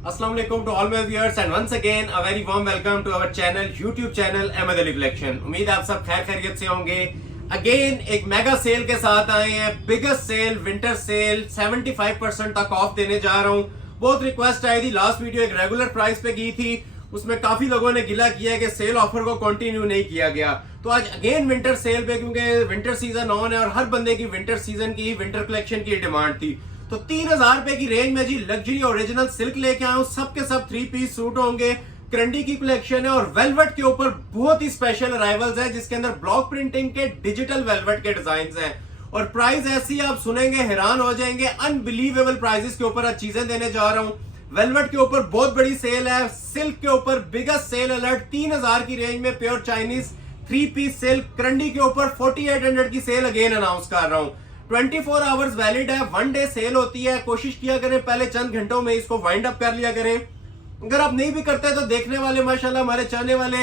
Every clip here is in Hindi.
Assalamu alaikum to all my viewers and once again a very warm welcome to our channel YouTube channel Ahmed Ali collection. उम्मीद है आप सब खैर खैरियत से होंगे। अगेन एक मेगा सेल के साथ आए हैं, बिगेस्ट सेल, विंटर सेल, 75% तक ऑफ देने जा रहा हूँ। बहुत रिक्वेस्ट आई थी, लास्ट वीडियो एक रेगुलर प्राइस पे की थी, उसमें काफी लोगों ने गिला किया कि सेल ऑफर को कंटिन्यू नहीं किया गया। तो आज अगेन विंटर सेल पे, क्योंकि विंटर सीजन ऑन है और हर बंदे की विंटर सीजन की विंटर कलेक्शन की डिमांड थी, तो 3000 रुपए की रेंज में जी लग्जरी ओरिजिनल सिल्क लेके आया हूं। सबके सब 3 पीस सूट होंगे, क्रंडी की कलेक्शन है और वेलवेट के ऊपर बहुत ही स्पेशल अराइवल्स है, जिसके अंदर ब्लॉक प्रिंटिंग के डिजिटल वेलवेट के डिजाइन हैं और प्राइस ऐसी आप सुनेंगे हैरान हो जाएंगे। अनबिलीवेबल प्राइसेस के ऊपर आज चीजें देने जा रहा हूं। वेलवेट के ऊपर बहुत बड़ी सेल है, सिल्क के ऊपर बिगेस्ट सेल अलर्ट, 3000 की रेंज में प्योर चाइनीज 3 पीस सिल्क, क्रंडी के ऊपर 4800 की सेल अगेन अनाउंस कर रहा हूं। 24 आवर्स वैलिड है, 1 डे सेल होती है। कोशिश किया करें पहले चंद घंटों में इसको वाइंड अप कर लिया करें। अगर आप नहीं भी करते तो देखने वाले माशाल्लाह हमारे चाहने वाले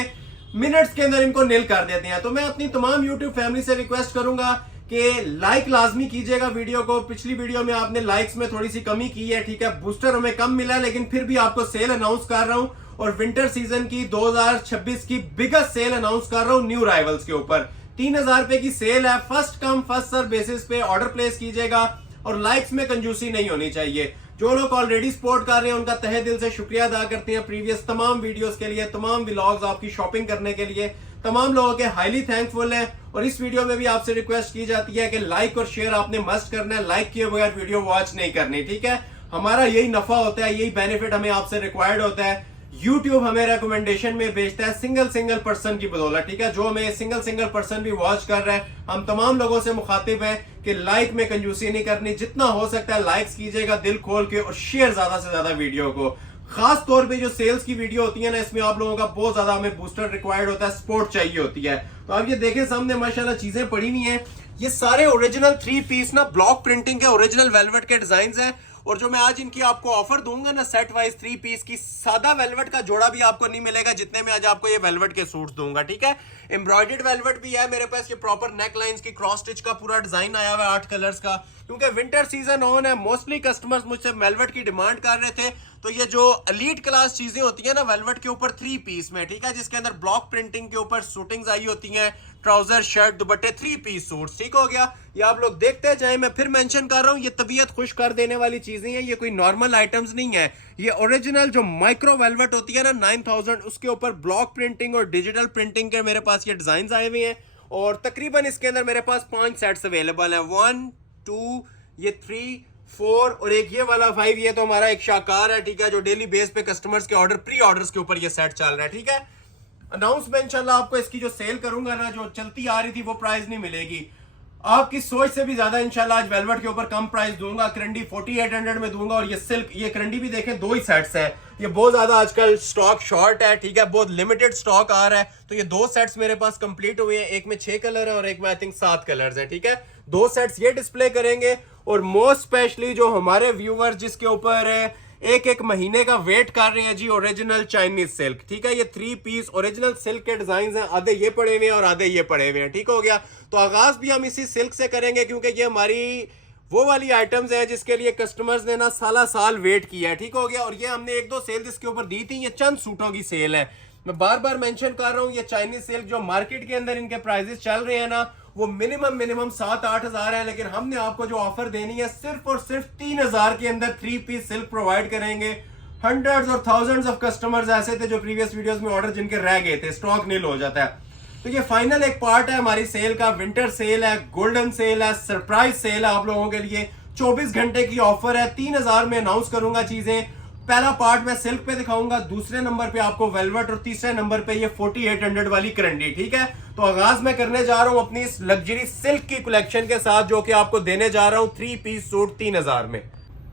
मिनट्स के अंदर इनको नील कर देते हैं। तो मैं अपनी तमाम यूट्यूब फैमिली से रिक्वेस्ट करूंगा कि लाइक लाजमी कीजिएगा वीडियो को। पिछली वीडियो में आपने लाइक्स में थोड़ी सी कमी की है, ठीक है, बूस्टर हमें कम मिला, लेकिन फिर भी आपको सेल अनाउंस कर रहा हूं और विंटर सीजन की 2026 की बिगेस्ट सेल अनाउंस कर रहा हूं न्यू राइवल्स के ऊपर। 3000 रुपए की सेल है, first come first serve basis पे ऑर्डर प्लेस कीजिएगा और लाइक्स में कंजूसी नहीं होनी चाहिए। जो लोग ऑलरेडी सपोर्ट कर रहे हैं उनका तहे दिल से शुक्रिया अदा करते हैं प्रीवियस तमाम वीडियोस के लिए, तमाम व्लॉग्स आपकी शॉपिंग करने के लिए। तमाम लोगों के हाईली थैंकफुल हैं और इस वीडियो में भी आपसे रिक्वेस्ट की जाती है कि लाइक और शेयर आपने मस्ट करना है, लाइक किए बगैर वीडियो वॉच नहीं करनी, ठीक है। हमारा यही नफा होता है, यही बेनिफिट हमें आपसे रिक्वायर्ड होता है। YouTube हमें रिकमेंडेशन में भेजता है सिंगल पर्सन की बदौलत, ठीक है। जो हमें सिंगल पर्सन भी वॉच कर रहा है, हम तमाम लोगों से मुखातिब है कि लाइक में कंजूसी नहीं करनी, जितना हो सकता है लाइक्स कीजिएगा दिल खोल के और शेयर ज्यादा से ज्यादा वीडियो को। खास तौर पे जो सेल्स की वीडियो होती है ना, इसमें आप लोगों का बहुत ज्यादा हमें बूस्टर रिक्वायर्ड होता है, सपोर्ट चाहिए होती है। तो आप ये देखें सामने माशाल्लाह चीजें पड़ी हुई हैं। ये सारे ओरिजिनल 3 पीस ना ब्लॉक प्रिंटिंग के ओरिजिनल वेलवेट के डिजाइन हैं और जो मैं आज इनकी आपको ऑफर दूंगा ना सेट वाइज 3 पीस की, सादा वेलवेट का जोड़ा भी आपको नहीं मिलेगा जितने में आज आपको ये वेलवेट के सूट्स दूंगा, ठीक है। एम्ब्रॉयडर्ड वेलवेट भी है मेरे पास, ये प्रॉपर नेक लाइंस की क्रॉस स्टिच का पूरा डिजाइन आया हुआ है 8 कलर्स का। क्योंकि विंटर सीजन ऑन है, मोस्टली कस्टमर्स मुझसे वेलवेट की डिमांड कर रहे थे, तो ये जो एलीट क्लास चीजें होती है ना वेलवेट के ऊपर 3 पीस में, ठीक है, जिसके अंदर ब्लॉक प्रिंटिंग के ऊपर शूटिंग्स आई होती हैं, ट्राउजर शर्ट दुपट्टे 3 पीस सूट्स, ठीक हो गया। ये आप लोग देखते जाएं, मैं फिर मेंशन कर रहा हूं, ये तबीयत खुश कर देने वाली चीजें हैं, ये कोई नॉर्मल आइटम्स नहीं है। ये ओरिजिनल जो माइक्रो वेलवेट होती है ना 9000, उसके ऊपर ब्लॉक प्रिंटिंग और डिजिटल प्रिंटिंग के मेरे पास ये डिजाइन आए हुए हैं और तकरीबन इसके अंदर मेरे पास 5 सेट्स अवेलेबल है। 1 2 ये 3 4 और एक ये वाला 5। ये तो हमारा एक शाकार है, ठीक है, जो डेली बेस पे कस्टमर्स के ऑर्डर प्री ऑर्डर्स के ऊपर ये सेट चल रहा है, ठीक है। अनाउंस में इंशाल्लाह आपको इसकी जो सेल करूंगा ना, जो चलती आ रही थी वो प्राइस नहीं मिलेगी, आपकी सोच से भी ज्यादा इंशाल्लाह आज वेलवेट के ऊपर कम प्राइस दूंगा। क्रंडी 4800 में दूंगा और ये सिल्क, ये क्रंडी भी देखें 2 ही सेट्स हैं, ये बहुत ज्यादा आजकल स्टॉक शॉर्ट है, ठीक है, बहुत लिमिटेड स्टॉक आ रहा है। तो ये 2 सेट्स मेरे पास कंप्लीट हुए हैं, एक में 6 कलर है और एक में आई थिंक 7 कलर्स है, ठीक है। 2 सेट्स ये डिस्प्ले करेंगे और मोस्ट स्पेशली जो हमारे व्यूअर जिसके ऊपर एक महीने का वेट कर रहे हैं जी, ओरिजिनल चाइनीज सिल्क, ठीक है। ये 3 पीस ओरिजिनल सिल्क के डिजाइन हैं, आधे ये पड़े हुए हैं और आधे ये पड़े हुए हैं, ठीक हो गया। तो आगाज भी हम इसी सिल्क से करेंगे क्योंकि ये हमारी वो वाली आइटम्स है जिसके लिए कस्टमर्स ने ना साल वेट किया है, ठीक हो गया। और ये हमने 1-2 सेल जिसके ऊपर दी थी, ये चंद सूटों की सेल है। मैं बार बार मेंशन कर रहा हूँ, ये चाइनीज सिल्क जो मार्केट के अंदर इनके प्राइसेस चल रहे हैं ना, वो मिनिमम 7-8 हजार है, लेकिन हमने आपको जो ऑफर देनी है सिर्फ और सिर्फ 3000 के अंदर 3 पीस सिल्क प्रोवाइड करेंगे। हंड्रेड्स और थाउजेंड्स ऑफ कस्टमर्स ऐसे थे जो प्रीवियस वीडियोस में ऑर्डर जिनके रह गए थे, स्टॉक नील हो जाता है। तो ये फाइनल एक पार्ट है हमारी सेल का, विंटर सेल है, गोल्डन सेल है, सरप्राइज सेल है आप लोगों के लिए। 24 घंटे की ऑफर है, 3000 में अनाउंस करूंगा चीजें। पहला पार्ट मैं सिल्क पे दिखाऊंगा, दूसरे नंबर पे आपको वेलवेट और तीसरे नंबर पे ये 4800 वाली क्रंडी, ठीक है। तो आगाज मैं करने जा रहा हूं अपनी इस लग्जरी सिल्क की कलेक्शन के साथ, जो कि आपको देने जा रहा हूं 3 पीस सूट 3000 में।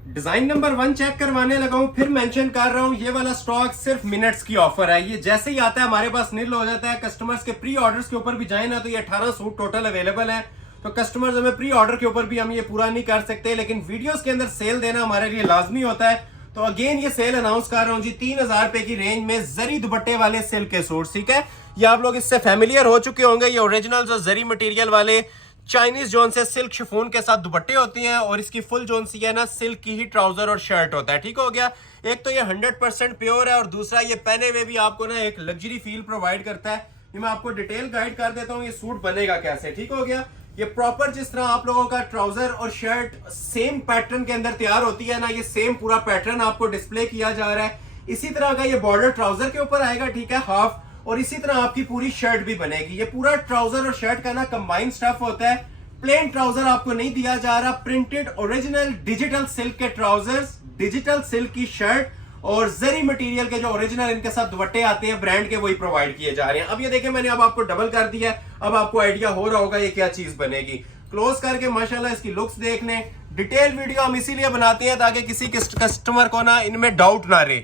डिजाइन नंबर 1 चेक करवाने लगा हूं, फिर मेंशन कर रहा हूं, ये वाला स्टॉक सिर्फ मिनट्स की ऑफर है। ये जैसे ही आता है हमारे पास नील हो जाता है। कस्टमर्स के प्री ऑर्डर्स के ऊपर भी जाए ना तो ये 18 सूट टोटल अवेलेबल है। तो कस्टमर्स हमें प्री ऑर्डर के ऊपर भी हम ये पूरा नहीं कर सकते, लेकिन वीडियोस के अंदर सेल देना हमारे लिए लाजमी होता है। तो अगेन ये सेल अनाउंस कर रहा हूं जी, 3000 रुपए की रेंज में जरी दुपट्टे वाले सिल्क के सूट, ठीक है। ये आप लोग इससे फैमिलियर हो चुके होंगे, ये ओरिजिनल जो जरी मटेरियल वाले चाइनीज जोन से सिल्क शिफॉन के साथ दुपट्टे होती हैं और इसकी फुल जोन सी है ना सिल्क की ही ट्राउजर और शर्ट होता है, ठीक हो गया। एक तो ये 100% प्योर है और दूसरा ये पहने हुए भी आपको ना एक लग्जरी फील प्रोवाइड करता है। ये मैं आपको डिटेल गाइड कर देता हूँ ये सूट बनेगा कैसे, ठीक हो गया। ये प्रॉपर जिस तरह आप लोगों का ट्राउजर और शर्ट सेम पैटर्न के अंदर तैयार होती है ना, ये सेम पूरा पैटर्न आपको डिस्प्ले किया जा रहा है। इसी तरह का ये बॉर्डर ट्राउजर के ऊपर आएगा, ठीक है, हाफ, और इसी तरह आपकी पूरी शर्ट भी बनेगी। ये पूरा ट्राउजर और शर्ट का ना कंबाइंड स्टफ होता है। प्लेन ट्राउजर आपको नहीं दिया जा रहा, प्रिंटेड ओरिजिनल डिजिटल सिल्क के ट्राउजर्स, डिजिटल सिल्क की शर्ट और जरी मटेरियल के जो ओरिजिनल इनके साथ दुपट्टे आते हैं ब्रांड के, वही प्रोवाइड किए जा रहे हैं। अब ये देखें मैंने अब आपको डबल कर दिया है, अब आपको आइडिया हो रहा होगा ये क्या चीज बनेगी। क्लोज करके माशाल्लाह इसकी लुक्स देख लें। डिटेल वीडियो हम इसीलिए बनाते हैं ताकि किसी कस्टमर को ना इनमें डाउट ना रहे।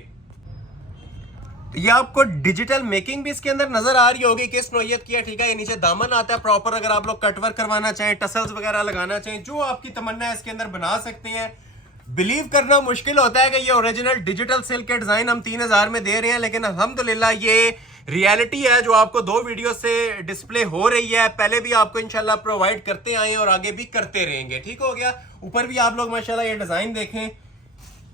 ये आपको डिजिटल मेकिंग भी इसके अंदर नजर आ रही होगी किस नौयत की है, ठीक है। ये नीचे दामन आता है प्रॉपर, अगर आप लोग कटवर्क करवाना चाहें, टसल्स वगैरह लगाना चाहें, जो आपकी तमन्ना है इसके अंदर बना सकते हैं। बिलीव करना मुश्किल होता है कि ये ओरिजिनल डिजिटल सिल्क के डिजाइन हम 3000 में दे रहे हैं, लेकिन अल्हम्दुलिल्लाह ये रियलिटी है जो आपको 2 वीडियो से डिस्प्ले हो रही है। पहले भी आपको इंशाल्लाह प्रोवाइड करते आए और आगे भी करते रहेंगे, ठीक हो गया। ऊपर भी आप लोग माशाल्लाह ये डिजाइन देखें,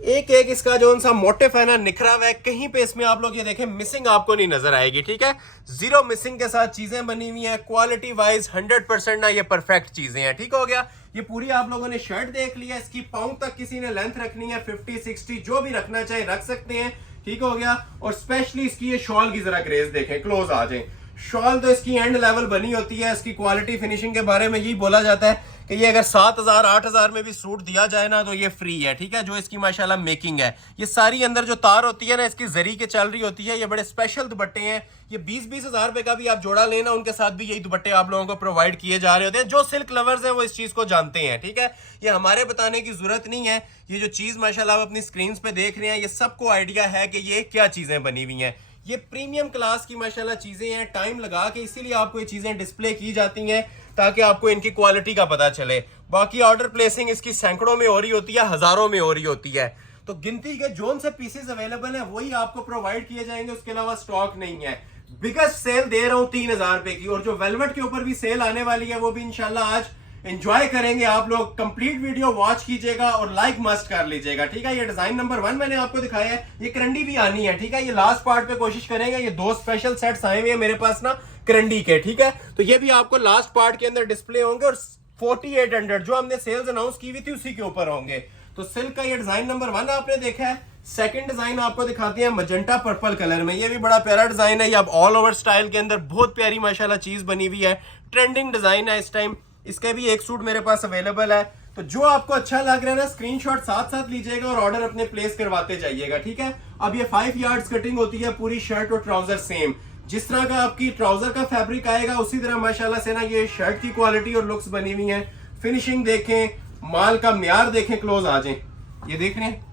एक एक इसका जो सा मोटिव है ना निखरा हुआ है, कहीं पे इसमें आप लोग ये देखें मिसिंग आपको नहीं नजर आएगी, ठीक है। जीरो मिसिंग के साथ चीजें बनी हुई हैं, क्वालिटी वाइज 100% ना ये परफेक्ट चीजें हैं, ठीक हो गया। ये पूरी आप लोगों ने शर्ट देख लिया, इसकी पाउंड तक किसी ने लेंथ रखनी है 50-60 जो भी रखना चाहे रख सकते हैं, ठीक हो गया। और स्पेशली इसकी ये शॉल की जरा ग्रेस देखें, क्लोज आ जाए। शॉल तो इसकी एंड लेवल बनी होती है। इसकी क्वालिटी फिनिशिंग के बारे में यही बोला जाता है कि ये अगर 7000-8000 में भी सूट दिया जाए ना तो ये फ्री है, ठीक है। जो इसकी माशाल्लाह मेकिंग है, ये सारी अंदर जो तार होती है ना इसकी जरी के चल रही होती है। ये बड़े स्पेशल दुपट्टे हैं, ये 20-20 हजार रुपए का भी आप जोड़ा लेना, उनके साथ भी यही दुपट्टे आप लोगों को प्रोवाइड किए जा रहे होते हैं। जो सिल्क लवर्स हैं वो इस चीज को जानते हैं, ठीक है। ये हमारे बताने की जरूरत नहीं है। ये जो चीज माशाल्लाह आप अपनी स्क्रीन पे देख रहे हैं, ये सबको आइडिया है कि ये क्या चीजें बनी हुई हैं। ये प्रीमियम क्लास की माशाल्लाह चीजें हैं, टाइम लगा के इसीलिए आपको ये चीजें डिस्प्ले की जाती हैं ताकि आपको इनकी क्वालिटी का पता चले। बाकी ऑर्डर प्लेसिंग इसकी सैकड़ों में हो रही होती है, हजारों में हो रही होती है। तो गिनती के जोन से पीसेस अवेलेबल है वही आपको प्रोवाइड किए जाएंगे, उसके अलावा स्टॉक नहीं है। बिगेस्ट सेल दे रहा हूं 3000 रुपए की, और जो वेलवेट के ऊपर भी सेल आने वाली है वो भी इंशाल्लाह आज एंजॉय करेंगे। आप लोग कंप्लीट वीडियो वॉच कीजिएगा और लाइक मस्ट कर लीजिएगा, ठीक है। ये डिजाइन नंबर 1 मैंने आपको दिखाया है, ये करंडी भी आनी है, ठीक है। ये लास्ट पार्ट पे कोशिश करेंगे। ये 2 स्पेशल सेट्स आए हुए हैं मेरे पास ना करंडी के, ठीक है। तो ये भी आपको लास्ट पार्ट के अंदर डिस्प्ले होंगे और 4800 जो हमने सेल्स अनाउंस की हुई थी उसी के ऊपर होंगे। तो सिल्क का ये डिजाइन नंबर 1 आपने देखा है। सेकंड डिजाइन आपको दिखाते हैं मजेंटा पर्पल कलर में। ये भी बड़ा प्यारा डिजाइन है, ये अब ऑल ओवर स्टाइल के अंदर बहुत प्यारी माशाल्लाह चीज बनी हुई है। ट्रेंडिंग डिजाइन है इस टाइम। इसके भी एक सूट मेरे पास अवेलेबल है, तो जो आपको अच्छा लग रहा है ना स्क्रीनशॉट साथ साथ लीजिएगा और ऑर्डर अपने प्लेस करवाते जाइएगा, ठीक है। अब ये 5 यार्ड्स कटिंग होती है, पूरी शर्ट और ट्राउजर सेम। जिस तरह का आपकी ट्राउजर का फैब्रिक आएगा उसी तरह माशाल्लाह से ना ये शर्ट की क्वालिटी और लुक्स बनी हुई है। फिनिशिंग देखें, माल का म्यार देखें, क्लोज आ जाए। ये देख रहे हैं,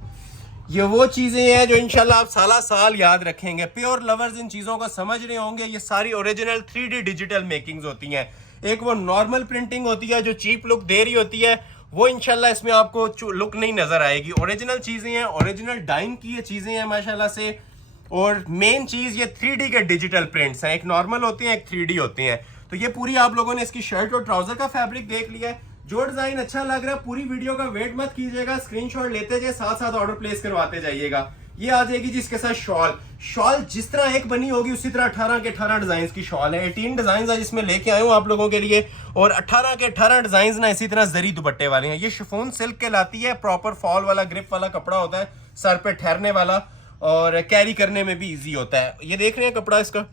ये वो चीजें हैं जो इंशाल्लाह आप साला साल याद रखेंगे। प्योर लवर्स इन चीजों को समझ रहे होंगे। ये सारी ओरिजिनल 3D डिजिटल मेकिंग्स होती हैं। एक वो नॉर्मल प्रिंटिंग होती है जो चीप लुक दे रही होती है, वो इंशाल्लाह इसमें आपको लुक नहीं नजर आएगी। ओरिजिनल चीजें हैं, ओरिजिनल डाइंग की ये चीजें हैं माशाल्लाह से। और मेन चीज ये 3D के डिजिटल प्रिंट्स हैं, एक नॉर्मल होते हैं एक 3D होते हैं। तो ये पूरी आप लोगों ने इसकी शर्ट और ट्राउजर का फैब्रिक देख लिया है। जो डिजाइन अच्छा लग रहा है पूरी वीडियो का वेट मत कीजिएगा, स्क्रीनशॉट लेते जाए, साथ साथ ऑर्डर प्लेस करवाते जाइएगा। ये आ जाएगी जिसके साथ शॉल जिस तरह एक बनी होगी उसी तरह 18 के 18 डिजाइन की शॉल है। 18 डिजाइन है जिसमें लेके आए हूं आप लोगों के लिए, और 18 के 18 डिजाइन ना इसी तरह जरी दुपट्टे वाले हैं। ये शिफॉन सिल्क कहलाती है, प्रॉपर फॉल वाला ग्रिप वाला कपड़ा होता है, सर पे ठहरने वाला और कैरी करने में भी इजी होता है। ये देख रहे हैं कपड़ा इसका,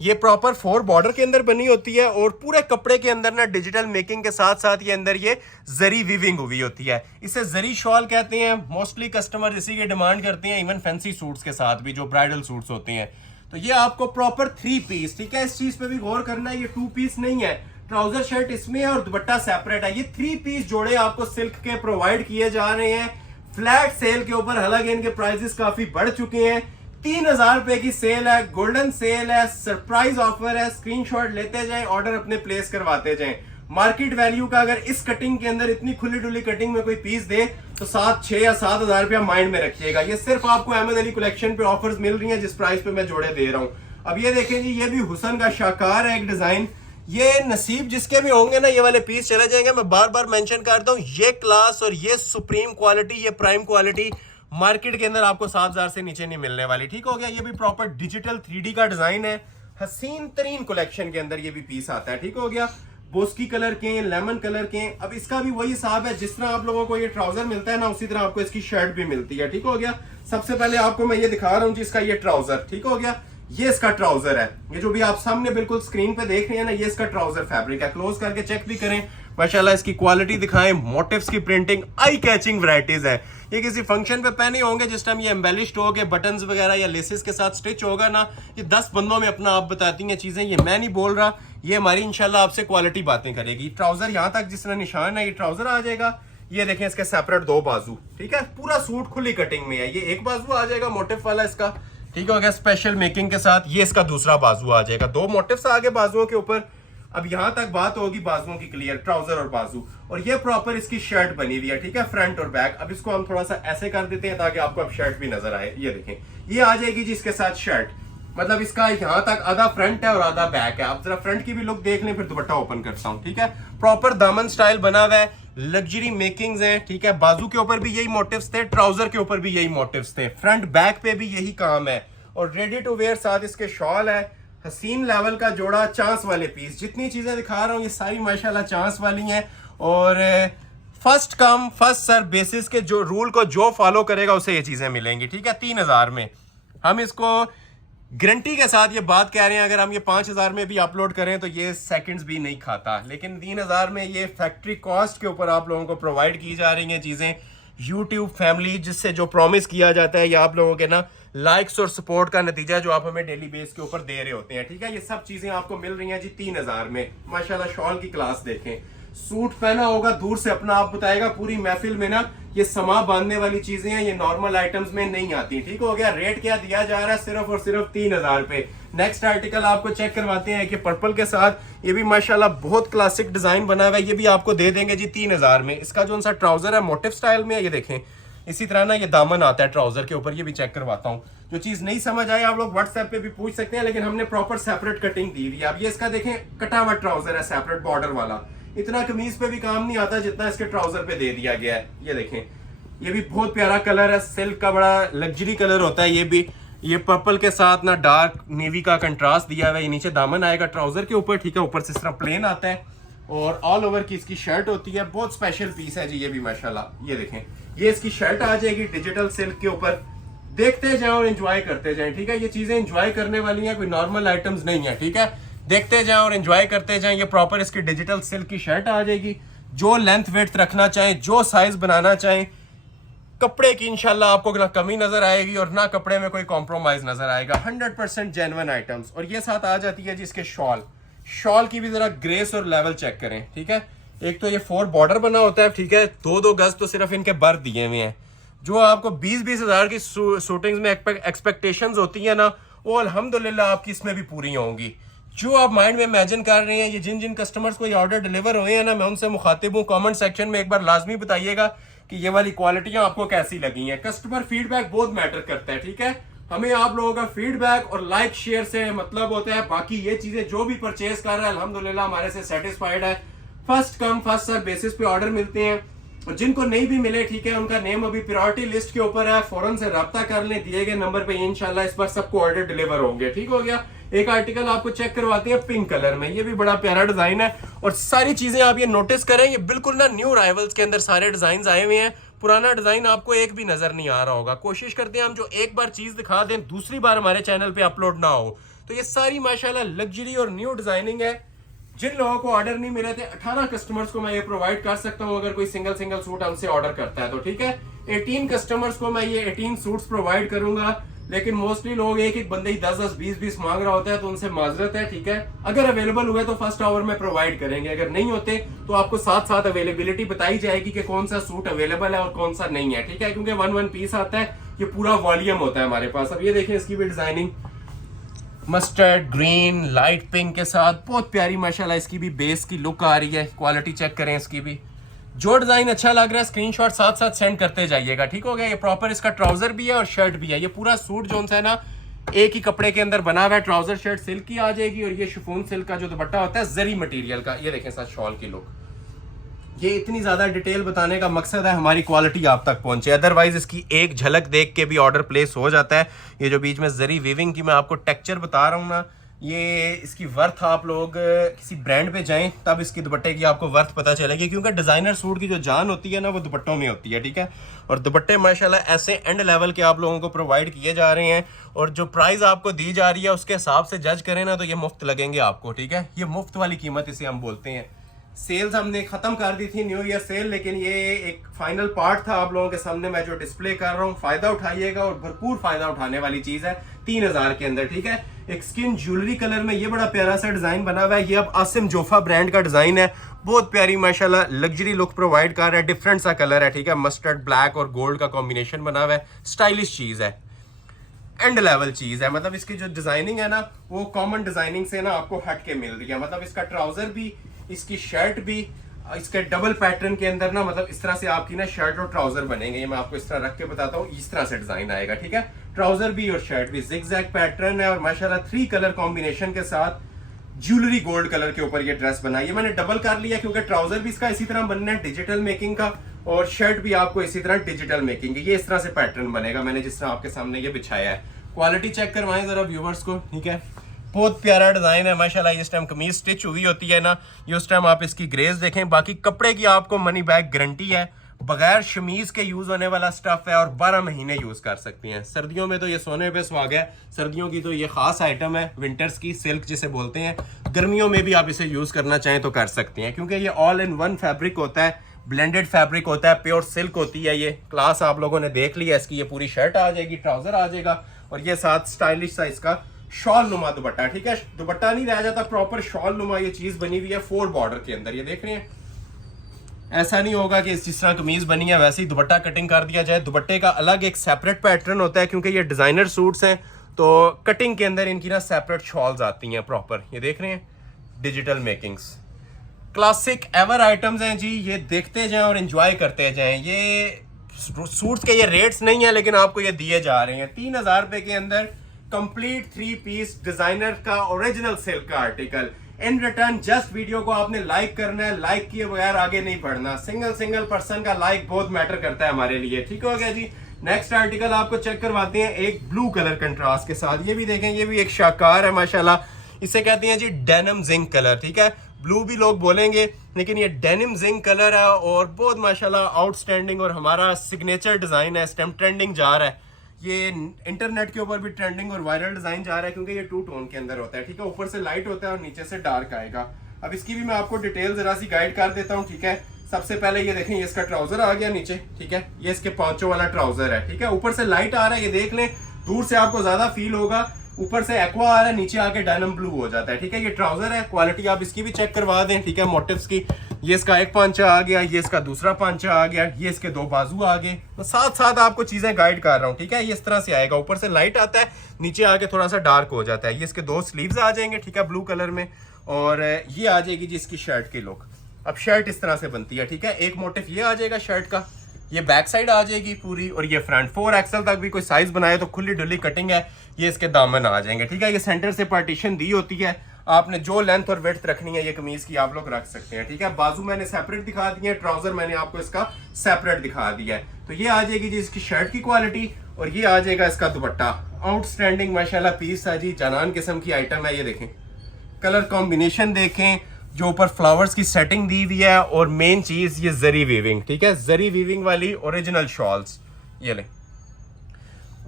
ये प्रॉपर 4 बॉर्डर के अंदर बनी होती है और पूरे कपड़े के अंदर ना डिजिटल मेकिंग के साथ साथ ये अंदर ये जरी वीविंग हुई होती है। इसे जरी शॉल कहते हैं। मोस्टली कस्टमर इसी की डिमांड करते हैं, इवन फैंसी सूट्स के साथ भी जो ब्राइडल सूट्स होते हैं। तो ये आपको प्रॉपर 3 पीस, ठीक है। इस चीज पे भी गौर करना है, ये 2 पीस नहीं है। ट्राउजर शर्ट इसमें है और दुपट्टा सेपरेट है। ये 3 पीस जोड़े आपको सिल्क के प्रोवाइड किए जा रहे हैं फ्लैट सेल के ऊपर। हालांकि इनके प्राइसेस काफी बढ़ चुके हैं। 3000 रुपए की सेल है, गोल्डन सेल है, सरप्राइज ऑफर है। स्क्रीनशॉट लेते जाएं, ऑर्डर अपने प्लेस करवाते जाएं। मार्केट वैल्यू का अगर इस कटिंग के अंदर इतनी खुली डुली कटिंग में कोई पीस दे तो 6 या 7000 रुपया माइंड में रखिएगा। ये सिर्फ आपको अहमद अली कलेक्शन पे ऑफर्स मिल रही हैं जिस प्राइस पे मैं जोड़े दे रहा हूं। अब ये देखें जी, ये भी हुसन का शाकार है एक डिजाइन। ये नसीब जिसके भी होंगे ना ये वाले पीस चले जाएंगे। मैं बार बार मेंशन करता हूं, ये क्लास और ये सुप्रीम क्वालिटी, ये प्राइम क्वालिटी मार्केट के अंदर आपको 7,000 से नीचे नहीं मिलने वाली। ठीक हो गया, ये भी प्रॉपर डिजिटल 3D का डिजाइन है, हसीन तरीन कलेक्शन के अंदर ये भी पीस आता है। ठीक हो गया, बोस्की कलर के, लेमन कलर के। अब इसका भी वही हिसाब है, जिस तरह आप लोगों को ये ट्राउजर मिलता है ना, उसी तरह आपको इसकी शर्ट भी मिलती है। ठीक हो गया, सबसे पहले आपको मैं ये दिखा रहा हूँ जिसका ये ट्राउजर। ठीक हो गया, ये इसका ट्राउजर है, ये जो भी आप सामने बिल्कुल स्क्रीन पे देख रहे हैं ना, ये इसका ट्राउजर फैब्रिक है। क्लोज करके चेक भी करें, माशाल्लाह इसकी क्वालिटी दिखाएं, मोटिव्स की प्रिंटिंग, आई कैचिंग वैरायटीज है। ये किसी फंक्शन पे पहने होंगे जिस टाइम ये एम्बेलिश्ड हो गए बटन्स वगैरह या लेसेस के साथ स्टिच होगा ना, ये 10 बंदों में अपना आप बताती हैं चीजें, ये मैं नहीं बोल रहा, ये हमारी इंशाल्लाह आपसे क्वालिटी बातें करेगी। ट्राउजर यहाँ तक जिस तरह निशान है, ये ट्राउजर आ जाएगा। ये देखें इसके सेपरेट 2 बाजू। ठीक है, पूरा सूट खुली कटिंग में है। ये एक बाजू आ जाएगा मोटिव वाला इसका, ठीक हो गया, स्पेशल मेकिंग के साथ। ये इसका दूसरा बाजू आ जाएगा, 2 मोटिव्स आगे बाजुओं के ऊपर। अब यहां तक बात होगी बाजुओं की क्लियर, ट्राउजर और बाजू। और ये प्रॉपर इसकी शर्ट बनी हुई है। ठीक है, फ्रंट और बैक। अब इसको हम थोड़ा सा ऐसे कर देते हैं ताकि आपको अब शर्ट भी नजर आए। ये देखें, ये आ जाएगी जी इसके साथ शर्ट, मतलब इसका यहां तक आधा फ्रंट है और आधा बैक है। आप जरा फ्रंट की भी लुक देख लें, फिर दुपट्टा ओपन करता हूं। ठीक है, प्रॉपर दामन स्टाइल बना हुआ है, लग्जरी मेकिंग्स हैं। ठीक है, बाजू के ऊपर भी यही मोटिव्स थे, ट्राउजर के ऊपर भी यही मोटिव्स थे, फ्रंट बैक पे भी यही काम है। और रेडी टू वेयर साथ इसके शॉल है, हसीन लेवल का जोड़ा, चांस वाले पीस। जितनी चीजें दिखा रहा हूँ ये सारी माशाल्लाह चांस वाली हैं। और first come first serve basis के जो रूल को जो फॉलो करेगा उसे ये चीजें मिलेंगी। ठीक है, 3,000 में हम इसको गारंटी के साथ ये बात कह रहे हैं। अगर हम ये 5,000 में भी अपलोड करें तो ये सेकंड्स भी नहीं खाता, लेकिन 3,000 में ये फैक्ट्री कॉस्ट के ऊपर आप लोगों को प्रोवाइड की जा रही हैं चीजें। यूट्यूब फैमिली जिससे जो प्रॉमिस किया जाता है, ये आप लोगों के ना लाइक्स और सपोर्ट का नतीजा जो आप हमें डेली बेस के ऊपर दे रहे होते हैं। ठीक है, ये सब चीजें आपको मिल रही हैं जी 3,000 में। माशाल्लाह शॉल की क्लास देखें, सूट पहना होगा दूर से अपना आप बताएगा, पूरी महफिल में ना ये समा बांधने वाली चीजें हैं, ये नॉर्मल आइटम्स में नहीं आती। ठीक हो गया, रेट क्या दिया जा रहा है, सिर्फ और सिर्फ 3,000 पे। नेक्स्ट आर्टिकल आपको चेक करवाते हैं कि पर्पल के साथ ये भी माशाल्लाह बहुत क्लासिक डिजाइन बना हुआ है, ये भी आपको दे देंगे जी 3,000 में। इसका जो सा ट्राउजर है मोटिव स्टाइल में है, ये देखें, इसी तरह ना ये दामन आता है ट्राउजर के ऊपर, ये भी चेक करवाता हूँ। जो चीज नहीं समझ आए आप लोग व्हाट्सएप पे भी पूछ सकते हैं, लेकिन हमने प्रॉपर सेपरेट कटिंग दी हुई है। अब ये इसका देखें कटा हुआ ट्राउजर है, सेपरेट बॉर्डर वाला, इतना कमीज पे भी काम नहीं आता जितना इसके ट्राउजर पे दे दिया गया है। ये देखें, ये भी बहुत प्यारा कलर है, सिल्क का बड़ा लग्जरी कलर होता है। ये भी ये पर्पल के साथ ना डार्क नेवी का कंट्रास्ट दिया हुआ है। ये नीचे दामन आएगा ट्राउजर के ऊपर। ठीक है, ऊपर से इस तरह प्लेन आता है और ऑल ओवर की इसकी शर्ट होती है। बहुत स्पेशल पीस है जी ये भी माशाल्लाह। ये देखें, ये इसकी शर्ट आ जाएगी डिजिटल सिल्क के ऊपर। देखते जाएं और एंजॉय करते जाएं। ठीक है, ये चीजें एंजॉय करने वाली हैं, कोई नॉर्मल आइटम्स नहीं है। ठीक है, देखते जाएं और एंजॉय करते जाएं। ये प्रॉपर इसकी डिजिटल सिल्क की शर्ट आ जाएगी। जो लेंथ वेथ रखना चाहें, जो साइज बनाना चाहें, कपड़े की इंशाल्लाह आपको ना कमी नजर आएगी और ना कपड़े में कोई कॉम्प्रोमाइज नजर आएगा। 100% जेन्युइन आइटम्स। और ये साथ आ जाती है जी इसके शॉल। शॉल की भी जरा ग्रेस और लेवल चेक करें। ठीक है, एक तो ये 4 बॉर्डर बना होता है। ठीक है, 2-2 गज तो सिर्फ इनके बर दिए हुए हैं। जो आपको 20-20 हजार की शूटिंग्स में एक्सपेक्टेशंस होती है ना, वो अल्हम्दुलिल्लाह आपकी इसमें भी पूरी होंगी। जो आप माइंड में इमेजिन कर रहे हैं, ये जिन जिन कस्टमर्स को ये ऑर्डर डिलीवर हुए हैं ना, मैं उनसे मुखातिब हूँ। कमेंट सेक्शन में एक बार लाजमी बताइएगा कि ये वाली क्वालिटियां आपको कैसी लगी हैं। कस्टमर फीडबैक बहुत मैटर करता है। ठीक है, हमें आप लोगों का फीडबैक और लाइक शेयर से मतलब होता है। बाकी ये चीजें जो भी परचेज कर रहा है अल्हम्दुलिल्लाह हमारे से सेटिस्फाइड है। First come first serve basis पे ऑर्डर मिलते हैं। और जिनको नहीं भी मिले, ठीक है, उनका नेम अभी प्रायोरिटी लिस्ट के ऊपर है, फौरन से रब्ता कर लें दिए गए नंबर पे। इंशाल्लाह इस बार सबको ऑर्डर डिलीवर होंगे। ठीक हो गया, एक आर्टिकल आपको चेक करवाते हैं पिंक कलर में। ये भी बड़ा प्यारा डिजाइन है और सारी चीजें आप ये नोटिस करें, ये बिल्कुल ना न्यू राइवल्स के अंदर सारे डिजाइन आए हुए हैं। पुराना डिजाइन आपको एक भी नजर नहीं आ रहा होगा। कोशिश करते हैं हम जो एक बार चीज दिखा दें दूसरी बार हमारे चैनल पे अपलोड ना हो। तो ये सारी माशाल्लाह लग्जरी और न्यू डिजाइनिंग है। जिन लोगों को ऑर्डर नहीं मिले थे, 18 कस्टमर्स को मैं ये प्रोवाइड कर सकता हूं अगर कोई सिंगल सूट हमसे ऑर्डर करता है तो। ठीक है, 18 कस्टमर्स को मैं ये 18 सूट्स प्रोवाइड करूंगा। लेकिन मोस्टली लोग एक एक बंदे ही 10-10, 20-20 मांग रहा होता है, तो उनसे माजरत है। ठीक है, अगर अवेलेबल हुए तो फर्स्ट आवर में प्रोवाइड करेंगे, अगर नहीं होते तो आपको साथ साथ अवेलेबिलिटी बताई जाएगी कि कौन सा सूट अवेलेबल है और कौन सा नहीं है। ठीक है, क्योंकि 1 पीस आता है, ये पूरा वॉल्यूम होता है हमारे पास। अब ये देखें, इसकी भी designing mustard green light pink के साथ बहुत प्यारी माशाल्लाह इसकी भी बेस की लुक आ रही है। क्वालिटी चेक करें इसकी भी। जो डिजाइन अच्छा लग रहा है स्क्रीनशॉट साथ साथ सेंड करते जाइएगा। ठीक हो गया, ये प्रॉपर इसका ट्राउजर भी है और शर्ट भी है। ये पूरा सूट जो है ना एक ही कपड़े के अंदर बना हुआ है। ट्राउजर शर्ट सिल्क की आ जाएगी और ये शिफॉन सिल्क का जो दुपट्टा होता है जरी मटेरियल का। ये देखें साथ शॉल की लुक, ये इतनी ज़्यादा डिटेल बताने का मकसद है हमारी क्वालिटी आप तक पहुंचे, अदरवाइज इसकी एक झलक देख के भी ऑर्डर प्लेस हो जाता है। ये जो बीच में जरी वीविंग की मैं आपको टेक्सचर बता रहा हूँ ना, ये इसकी वर्थ आप लोग किसी ब्रांड पे जाएं तब इसकी दुपट्टे की आपको वर्थ पता चलेगी, क्योंकि डिज़ाइनर सूट की जो जान होती है ना वो दुपट्टों में होती है, ठीक है। और दुपट्टे माशाल्लाह ऐसे एंड लेवल के आप लोगों को प्रोवाइड किए जा रहे हैं, और जो प्राइस आपको दी जा रही है उसके हिसाब से जज करें ना तो ये मुफ्त लगेंगे आपको, ठीक है। ये मुफ्त वाली कीमत इसे हम बोलते हैं। सेल्स हमने ख़त्म कर दी थी, न्यू ईयर सेल, लेकिन ये एक फाइनल पार्ट था आप लोगों के सामने मैं जो डिस्प्ले कर रहा हूँ। फ़ायदा उठाइएगा और भरपूर फ़ायदा उठाने वाली चीज़ है 3000 के अंदर, ठीक है। एक स्किन ज्वेलरी कलर में ये बड़ा प्यारा सा डिज़ाइन बना हुआ है। ये अब आसिम जोफा ब्रांड का डिज़ाइन है, बहुत प्यारी माशाल्लाह लग्जरी लुक प्रोवाइड कर रहा है। डिफरेंट सा कलर है, ठीक है। मस्टर्ड ब्लैक और गोल्ड का कॉम्बिनेशन बना हुआ है, स्टाइलिश चीज़ है, एंड लेवल चीज़ है। मतलब इसकी जो डिज़ाइनिंग है ना वो कॉमन डिज़ाइनिंग से ना आपको हट के मिल रही है। मतलब इसका ट्राउज़र भी, इसकी शर्ट भी, इसके डबल पैटर्न के अंदर ना, मतलब इस तरह से आपकी ना शर्ट और ट्राउजर बनेंगे। ये मैं आपको इस तरह रख के बताता हूँ, इस तरह से डिजाइन आएगा, ठीक है। ट्राउजर भी और शर्ट भी जिगजैग पैटर्न है, और माशाल्लाह 3 कलर कॉम्बिनेशन के साथ ज्वेलरी गोल्ड कलर के ऊपर ये ड्रेस बनाई है। मैंने डबल कर लिया क्योंकि ट्राउजर भी इसका इसी तरह बनना है डिजिटल मेकिंग का, और शर्ट भी आपको इसी तरह डिजिटल मेकिंग की। ये इस तरह से पैटर्न बनेगा, मैंने जिस तरह आपके सामने ये बिछाया है। क्वालिटी चेक करवाएं जरा व्यूवर्स को, ठीक है। बहुत प्यारा डिज़ाइन है माशाल्लाह। इस टाइम कमीज स्टिच हुई होती है ना, ये उस टाइम आप इसकी ग्रेस देखें। बाकी कपड़े की आपको मनी बैक गारंटी है, बगैर शमीज के यूज होने वाला स्टफ है, और 12 महीने यूज कर सकती हैं। सर्दियों में तो ये सोने पे सुहागा है, सर्दियों की तो ये खास आइटम है, विंटर्स की सिल्क जिसे बोलते हैं। गर्मियों में भी आप इसे यूज करना चाहें तो कर सकती हैं, क्योंकि ये ऑल इन वन फैब्रिक होता है, ब्लेंडेड फैब्रिक होता है, प्योर सिल्क होती है। ये क्लास आप लोगों ने देख लिया। इसकी ये पूरी शर्ट आ जाएगी, ट्राउजर आ जाएगा, और ये साथ स्टाइलिश सा इसका शॉल नुमा दुपट्टा, ठीक है। दुपट्टा नहीं रह जाता, प्रॉपर शॉल नुमा ये चीज बनी हुई है 4 बॉर्डर के अंदर। ये देख रहे हैं, ऐसा नहीं होगा कि जिस तरह कमीज बनी है वैसे ही दुपट्टा कटिंग कर दिया जाए। दुपट्टे का अलग एक सेपरेट पैटर्न होता है, क्योंकि ये डिजाइनर सूट्स हैं तो कटिंग के अंदर इनकी ना सेपरेट शॉल्स आती हैं प्रॉपर। ये देख रहे हैं, digital makings, classic ever items हैं जी। ये देखते जाएं और एंजॉय करते जाएं। ये सूट्स के ये रेट्स नहीं है, लेकिन आपको ये दिए जा रहे हैं 3000 रुपए के अंदर। कंप्लीट 3 पीस डिजाइनर का ओरिजिनल सिल्क का article. In return just video को आपने लाइक करना है, लाइक किए बगैर आगे नहीं बढ़ना। सिंगल पर्सन का लाइक बहुत मैटर करता है हमारे लिए, ठीक हो गया जी। नेक्स्ट आर्टिकल आपको चेक करवाते हैं एक ब्लू कलर कंट्रास्ट के साथ। ये भी देखें, ये भी एक शाकार है माशाल्लाह। इसे कहते हैं जी डेनिम जिंक कलर, ठीक है। ब्लू भी लोग बोलेंगे, लेकिन ये डेनिम जिंक कलर है, और बहुत माशाल्लाह आउटस्टैंडिंग, और हमारा सिग्नेचर डिजाइन है। इस टाइम ट्रेंडिंग जा रहा है, ये इंटरनेट के ऊपर भी ट्रेंडिंग और वायरल डिजाइन जा रहा है, क्योंकि ये 2 टोन के अंदर होता है, ठीक है। ऊपर से लाइट होता है और नीचे से डार्क आएगा। अब इसकी भी मैं आपको डिटेल जरा सी गाइड कर देता हूँ, ठीक है। सबसे पहले ये देखें, ये इसका ट्राउजर आ गया नीचे, ठीक है। ये इसके पांचों वाला ट्राउजर है, ठीक है। ऊपर से लाइट आ रहा है, ये देख लें, दूर से आपको ज्यादा फील होगा। ऊपर से एक्वा आ रहा है, नीचे आके डायनम ब्लू हो जाता है, ठीक है। ये ट्राउजर है, क्वालिटी आप इसकी भी चेक करवा दें, ठीक है। मोटिव्स की, ये इसका एक पांचा आ गया, ये इसका दूसरा पांचा आ गया, ये इसके 2 बाजू आ गए। तो साथ साथ आपको चीजें गाइड कर रहा हूँ, ठीक है। ये इस तरह से आएगा, ऊपर से लाइट आता है, नीचे आके थोड़ा सा डार्क हो जाता है। ये इसके 2 स्लीव्स आ जाएंगे, ठीक है, ब्लू कलर में, और ये आ जाएगी जी इसकी शर्ट की लुक। अब शर्ट इस तरह से बनती है, ठीक है। एक मोटिव ये आ जाएगा शर्ट का, ये बैक साइड आ जाएगी पूरी, और ये फ्रंट 4 एक्सल तक भी कोई साइज बनाए तो खुली डुली कटिंग है। ये इसके दामन आ जाएंगे, ठीक है। ये सेंटर से पार्टीशन दी होती है, आपने जो लेंथ और विड्थ रखनी है ये कमीज की आप लोग रख सकते हैं, ठीक है। बाजू मैंने सेपरेट दिखा दिए हैं, ट्राउजर मैंने आपको इसका सेपरेट दिखा दिया है। तो ये आ जाएगी जी इसकी शर्ट की क्वालिटी, और ये आ जाएगा इसका दुपट्टा। आउटस्टैंडिंग माशाल्लाह पीस है जी, जानान किस्म की आइटम है। ये देखें, कलर कॉम्बिनेशन देखें, जो ऊपर फ्लावर्स की सेटिंग दी हुई है, और मेन चीज ये जरी वीविंग, ठीक है। जरी वीविंग वाली ओरिजिनल शॉल्स, ये ले,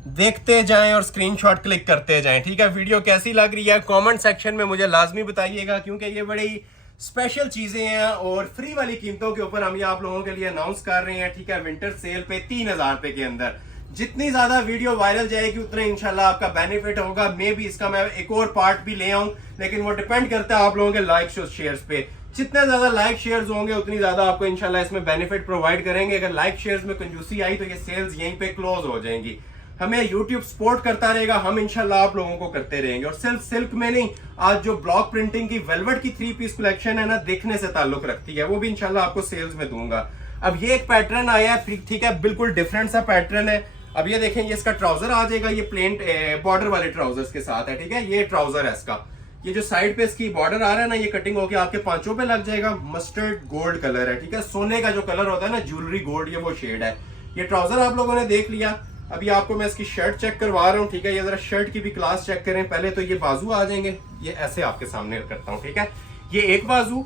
देखते जाएं और स्क्रीनशॉट क्लिक करते जाएं, ठीक है। वीडियो कैसी लग रही है कमेंट सेक्शन में मुझे लाजमी बताइएगा, क्योंकि ये बड़ी स्पेशल चीजें हैं, और फ्री वाली कीमतों के ऊपर हम ये आप लोगों के लिए अनाउंस कर रहे हैं, ठीक है। विंटर सेल पे 3000 रुपए के अंदर। जितनी ज्यादा वीडियो वायरल जाएगी उतना इंशाल्लाह आपका बेनिफिट होगा। मे भी इसका मैं एक और पार्ट भी ले आऊं, लेकिन वो डिपेंड करता है आप लोगों के लाइक्स और शेयर्स पे। जितने ज्यादा लाइक शेयर्स होंगे उतनी ज्यादा आपको इंशाल्लाह इसमें बेनिफिट प्रोवाइड करेंगे। अगर लाइक शेयर्स में कंजूसी आई तो ये सेल्स यहीं पे क्लोज हो जाएंगी। हमें YouTube सपोर्ट करता रहेगा, हम इंशाल्लाह आप लोगों को करते रहेंगे। और सिर्फ सिल्क में नहीं, आज जो ब्लॉक प्रिंटिंग की वेलवेट की 3 पीस कलेक्शन है ना, देखने से ताल्लुक रखती है, वो भी इंशाल्लाह आपको सेल्स में दूंगा। अब ये एक पैटर्न आया है, ठीक है, बिल्कुल डिफरेंट सा पैटर्न है। अब ये देखें, ये इसका ट्राउजर आ जाएगा, ये प्लेन बॉर्डर वाले ट्राउजर्स के साथ है, ठीक है। ये ट्राउजर है इसका, ये जो साइड पे इसकी बॉर्डर आ रहा है ना, ये कटिंग होके आपके पांचों पे लग जाएगा। मस्टर्ड गोल्ड कलर है, ठीक है, सोने का जो कलर होता है ना, ज्वेलरी गोल्ड, ये वो शेड है। ये ट्राउजर आप लोगों ने देख लिया। अभी आपको मैं इसकी शर्ट चेक करवा रहा हूँ, ठीक है। ये जरा शर्ट की भी क्लास चेक करें। पहले तो ये बाजू आ जाएंगे, ये ऐसे आपके सामने करता हूँ, ठीक है। ये एक बाजू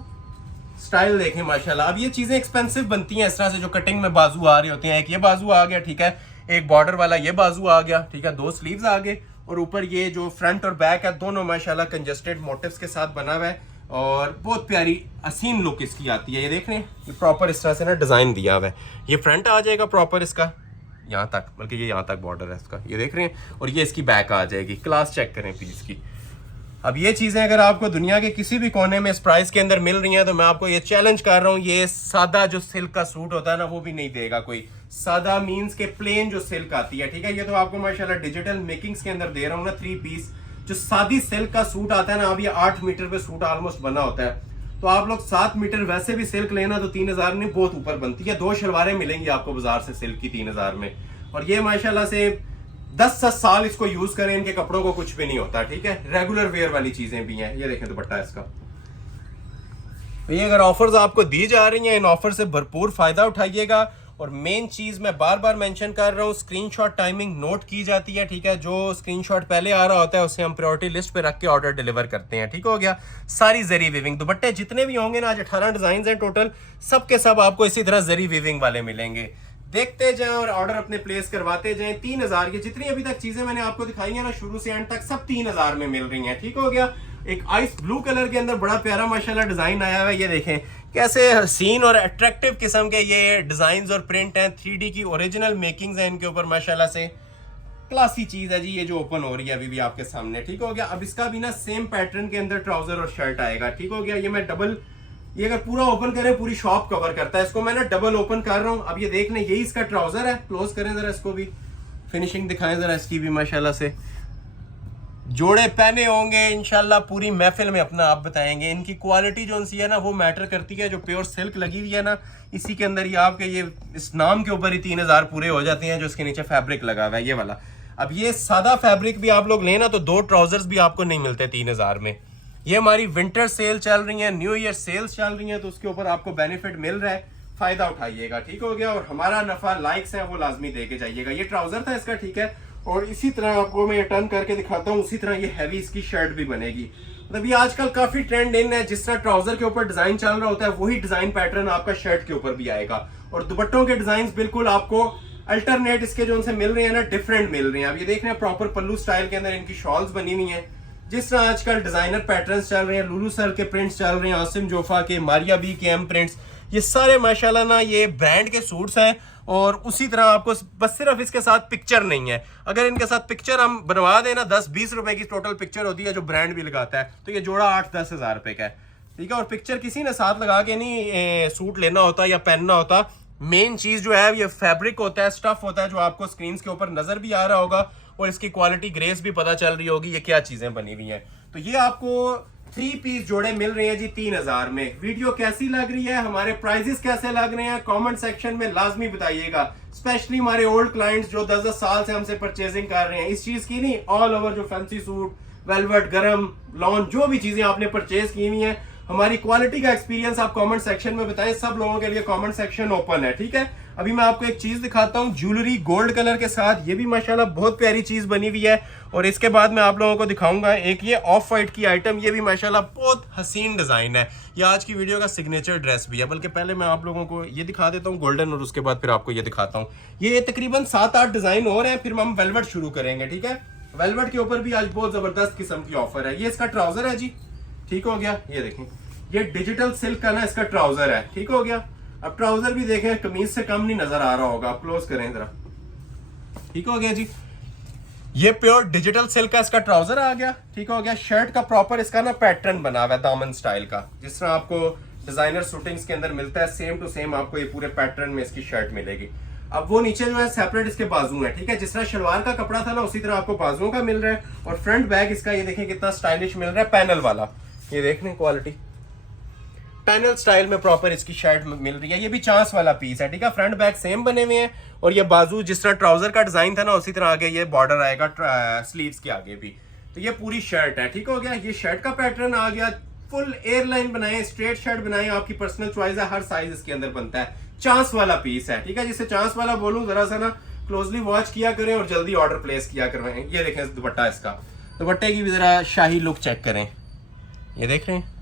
स्टाइल देखें माशाल्लाह। अब ये चीजें एक्सपेंसिव बनती हैं इस तरह से, जो कटिंग में बाजू आ रहे होते हैं। एक ये बाजू आ गया, ठीक है, एक बॉर्डर वाला ये बाजू आ गया, ठीक है, 2 स्लीव्स आ गए, और ऊपर ये जो फ्रंट और बैक है दोनों माशाल्लाह कंजस्टेड मोटिव्स के साथ बना हुआ है, और बहुत प्यारी हसीन लुक इसकी आती है। ये देख रहे हैं, ये प्रॉपर इस तरह से ना डिजाइन दिया हुआ है। ये फ्रंट आ जाएगा प्रॉपर इसका यहाँ तक, बल्कि ये यहाँ तक बॉर्डर है इसका, ये देख रहे हैं, और ये इसकी बैक आ जाएगी। क्लास चेक करें प्लीज की। अब ये चीजें अगर आपको दुनिया के किसी भी कोने में इस प्राइस के अंदर मिल रही हैं, तो मैं आपको ये चैलेंज कर रहा हूँ, ये सादा जो सिल्क का सूट होता है ना, वो भी नहीं देगा कोई। सादा मीन्स के प्लेन जो सिल्क आती है, ठीक है। ये तो आपको माशाल्लाह डिजिटल मेकिंग्स के अंदर दे रहा हूँ ना, 3 पीस जो सादी सिल्क का सूट आता है ना। अब ये 8 मीटर पे सूट ऑलमोस्ट बना होता है, तो आप लोग 7 मीटर वैसे भी सिल्क लेना तो 3000 नहीं, बहुत ऊपर बनती है। 2 शलवारें मिलेंगी आपको बाजार से सिल्क की 3000 में, और ये माशाल्लाह से 10 साल इसको यूज करें, इनके कपड़ों को कुछ भी नहीं होता, ठीक है। रेगुलर वेयर वाली चीजें भी हैं। ये देखें दुपट्टा इसका। ये अगर ऑफर्स आपको दी जा रही हैं, इन ऑफर से भरपूर फायदा उठाइएगा। और मेन चीज मैं बार बार मेंशन कर रहा हूँ, स्क्रीनशॉट टाइमिंग नोट की जाती है, ठीक है। जो स्क्रीनशॉट पहले आ रहा होता है उसे हम प्रायोरिटी लिस्ट पे रख के ऑर्डर डिलीवर करते हैं, ठीक हो गया। सारी जरी वीविंग दुपट्टे जितने भी होंगे ना, आज 18 डिजाइन हैं टोटल, सब के सब आपको इसी तरह जरी वीविंग वाले मिलेंगे। देखते जाएं और ऑर्डर अपने प्लेस करवाते जाएं। 3000 की जितनी अभी तक चीजें मैंने आपको दिखाई है ना, शुरू से एंड तक सब 3000 में मिल रही हैं, ठीक हो गया। एक आइस ब्लू कलर के अंदर बड़ा प्यारा माशाल्लाह डिजाइन आया हुआ है। ये देखें कैसे हसीन और अट्रैक्टिव किस्म के ये डिजाइन और प्रिंट हैं। 3D की ओरिजिनल मेकिंग्स हैं इनके ऊपर माशाल्लाह से। क्लासी चीज है जी, ये जो ओपन हो रही है अभी भी आपके सामने, ठीक हो गया। अब इसका भी ना सेम पैटर्न के अंदर ट्राउजर और शर्ट आएगा, ठीक हो गया। ये मैं डबल, ये अगर पूरा ओपन करें पूरी शॉप कवर करता है, इसको मैं ना डबल ओपन कर रहा हूँ। अब ये देख लें, यही इसका ट्राउजर है। क्लोज करें जरा इसको भी, फिनिशिंग दिखाएं जरा इसकी भी माशाल्लाह से। जोड़े पहने होंगे इंशाल्लाह पूरी महफिल में अपना आप बताएंगे। इनकी क्वालिटी जो सी है ना, वो मैटर करती है। जो प्योर सिल्क लगी हुई है ना, इसी के अंदर ये आपके ये इस नाम के ऊपर ही 3000 पूरे हो जाते हैं, जो इसके नीचे फैब्रिक लगा हुआ है ये वाला। अब ये सादा फैब्रिक भी आप लोग लेना तो 2 ट्राउजर्स भी आपको नहीं मिलते 3000 में। ये हमारी विंटर सेल चल रही है, न्यू ईयर सेल्स चल रही है, तो उसके ऊपर आपको बेनिफिट मिल रहा है, फायदा उठाइएगा, ठीक हो गया। और हमारा नफा लाइक्स है वो लाजमी दे के जाइएगा। ये ट्राउजर था इसका, ठीक है। और इसी तरह आपको मैं टर्न करके दिखाता हूँ, उसी तरह ये हैवी इसकी शर्ट भी बनेगी। मतलब ये आजकल काफी ट्रेंड इन है, जिस तरह ट्राउजर के ऊपर डिजाइन चल रहा होता है, वही डिजाइन पैटर्न आपका शर्ट के ऊपर भी आएगा। और दुपट्टों के डिजाइन बिल्कुल आपको अल्टरनेट इसके जो उनसे मिल रहे हैं ना, डिफरेंट मिल रहे हैं। अब ये देख रहे हैं प्रॉपर पल्लू स्टाइल के अंदर इनकी शॉल्स बनी हुई हैं। जिस तरह आजकल डिजाइनर पैटर्न्स चल रहे हैं, लुलू सर के प्रिंट्स चल रहे हैं, आसिम जोफा के, मारिया बी के एम प्रिंट्स, ये सारे माशाल्लाह ना ये ब्रांड के सूट्स हैं। और उसी तरह आपको बस सिर्फ इसके साथ पिक्चर नहीं है, अगर इनके साथ पिक्चर हम बनवा दें ना, 10-20 रुपए की टोटल पिक्चर होती है, जो ब्रांड भी लगाता है, तो ये जोड़ा 8-10 हजार रुपए का है, ठीक है। और पिक्चर किसी ने साथ लगा के नहीं सूट लेना होता या पहनना होता। मेन चीज जो है ये फैब्रिक होता है, स्टफ होता है, जो आपको स्क्रीन के ऊपर नजर भी आ रहा होगा, और इसकी क्वालिटी ग्रेस भी पता चल रही होगी, ये क्या चीजें बनी हुई हैं। तो ये आपको 3 पीस जोड़े मिल रहे हैं जी 3000 में। वीडियो कैसी लग रही है, हमारे प्राइजेस कैसे लग रहे हैं, कमेंट सेक्शन में लाजमी बताइएगा। स्पेशली हमारे ओल्ड क्लाइंट्स जो 10-10 साल से हमसे परचेजिंग कर रहे हैं, इस चीज की नहीं, ऑल ओवर जो फैंसी सूट, वेलवेट, गरम, लॉन, जो भी चीजें आपने परचेज की हुई हैं, हमारी क्वालिटी का एक्सपीरियंस आप कमेंट सेक्शन में बताएं। सब लोगों के लिए कमेंट सेक्शन ओपन है, ठीक है। अभी मैं आपको एक चीज दिखाता हूँ, ज्वेलरी गोल्ड कलर के साथ, ये भी माशाल्लाह बहुत प्यारी चीज बनी हुई है। और इसके बाद मैं आप लोगों को दिखाऊंगा एक ये ऑफ वाइट की आइटम, ये भी माशाल्लाह बहुत हसीन डिजाइन है। ये आज की वीडियो का सिग्नेचर ड्रेस भी है। बल्कि पहले मैं आप लोगों को ये दिखा देता हूँ गोल्डन, और उसके बाद फिर आपको ये दिखाता हूँ। ये तकरीबन 7-8 डिजाइन और हैं, फिर हम वेलवेट शुरू करेंगे, ठीक है। वेलवेट के ऊपर भी आज बहुत जबरदस्त किस्म की ऑफर है। ये इसका ट्राउजर है जी, ठीक हो गया। ये देखें, ये डिजिटल सिल्क का ना इसका ट्राउजर है, ठीक हो गया। अब ट्राउजर भी देखें, कमीज से कम नहीं नजर आ रहा होगा, आप क्लोज करें जरा, ठीक हो गया जी। ये प्योर डिजिटल सिल्क का इसका ट्राउजर आ गया, ठीक हो गया। शर्ट का प्रॉपर इसका ना पैटर्न बना हुआ है दामन स्टाइल का, जिस तरह आपको डिजाइनर शूटिंग्स के अंदर मिलता है, सेम टू सेम आपको ये पूरे पैटर्न में इसकी शर्ट मिलेगी। अब वो नीचे जो है सेपरेट इसके बाजू है, ठीक है। जिस तरह शलवार का कपड़ा था ना, उसी तरह आपको बाजुओं का मिल रहा है। और फ्रंट बैग इसका ये देखें कितना स्टाइलिश मिल रहा है, पैनल वाला, ये देख लें क्वालिटी, पैनल स्टाइल में प्रॉपर इसकी शर्ट मिल रही है। ये भी चांस वाला पीस है, ठीक है। फ्रंट बैक सेम बने हुए हैं, और ये बाजू जिस तरह ट्राउजर का डिजाइन था ना, उसी तरह आगे ये बॉर्डर आएगा स्लीव्स के आगे भी, तो ये पूरी शर्ट है, ठीक हो गया। ये शर्ट का पैटर्न आ गया, फुल एयरलाइन बनाए, स्ट्रेट शर्ट बनाए, आपकी पर्सनल चॉइस है, हर साइज इसके अंदर बनता है। चांस वाला पीस है, ठीक है। जिसे चांस वाला बोलूं, जरा सा ना क्लोजली वॉच किया करें और जल्दी ऑर्डर प्लेस किया करवाएं। ये देखें दुपट्टा, इसका दुपट्टे की भी जरा शाही लुक चेक करें, ये देख रहे हैं,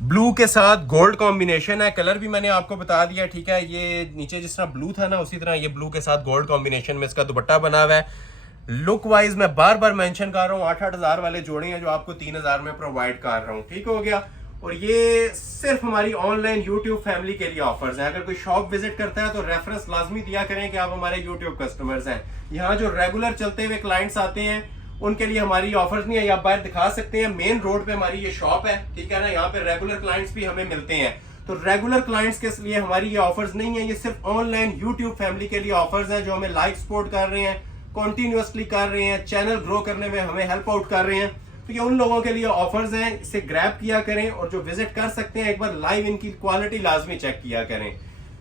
ब्लू के साथ गोल्ड कॉम्बिनेशन है। कलर भी मैंने आपको बता दिया, ठीक है। ये नीचे जिस तरह ब्लू था ना, उसी तरह ये ब्लू के साथ गोल्ड कॉम्बिनेशन में इसका दुपट्टा बना हुआ है। लुक वाइज मैं बार बार मेंशन कर रहा हूँ, 8-8 हज़ार वाले जोड़े हैं जो आपको 3,000 में प्रोवाइड कर रहा हूँ, ठीक हो गया। और ये सिर्फ हमारी ऑनलाइन यूट्यूब फैमिली के लिए ऑफर्स हैं। अगर कोई शॉप विजिट करता है तो रेफरेंस लाजमी दिया करें कि आप हमारे यूट्यूब कस्टमर्स हैं। यहाँ जो रेगुलर चलते हुए क्लाइंट्स आते हैं उनके लिए हमारी ऑफर्स नहीं है, आप बाहर दिखा सकते हैं। मेन रोड पे हमारी ये शॉप है, ठीक है ना। यहाँ पे रेगुलर क्लाइंट्स भी हमें मिलते हैं, तो रेगुलर क्लाइंट्स के लिए हमारी ये ऑफर्स नहीं है। ये सिर्फ ऑनलाइन यूट्यूब फैमिली के लिए ऑफर्स हैं जो हमें लाइक सपोर्ट कर रहे हैं, कॉन्टिन्यूसली कर रहे हैं, चैनल ग्रो करने में हमें हेल्प आउट कर रहे हैं। तो ये उन लोगों के लिए ऑफर्स हैं, इसे ग्रैब किया करें और जो विजिट कर सकते हैं एक बार लाइव इनकी क्वालिटी लाजमी चेक किया करें।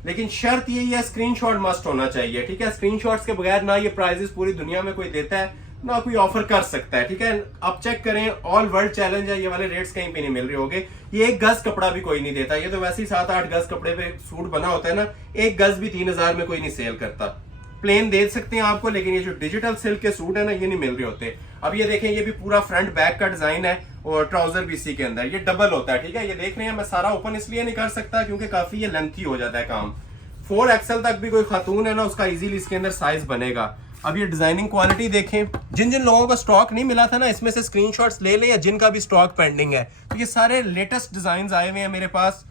लेकिन शर्त यही है, स्क्रीनशॉट मस्ट होना चाहिए, ठीक है। स्क्रीनशॉट्स के बगैर ना ये प्राइजेस पूरी दुनिया में कोई देता है, ना कोई ऑफर कर सकता है, ठीक है। आप चेक करें, ऑल वर्ल्ड चैलेंज है, ये वाले रेट्स कहीं पे नहीं मिल रहे होंगे। ये 1 गज कपड़ा भी कोई नहीं देता, ये तो वैसे ही 7-8 गज कपड़े पे सूट बना होता है ना, 1 गज भी 3,000 में कोई नहीं सेल करता। प्लेन दे सकते हैं आपको, लेकिन ये जो डिजिटल सिल्क के सूट है ना, ये नहीं मिल रहे होते। अब ये देखें, ये भी पूरा फ्रंट बैक का डिजाइन है और ट्राउजर भी इसी के अंदर, ये डबल होता है, ठीक है। ये देख रहे हैं, मैं सारा ओपन इसलिए नहीं कर सकता क्योंकि काफी ये लेंथी हो जाता है काम। 4XL तक भी कोई खातून है ना, उसका इजीली इसके अंदर साइज बनेगा। अब ये डिजाइनिंग क्वालिटी देखें, जिन जिन लोगों को स्टॉक नहीं मिला था ना, इसमें से स्क्रीनशॉट्स ले लें, या जिनका भी स्टॉक पेंडिंग है, तो ये सारे लेटेस्ट डिजाइन आए हुए हैं मेरे पास,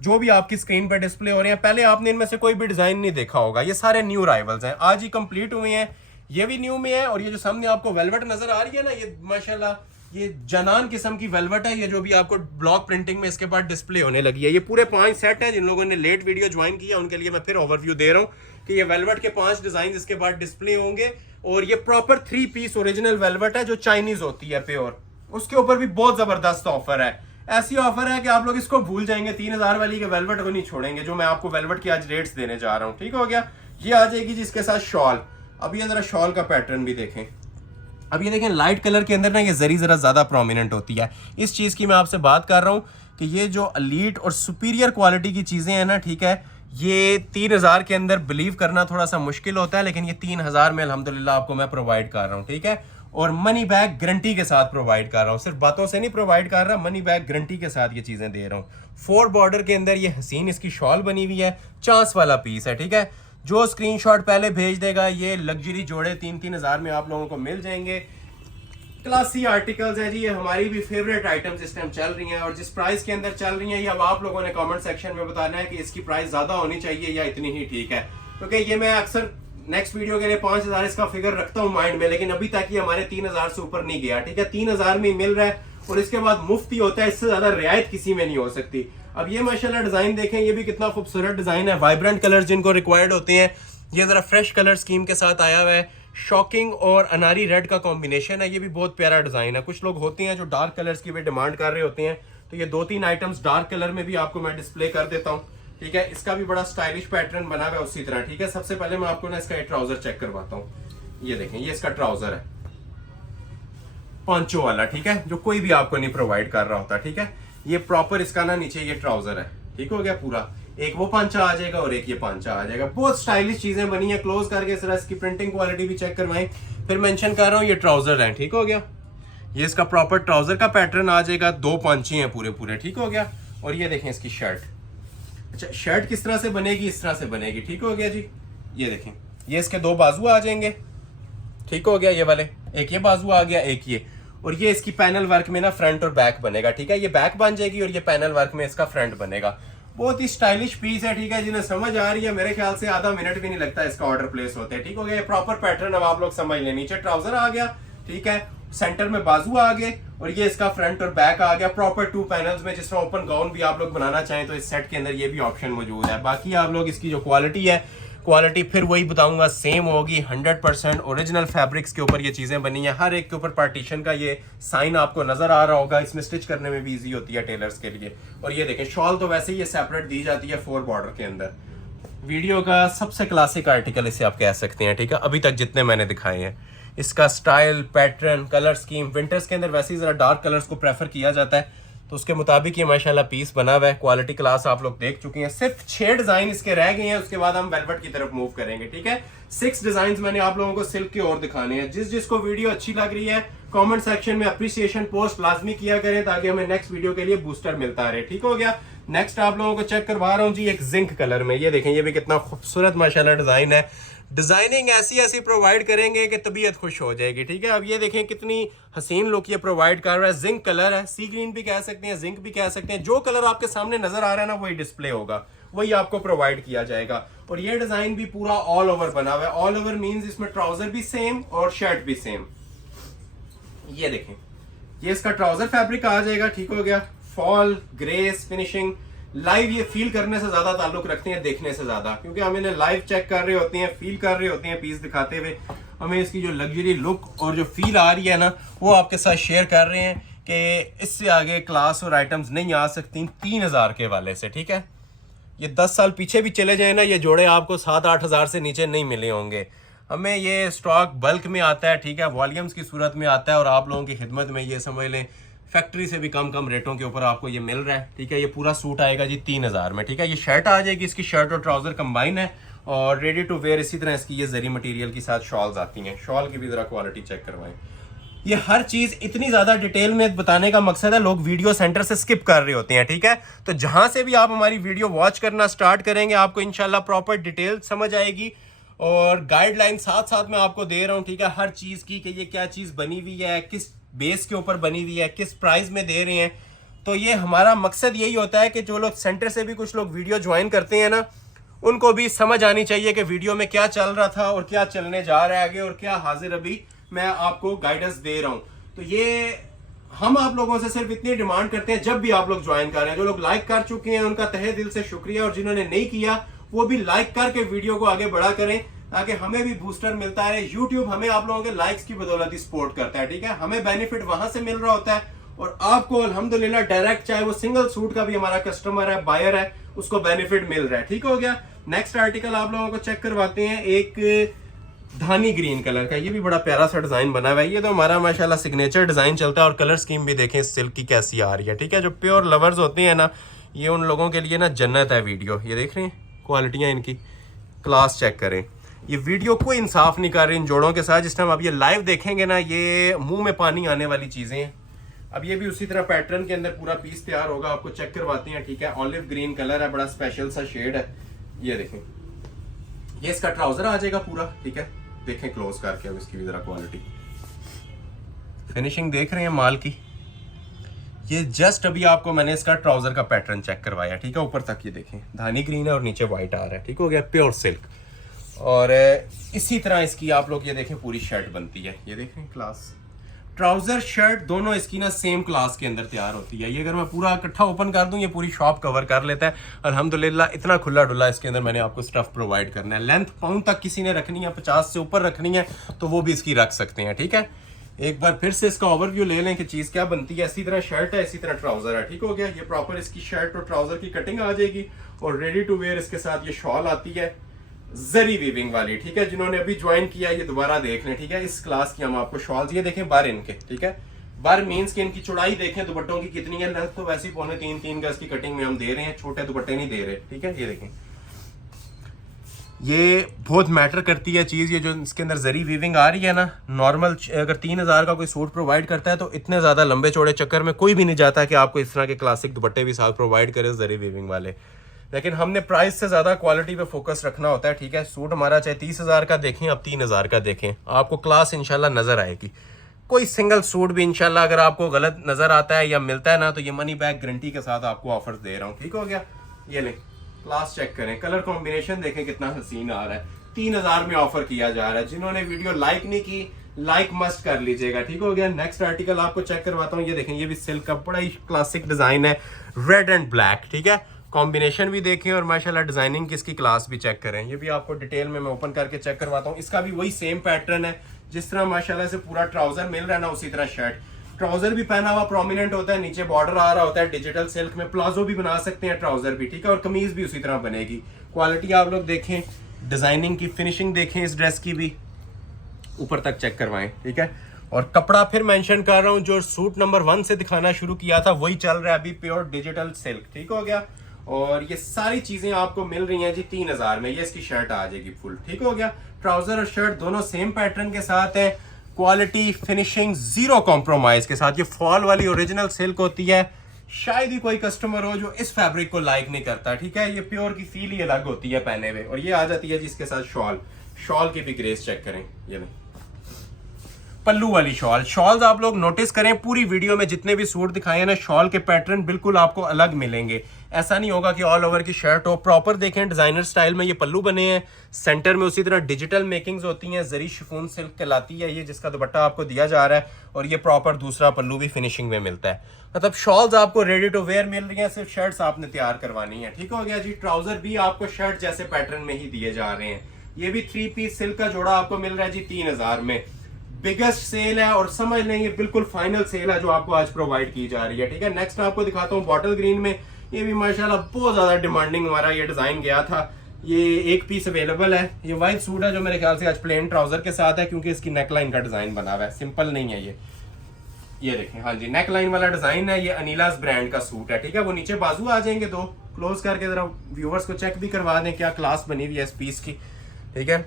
जो भी आपकी स्क्रीन पर डिस्प्ले हो रहे हैं। पहले आपने इनमें से कोई भी डिजाइन नहीं देखा होगा, ये सारे न्यू राइवल्स हैं, आज ही कंप्लीट हुए हैं। ये भी न्यू में है, और ये जो सामने आपको वेलवेट नजर आ रही है ना, ये माशाल्लाह ये जनान किस्म की वेलवेट है, ये जो भी आपको ब्लॉक प्रिंटिंग में इसके बाद डिस्प्ले होने लगी है। ये पूरे 5 सेट हैं। जिन लोगों ने लेट वीडियो ज्वाइन किया उनके लिए मैं फिर ओवरव्यू दे रहा हूँ कि ये वेलवेट के 5 डिजाइन इसके बाद डिस्प्ले होंगे। और ये प्रॉपर 3 पीस ओरिजिनल वेलवेट है जो चाइनीज होती है प्योर, उसके ऊपर भी बहुत जबरदस्त ऑफर है। ऐसी ऑफर है कि आप लोग इसको भूल जाएंगे, 3,000 वाली के वेलवेट को नहीं छोड़ेंगे, जो मैं आपको वेलवेट की आज रेट्स देने जा रहा हूँ, ठीक हो गया। ये आ जाएगी जिसके साथ शॉल। अब ये जरा शॉल का पैटर्न भी देखें। अब ये देखें, लाइट कलर के अंदर ना ये जरी जरा ज्यादा प्रोमिनेंट होती है। इस चीज की मैं आपसे बात कर रहा हूँ कि ये जो एलीट और सुपीरियर क्वालिटी की चीजें हैं ना, ठीक है, ये 3,000 के अंदर बिलीव करना थोड़ा सा मुश्किल होता है, लेकिन ये 3,000 में अल्हम्दुलिल्लाह आपको मैं प्रोवाइड कर रहा हूँ, ठीक है। और मनी बैक गारंटी के साथ प्रोवाइड कर रहा हूँ, सिर्फ बातों से नहीं प्रोवाइड कर रहा, मनी बैक गारंटी के साथ ये चीजें दे रहा हूँ। 4 बॉर्डर के अंदर ये हसीन इसकी शॉल बनी हुई है, चांस वाला पीस है, ठीक है। जो स्क्रीनशॉट पहले भेज देगा, ये लग्जरी जोड़े 3-3 हज़ार में आप लोगों को मिल जाएंगे। क्लासी आर्टिकल्स है जी, ये हमारी भी फेवरेट आइटम्स इस टाइम चल रही हैं, और जिस प्राइस के अंदर चल रही हैं ये अब आप लोगों ने कमेंट सेक्शन में बताना है कि इसकी प्राइस ज्यादा होनी चाहिए या इतनी ही ठीक है। क्योंकि ये मैं अक्सर नेक्स्ट वीडियो के लिए 5,000 इसका फिगर रखता हूँ माइंड में, लेकिन अभी तक ये हमारे 3,000 से ऊपर नहीं गया, ठीक है। 3,000 में मिल रहा है और इसके बाद मुफ्त ही होता है, इससे ज्यादा रियायत किसी में नहीं हो सकती। अब ये माशाल्लाह डिजाइन देखें, ये भी कितना खूबसूरत डिजाइन है। वाइब्रेंट कलर जिनको रिक्वायर्ड होते हैं, ये जरा फ्रेश कलर स्कीम के साथ आया हुआ है। शॉकिंग और अनारी रेड का कॉम्बिनेशन है, ये भी बहुत प्यारा डिजाइन है। कुछ लोग होते हैं जो डार्क कलर्स की भी डिमांड कर रहे होते हैं, तो ये 2-3 आइटम्स डार्क कलर में भी आपको मैं डिस्प्ले कर देता हूँ, ठीक है। इसका भी बड़ा स्टाइलिश पैटर्न बना हुआ है उसी तरह, ठीक है। सबसे पहले मैं आपको ना इसका ट्राउजर चेक करवाता हूँ। ये देखें, ये इसका ट्राउजर है पांचों वाला, ठीक है, जो कोई भी आपको नहीं प्रोवाइड कर रहा होता, ठीक है। ये प्रॉपर इसका ना नीचे ये ट्राउजर है, ठीक हो गया पूरा। एक वो पांचा आ जाएगा और एक ये पांचा आ जाएगा। बहुत स्टाइलिश चीजें बनी है। क्लोज करके इस तरह इसकी प्रिंटिंग क्वालिटी भी चेक करवाएं। फिर मेंशन कर रहा हूँ, ये ट्राउजर है, ठीक हो गया। ये इसका प्रॉपर ट्राउजर का पैटर्न आ जाएगा, 2 पांचे हैं पूरे पूरे, ठीक हो गया। और ये देखें इसकी शर्ट। अच्छा, शर्ट किस तरह से बनेगी? इस तरह से बनेगी, ठीक हो गया जी। ये देखें, ये इसके 2 बाजू आ जाएंगे, ठीक हो गया। ये वाले एक ये बाजू आ गया, एक ये, और ये इसकी पैनल वर्क में ना फ्रंट और बैक बनेगा, ठीक है। ये बैक बन जाएगी और ये पैनल वर्क में इसका फ्रंट बनेगा। बहुत ही स्टाइलिश पीस है, ठीक है। जिन्हें समझ आ रही है, मेरे ख्याल से आधा मिनट भी नहीं लगता इसका ऑर्डर प्लेस होते हैं, ठीक हो गया। ये प्रॉपर पैटर्न अब आप लोग समझ लें। नीचे ट्राउजर आ गया, ठीक है, सेंटर में बाजू आ गए, और ये इसका फ्रंट और बैक आ गया प्रॉपर 2 पैनल्स में। जिस तरह ओपन गाउन भी आप लोग बनाना चाहें तो इस सेट के अंदर ये भी ऑप्शन मौजूद है। बाकी आप लोग इसकी जो क्वालिटी है, क्वालिटी फिर वही बताऊंगा, सेम होगी। 100% ओरिजिनल फैब्रिक्स के ऊपर ये चीजें बनी है। हर एक के ऊपर पार्टीशन का ये साइन आपको नजर आ रहा होगा। इसमें स्टिच करने में भी इजी होती है टेलर्स के लिए। और ये देखें, शॉल तो वैसे ही ये सेपरेट दी जाती है 4 बॉर्डर के अंदर। वीडियो का सबसे क्लासिक आर्टिकल इसे आप कह सकते हैं, ठीक है, अभी तक जितने मैंने दिखाए हैं। इसका style, pattern, colour scheme, winters के अंदर वैसे ही ज़रा डार्क कलर्स को प्रेफर किया जाता है, तो उसके मुताबिक ये माशाल्लाह पीस बना हुआ है। क्वालिटी क्लास आप लोग देख चुके हैं। सिर्फ 6 डिज़ाइन इसके रह गए हैं, उसके बाद हम वेलवेट की तरफ मूव करेंगे। ठीक है, 6 डिज़ाइन मैंने आप लोगों को सिल्क के और दिखाने हैं। जिसको वीडियो अच्छी लग रही है कमेंट सेक्शन में अप्रिसिएशन पोस्ट लाजमी किया करें, ताकि हमें नेक्स्ट वीडियो के लिए बूस्टर मिलता रहे। ठीक हो गया। नेक्स्ट आप लोगों को चेक करवा रहा हूँ जी, एक जिंक कलर में। ये देखें, ये भी कितना खूबसूरत माशाल्लाह डिज़ाइन है। डिजाइनिंग ऐसी प्रोवाइड करेंगे कि तबीयत खुश हो जाएगी। ठीक है, अब ये देखें कितनी हसीन लुक ये प्रोवाइड कर रहा है। जिंक कलर है, सी ग्रीन भी कह सकते हैं, जिंक भी कह सकते हैं। जो कलर आपके सामने नजर आ रहा है ना, वही डिस्प्ले होगा, वही आपको प्रोवाइड किया जाएगा। और ये डिजाइन भी पूरा ऑल ओवर बना हुआ है। ऑल ओवर मींस इसमें ट्राउजर भी सेम और शर्ट भी सेम। ये देखें, ये इसका ट्राउजर फैब्रिक आ जाएगा। ठीक हो गया। फॉल, ग्रेस, फिनिशिंग लाइव ये फील करने से ज्यादा ताल्लुक रखते हैं देखने से ज्यादा, क्योंकि हम इन्हें लाइव चेक कर रहे होते हैं, फील कर रहे होते हैं पीस दिखाते हुए। हमें इसकी जो लग्जरी लुक और जो फील आ रही है ना, वो आपके साथ शेयर कर रहे हैं कि इससे आगे क्लास और आइटम्स नहीं आ सकती 3000 के वाले से। ठीक है, ये 10 साल पीछे भी चले जाए ना, ये जोड़े आपको 7-8 हज़ार से नीचे नहीं मिले होंगे। हमें ये स्टॉक बल्क में आता है। ठीक है, वॉल्यूम्स की सूरत में आता है, और आप लोगों की खिदमत में ये समझ लें फैक्ट्री से भी कम रेटों के ऊपर आपको ये मिल रहा है। ठीक है, ये पूरा सूट आएगा जी 3000 में। ठीक है, ये शर्ट आ जाएगी, इसकी शर्ट और ट्राउजर कंबाइन है, और रेडी टू वेयर इसी तरह इसकी ये जरी मटेरियल के साथ शॉल्स आती हैं। शॉल की भी जरा क्वालिटी चेक करवाएं। ये हर चीज इतनी ज्यादा डिटेल में बताने का मकसद है, लोग वीडियो सेंटर से स्किप कर रहे होते हैं। ठीक है, तो जहां से भी आप हमारी वीडियो वॉच करना स्टार्ट करेंगे, आपको इंशाल्लाह प्रॉपर डिटेल समझ आएगी, और गाइडलाइन साथ साथ में आपको दे रहा हूँ। ठीक है, हर चीज की कि ये क्या चीज बनी हुई है, किस बेस के ऊपर बनी हुई है, किस प्राइस में दे रहे हैं। तो ये हमारा मकसद यही होता है कि जो लोग सेंटर से भी कुछ लोग वीडियो ज्वाइन करते हैं ना, उनको भी समझ आनी चाहिए कि वीडियो में क्या चल रहा था और क्या चलने जा रहा है आगे, और क्या हाजिर अभी मैं आपको गाइडेंस दे रहा हूँ। तो ये हम आप लोगों से सिर्फ इतनी डिमांड करते हैं, जब भी आप लोग ज्वाइन कर रहे हैं, जो लोग लाइक कर चुके हैं उनका तहे दिल से शुक्रिया, और जिन्होंने नहीं किया वो भी लाइक करके वीडियो को आगे बढ़ा करें, ताकि हमें भी बूस्टर मिलता है। YouTube हमें आप लोगों के लाइक्स की बदौलत ही सपोर्ट करता है। ठीक है, हमें बेनिफिट वहां से मिल रहा होता है, और आपको अल्हम्दुलिल्लाह डायरेक्ट, चाहे वो सिंगल सूट का भी हमारा कस्टमर है, बायर है, उसको बेनिफिट मिल रहा है। ठीक हो गया। नेक्स्ट आर्टिकल आप लोगों को चेक करवाते हैं, एक धानी ग्रीन कलर का। ये भी बड़ा प्यारा सा डिजाइन बना हुआ है। ये तो हमारा माशाल्लाह सिग्नेचर डिजाइन चलता है, और कलर स्कीम भी देखें सिल्क की कैसी आ रही है। ठीक है, जो प्योर लवर्स होते हैं ना, ये उन लोगों के लिए ना जन्नत है वीडियो। ये देख रहे हैं क्वालिटियाँ इनकी, क्लास चेक करें। ये वीडियो कोई इंसाफ नहीं कर रही इन जोड़ों के साथ। जिस टाइम आप ये लाइव देखेंगे ना, ये मुंह में पानी आने वाली चीजें हैं। अब ये भी उसी तरह पैटर्न के अंदर पूरा पीस तैयार होगा, आपको चेक करवाते हैं। ठीक है, ऑलिव ग्रीन कलर है, बड़ा स्पेशल सा शेड है। ये देखें, ये इसका ट्राउजर आ जाएगा पूरा। ठीक है, देखें क्लोज करके अब इसकी भी जरा क्वालिटी, फिनिशिंग देख रहे हैं माल की। ये जस्ट अभी आपको मैंने इसका ट्राउजर का पैटर्न चेक करवाया। ठीक है, ऊपर तक ये देखें धानी ग्रीन है और नीचे व्हाइट आ रहा है। ठीक हो गया, प्योर सिल्क। और इसी तरह इसकी आप लोग ये देखें पूरी शर्ट बनती है। ये देखें क्लास, ट्राउजर शर्ट दोनों इसकी ना सेम क्लास के अंदर तैयार होती है। ये अगर मैं पूरा इकट्ठा ओपन कर दूं, ये पूरी शॉप कवर कर लेता है अल्हम्दुलिल्लाह। इतना खुला डुला इसके अंदर मैंने आपको स्टफ प्रोवाइड करना है। लेंथ पाउंड तक किसी ने रखनी है, 50 से ऊपर रखनी है, तो वो भी इसकी रख सकते हैं। ठीक है, एक बार फिर से इसका ओवरव्यू ले लें कि चीज क्या बनती है। इसी तरह शर्ट है, इसी तरह ट्राउजर है। ठीक हो गया, ये प्रॉपर इसकी शर्ट और ट्राउजर की कटिंग आ जाएगी, और रेडी टू वेयर इसके साथ ये शॉल आती है जरी वीविंग वाली। ठीक है, जिन्होंने अभी ज्वाइन किया ये दोबारा देख लें। ठीक है, इस क्लास की हम आपको शॉल्स ये देखें बार इनके। ठीक है, बार मीन्स की इनकी चौड़ाई देखें दुपट्टों की कितनी है। लेंथ तो वैसे ही 2.25-3 गज की कटिंग में हम दे रहे हैं, छोटे दुपट्टे नहीं दे रहे। ठीक है, ये देखें, ये बहुत मैटर करती है चीज़। ये जो इसके अंदर जरी वीविंग आ रही है ना, नॉर्मल अगर 3000 का कोई सूट प्रोवाइड करता है, तो इतने ज़्यादा लंबे चौड़े चक्कर में कोई भी नहीं जाता कि आपको इस तरह के क्लासिक दुपट्टे भी साथ प्रोवाइड करे जरी वीविंग वाले। लेकिन हमने प्राइस से ज़्यादा क्वालिटी पे फोकस रखना होता है। ठीक है, सूट हमारा चाहे 30,000 का देखें, अब 3000 का देखें, आपको क्लास इंशाल्लाह नज़र आएगी। कोई सिंगल सूट भी इंशाल्लाह अगर आपको गलत नज़र आता है या मिलता है ना, तो ये मनी बैक गारंटी के साथ आपको ऑफर्स दे रहा हूँ। ठीक हो गया, ये लें क्लास चेक करें, कलर कॉम्बिनेशन देखें कितना हसीन आ रहा है। 3000 में ऑफर किया जा रहा है। जिन्होंने वीडियो लाइक नहीं की, लाइक मस्ट कर लीजिएगा। ठीक हो गया। नेक्स्ट आर्टिकल आपको चेक करवाता हूँ। ये देखें, ये भी सिल्क का बड़ा ही क्लासिक डिजाइन है, रेड एंड ब्लैक। ठीक है, कॉम्बिनेशन भी देखें और माशाल्लाह डिजाइनिंग की इसकी क्लास भी चेक करें। ये भी आपको डिटेल में मैं ओपन करके चेक करवाता हूँ। इसका भी वही सेम पैटर्न है, जिस तरह माशाल्लाह से पूरा ट्राउजर मिल रहा है ना, उसी तरह शर्ट ट्राउजर भी पहना हुआ प्रोमिनेंट होता है, नीचे बॉर्डर आ रहा होता है डिजिटल सिल्क में। प्लाजो भी बना सकते हैं, ट्राउजर भी। ठीक है, और कमीज भी उसी तरह बनेगी। क्वालिटी आप लोग देखें, डिजाइनिंग की फिनिशिंग देखें इस ड्रेस की भी, ऊपर तक चेक करवाएं, ठीक है। और कपड़ा फिर मेंशन कर रहा हूँ, जो सूट नंबर 1 से दिखाना शुरू किया था वही चल रहा है अभी, प्योर डिजिटल सिल्क, ठीक हो गया। और ये सारी चीजें आपको मिल रही हैं जी 3000 में। ये इसकी शर्ट आ जाएगी फुल, ठीक हो गया। ट्राउजर और शर्ट दोनों सेम पैटर्न के साथ है, क्वालिटी फिनिशिंग जीरो कॉम्प्रोमाइज के साथ। ये फॉल वाली ओरिजिनल सिल्क होती है, शायद ही कोई कस्टमर हो जो इस फैब्रिक को लाइक नहीं करता, ठीक है। ये प्योर की फील ही अलग होती है पहने हुए। और ये आ जाती है जिसके साथ शॉल, शॉल की भी ग्रेस चेक करें, ये नहीं पल्लू वाली शॉल। शॉल्स आप लोग नोटिस करें, पूरी वीडियो में जितने भी सूट दिखाए हैं ना, शॉल के पैटर्न बिल्कुल आपको अलग मिलेंगे। ऐसा नहीं होगा कि ऑल ओवर की शर्ट हो। प्रॉपर देखें डिजाइनर स्टाइल में ये पल्लू बने हैं, सेंटर में उसी तरह डिजिटल मेकिंग्स होती हैं, जरी शिफॉन सिल्क कहलाती है ये, जिसका दुपट्टा आपको दिया जा रहा है। और ये प्रॉपर दूसरा पल्लू भी फिनिशिंग में मिलता है। मतलब शॉल्स आपको रेडी टू वेयर मिल रही हैं, सिर्फ शर्ट्स आपने तैयार करवानी है, ठीक हो गया जी। ट्राउजर भी आपको शर्ट जैसे पैटर्न में ही दिए जा रहे हैं। ये भी 3 पीस सिल्क का जोड़ा आपको मिल रहा है जी 3000 में। बिगेस्ट सेल है और समझ लेंगे बिल्कुल फाइनल सेल है जो आपको आज प्रोवाइड की जा रही है, ठीक है। नेक्स्ट आपको दिखाता हूँ बॉटल ग्रीन में। ये भी माशाल्लाह बहुत ज्यादा डिमांडिंग हमारा ये डिजाइन गया था। ये 1 पीस अवेलेबल है। ये वाइट सूट है जो मेरे ख्याल से आज प्लेन ट्राउजर के साथ है, क्योंकि इसकी नेकलाइन का डिजाइन बना हुआ है, सिंपल नहीं है ये देखें, हाँ जी नेकलाइन वाला डिजाइन है। ये अनिलास ब्रांड का सूट है, ठीक है। वो नीचे बाजू आ जाएंगे दो, क्लोज करके जरा व्यूवर्स को चेक भी करवा दें क्या क्लास बनी हुई है इस पीस की, ठीक है।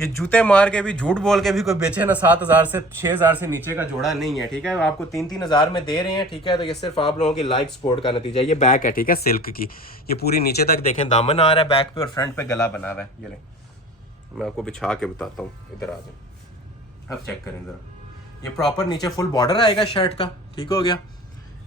ये जूते मार के भी, झूठ बोल के भी कोई बेचे ना 7000 से 6000 से नीचे का जोड़ा नहीं है, ठीक है। आपको 3-3 हजार में दे रहे हैं, ठीक है। तो ये सिर्फ आप लोगों की लाइव सपोर्ट का नतीजा है। ये बैक है, ठीक है, सिल्क की। ये पूरी नीचे तक देखें दामन आ रहा है बैक पे, और फ्रंट पे गला बना हुआ है। ये ले मैं आपको बिछा के बताता हूँ, इधर आ जाए, अब चेक करें जरा। ये प्रॉपर नीचे फुल बॉर्डर आएगा शर्ट का, ठीक हो गया।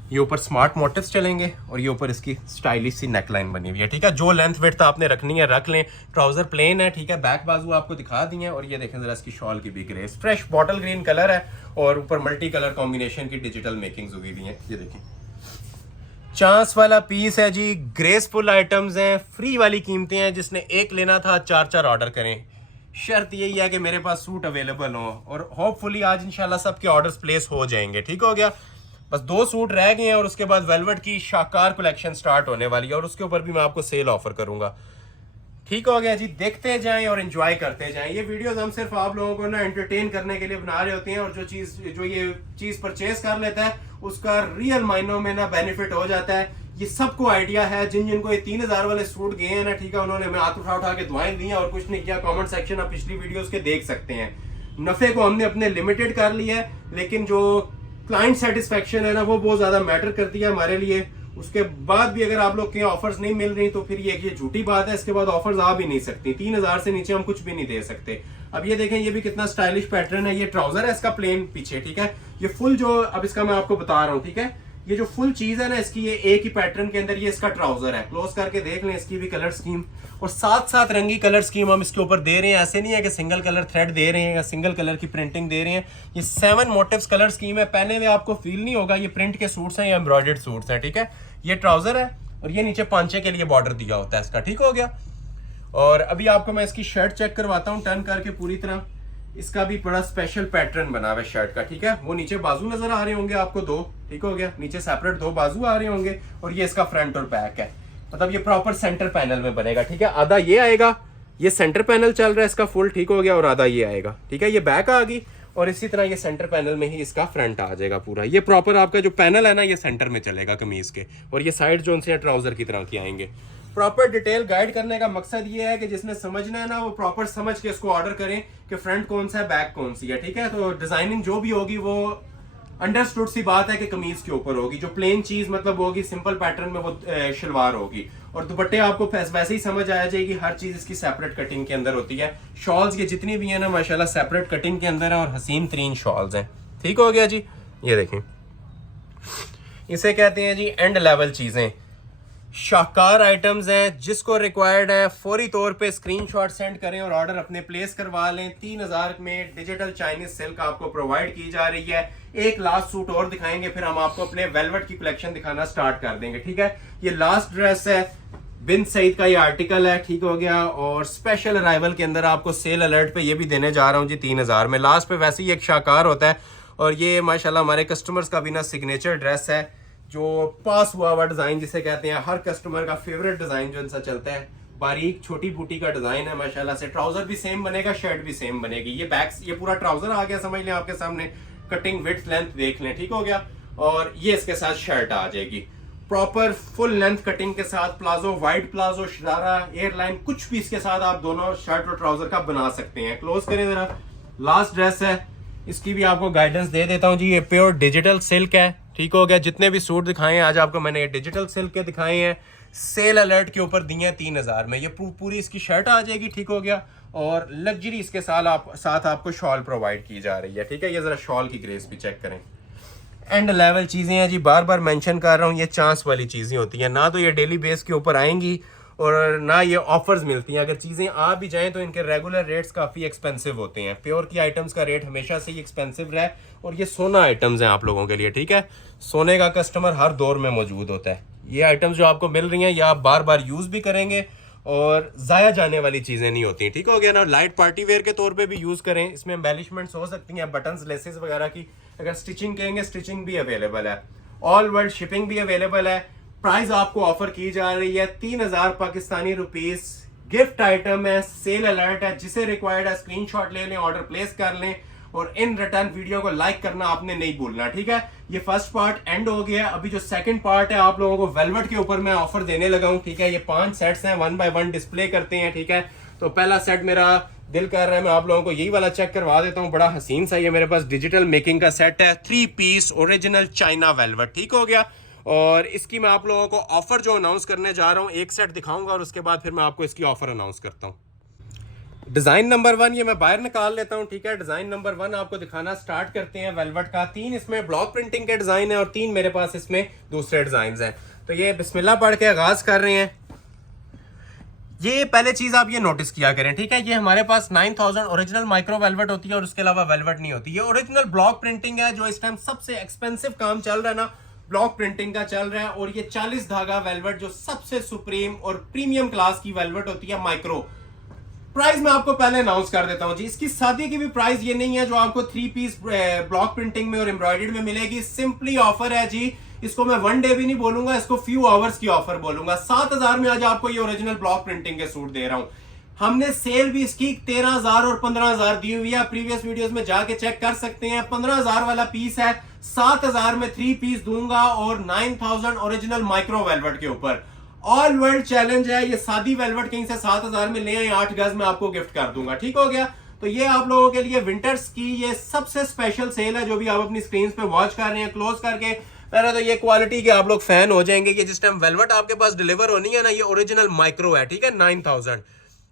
ये ऊपर स्मार्ट मोटिव्स चलेंगे और ये ऊपर इसकी स्टाइलिश सी नेकलाइन बनी हुई है, ठीक है। जो लेंथ विड्थ आपने रखनी है रख लें। ट्राउजर प्लेन है, ठीक है। बैक बाजू आपको दिखा दी है। और ये देखें जरा इसकी शॉल की भी grace, fresh bottle green colour है और ऊपर मल्टी कलर कॉम्बिनेशन की डिजिटल मेकिंग्स हुई हुई है। ये देखें चांस वाला पीस है जी, ग्रेसफुल आइटम्स हैं, फ्री वाली कीमतें हैं। जिसने एक लेना था 4-4 ऑर्डर करें। शर्त यही है कि मेरे पास सूट अवेलेबल हो, और होपफुली आज इंशाल्लाह सबके ऑर्डर्स प्लेस हो जाएंगे, ठीक हो गया। बस 2 सूट रह गए हैं और उसके बाद वेलवेट की शाकार कलेक्शन स्टार्ट होने वाली है, और उसके ऊपर भी मैं आपको सेल ऑफर करूंगा, ठीक हो गया जी। देखते जाएं और एंजॉय करते जाएं। ये वीडियोस हम सिर्फ आप लोगों को ना एंटरटेन करने के लिए बना रहे होते हैं, और जो ये चीज परचेज कर लेता है उसका रियल मायनों में ना बेनिफिट हो जाता है। ये सबको आइडिया है, जिनको ये 3000 वाले सूट गए हैं ना, ठीक है, उन्होंने मैं हाथ उठा के दुआएं दी हैं और कुछ नहीं किया। कमेंट सेक्शन आप पिछली वीडियोस के देख सकते हैं। नफे को हमने अपने लिमिटेड कर लिया है, लेकिन जो क्लाइंट सेटिस्फेक्शन है ना, वो बहुत ज्यादा मैटर करती है हमारे लिए। उसके बाद भी अगर आप लोग के ऑफर्स नहीं मिल रही तो फिर ये झूठी बात है। इसके बाद ऑफर्स आ भी नहीं सकती। 3000 से नीचे हम कुछ भी नहीं दे सकते। अब ये देखें, ये भी कितना स्टाइलिश पैटर्न है। ये ट्राउजर है इसका प्लेन पीछे, ठीक है। ये फुल जो अब इसका मैं आपको बता रहा हूँ, ठीक है। ये जो फुल चीज है ना इसकी, ये एक ही पैटर्न के अंदर ये इसका ट्राउजर है। क्लोज करके देख लें इसकी भी कलर स्कीम, और साथ साथ रंगी कलर स्कीम हम इसके ऊपर दे रहे हैं। ऐसे नहीं है कि सिंगल कलर थ्रेड दे रहे हैं या सिंगल कलर की प्रिंटिंग दे रहे हैं। ये 7 मोटिव्स कलर स्कीम है। पहने में आपको फील नहीं होगा ये प्रिंट के सूट्स हैं या एम्ब्रॉयडर्ड सूट्स हैं, ठीक है। ये ट्राउजर है और ये नीचे पांचे के लिए बॉर्डर दिया होता है इसका, ठीक हो गया। और अभी आपको मैं इसकी शर्ट चेक करवाता हूँ टर्न करके पूरी तरह। इसका भी बड़ा स्पेशल पैटर्न बना हुआ है शर्ट का, ठीक है। वो नीचे बाजू नजर आ रहे होंगे आपको 2, ठीक हो गया। नीचे सेपरेट 2 बाजू आ रहे होंगे, और ये इसका फ्रंट और बैक है। मतलब ये प्रॉपर सेंटर पैनल में बनेगा, ठीक है। आधा ये आएगा, ये सेंटर पैनल चल रहा है इसका फुल, ठीक हो गया। और आधा ये आएगा, ठीक है। ये बैक आ गई, और इसी तरह ये सेंटर पैनल में ही इसका फ्रंट आ जाएगा पूरा। ये प्रॉपर आपका जो पैनल है ना, ये सेंटर में चलेगा कमीज के, और ये साइड जोन से ट्राउजर की तरह के आएंगे। प्रॉपर डिटेल गाइड करने का मकसद ये है कि जिसने समझना है ना, वो प्रॉपर समझ के इसको ऑर्डर करें कि फ्रंट कौन सा है, बैक कौन सी है, ठीक है। तो डिजाइनिंग जो भी होगी वो अंडरस्टूड सी बात है कि कमीज के ऊपर होगी। जो प्लेन चीज मतलब होगी सिंपल पैटर्न में, वो शलवार होगी। और दुपट्टे आपको वैसे ही समझ आ जाएगी, हर चीज इसकी सेपरेट कटिंग के अंदर होती है। शॉल्स ये जितनी भी है ना माशाल्लाह सेपरेट कटिंग के अंदर है, और हसीन तरीन शॉल्स हैं, ठीक हो गया जी। ये देखें, इसे कहते हैं जी एंड लेवल चीजें, शाकार आइटम्स हैं। जिसको रिक्वायर्ड है फौरी तौर पे स्क्रीनशॉट सेंड करें और ऑर्डर अपने प्लेस करवा लें। 3000 में डिजिटल चाइनीज सिल्क आपको प्रोवाइड की जा रही है। एक लास्ट सूट और दिखाएंगे, फिर हम आपको अपने वेलवेट की कलेक्शन दिखाना स्टार्ट कर देंगे, ठीक है। ये लास्ट ड्रेस है, बिन सईद का ये आर्टिकल है, ठीक हो गया। और स्पेशल अराइवल के अंदर आपको सेल अलर्ट पे ये भी देने जा रहा हूँ जी 3000 में। लास्ट पे वैसे ही एक शाकार होता है, और ये माशाल्लाह हमारे कस्टमर्स का भी ना सिग्नेचर ड्रेस है, जो पास हुआ हुआ डिजाइन जिसे कहते हैं। हर कस्टमर का फेवरेट डिजाइन जो इनसा चलता है, बारीक छोटी बूटी का डिजाइन है माशाल्लाह से। ट्राउजर भी सेम बनेगा, शर्ट भी सेम बनेगी। ये बैक ये पूरा ट्राउजर आ गया समझ लें आपके सामने, कटिंग विड्थ लेंथ देख लें, ठीक हो गया। और ये इसके साथ शर्ट आ जाएगी प्रॉपर फुल लेंथ कटिंग के साथ, palazzo, wide palazzo, sharara, airline, कुछ भी इसके साथ आप दोनों शर्ट और ट्राउजर का बना सकते हैं। क्लोज करें जरा। लास्ट ड्रेस है, इसकी भी आपको गाइडेंस दे देता हूँ जी। ये प्योर डिजिटल सिल्क है, ठीक हो गया। जितने भी सूट दिखाए हैं आज आपको मैंने ये डिजिटल सिल्क के दिखाए हैं। सेल अलर्ट के ऊपर दिए हैं 3000 में। ये पूरी इसकी शर्ट आ जाएगी, ठीक हो गया। और लग्जरी इसके साथ आपको शॉल प्रोवाइड की जा रही है, ठीक है। ये जरा शॉल की ग्रेस भी चेक करें। एंड लेवल चीज़ें हैं जी, बार बार मेंशन कर रहा हूँ, ये चांस वाली चीज़ें होती हैं ना, तो ये डेली बेस के ऊपर आएंगी और ना ये ऑफर्स मिलती हैं। अगर चीज़ें आ भी जाएं तो इनके रेगुलर रेट्स काफ़ी एक्सपेंसिव होते हैं। प्योर की आइटम्स का रेट हमेशा से ही एक्सपेंसिव रहा है। और ये सोना आइटम्स हैं आप लोगों के लिए, ठीक है। सोने का कस्टमर हर दौर में मौजूद होता है। ये आइटम्स जो आपको मिल रही हैं ये आप बार बार यूज़ भी करेंगे और ज़ाया जाने वाली चीज़ें नहीं होती, ठीक हो गया ना। लाइट पार्टी वेयर के तौर पे भी यूज़ करें। इसमें एम्बेलिशमेंट्स हो सकती हैं, बटन्स, लेसेस वगैरह की। अगर स्टिचिंग कहेंगे, स्टिचिंग भी अवेलेबल है। ऑल वर्ल्ड शिपिंग भी अवेलेबल है। प्राइस आपको ऑफर की जा रही है 3000 पाकिस्तानी रुपीस। गिफ्ट आइटम है, सेल अलर्ट है। जिसे रिक्वायर्ड है स्क्रीनशॉट ले लें, ऑर्डर प्लेस कर लें और इन रिटर्न वीडियो को लाइक करना आपने नहीं भूलना, ठीक है। ये फर्स्ट पार्ट एंड हो गया। अभी जो सेकंड पार्ट है आप लोगों को वेलवेट के ऊपर मैं ऑफर देने लगा हूं, ठीक है। ये 5 सेट्स हैं, 1 बाय 1 डिस्प्ले करते हैं, ठीक है। तो पहला सेट मेरा दिल कर रहा है मैं आप लोगों को यही वाला चेक करवा देता हूँ। बड़ा हसीन सा ये मेरे पास डिजिटल मेकिंग का सेट है, 3 पीस ओरिजिनल चाइना वेलवेट, ठीक हो गया। और इसकी मैं आप लोगों को ऑफर जो अनाउंस करने जा रहा हूँ, एक सेट दिखाऊंगा और उसके बाद फिर मैं आपको इसकी ऑफर अनाउंस करता हूँ। डिजाइन नंबर 1 ये मैं बाहर निकाल लेता हूँ, ठीक है। डिजाइन नंबर 1 आपको दिखाना स्टार्ट करते हैं वेलवेट का। 3 इसमें ब्लॉक प्रिंटिंग के डिजाइन है और 3 मेरे पास इसमें दूसरे डिजाइन हैं। तो ये बिस्मिल्लाह पढ़ के आगाज कर रहे हैं। ये पहले चीज आप ये नोटिस किया करें, ठीक है। ये हमारे पास 9000 ओरिजिनल माइक्रो वेलवेट होती है और उसके अलावा वेलवेट नहीं होती। ये ओरिजिनल ब्लॉक प्रिंटिंग है जो इस टाइम सबसे एक्सपेंसिव काम चल रहा है ना, ब्लॉक प्रिंटिंग का चल रहा है। और ये 40 धागा वेलवेट जो सबसे सुप्रीम और प्रीमियम क्लास की वेलवेट होती है माइक्रो। प्राइस मैं आपको पहले अनाउंस कर देता हूं जी। इसकी सादी की भी प्राइस ये नहीं है जो आपको 3 पीस ब्लॉक प्रिंटिंग में और एम्ब्रॉयडर्ड में मिलेगी। सिंपली ऑफर है जी। इसको मैं 1 डे भी नहीं बोलूंगा, इसको फ्यू आवर्स की ऑफर बोलूंगा। 7000 में आज आपको ये ओरिजिनल ब्लॉक प्रिंटिंग के सूट दे रहा हूं। हमने सेल भी इसकी 13000 और 15000 दी हुई है। प्रीवियस वीडियोस में जाके चेक कर सकते हैं। 15000 वाला पीस है, 7000 में 3 पीस दूंगा और 9000 ओरिजिनल माइक्रो वेलवेट के ऊपर। ऑल वर्ल्ड चैलेंज है। ये सादी वेलवेट कहीं से 7000 में ले आए, 8 गज में आपको गिफ्ट कर दूंगा, ठीक हो गया। तो ये आप लोगों के लिए विंटर्स की ये सबसे स्पेशल सेल है जो भी आप अपनी स्क्रीन पे वॉच कर रहे हैं। क्लोज करके पहले तो ये क्वालिटी के आप लोग फैन हो जाएंगे। ये जिस टाइम वेलवेट आपके पास डिलीवर होनी है ना, ये ओरिजिनल माइक्रो है, ठीक है। 9000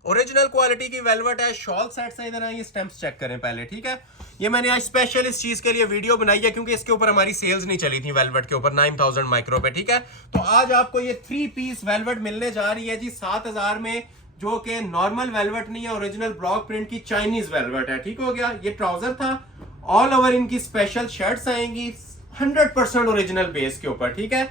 ओरिजिनल क्वालिटी की वेलवेट है। शॉल सेट से इधर ये स्टैंप्स चेक करें पहले, ठीक है। ये मैंने आज स्पेशल इस चीज के लिए वीडियो बनाई है क्योंकि इसके ऊपर हमारी सेल्स नहीं चली थी वेलवेट के ऊपर 9000 माइक्रो पे, ठीक है। तो आज आपको ये 3 पीस वेलवेट मिलने जा रही है जी 7000 में, जो कि नॉर्मल वेलवेट नहीं है, ओरिजिनल ब्लॉक प्रिंट की चाइनीज वेलवेट है, ठीक हो गया। ये ट्राउजर था। ऑल ओवर इनकी स्पेशल शर्ट्स आएंगी 100% ओरिजिनल बेस के ऊपर, ठीक है।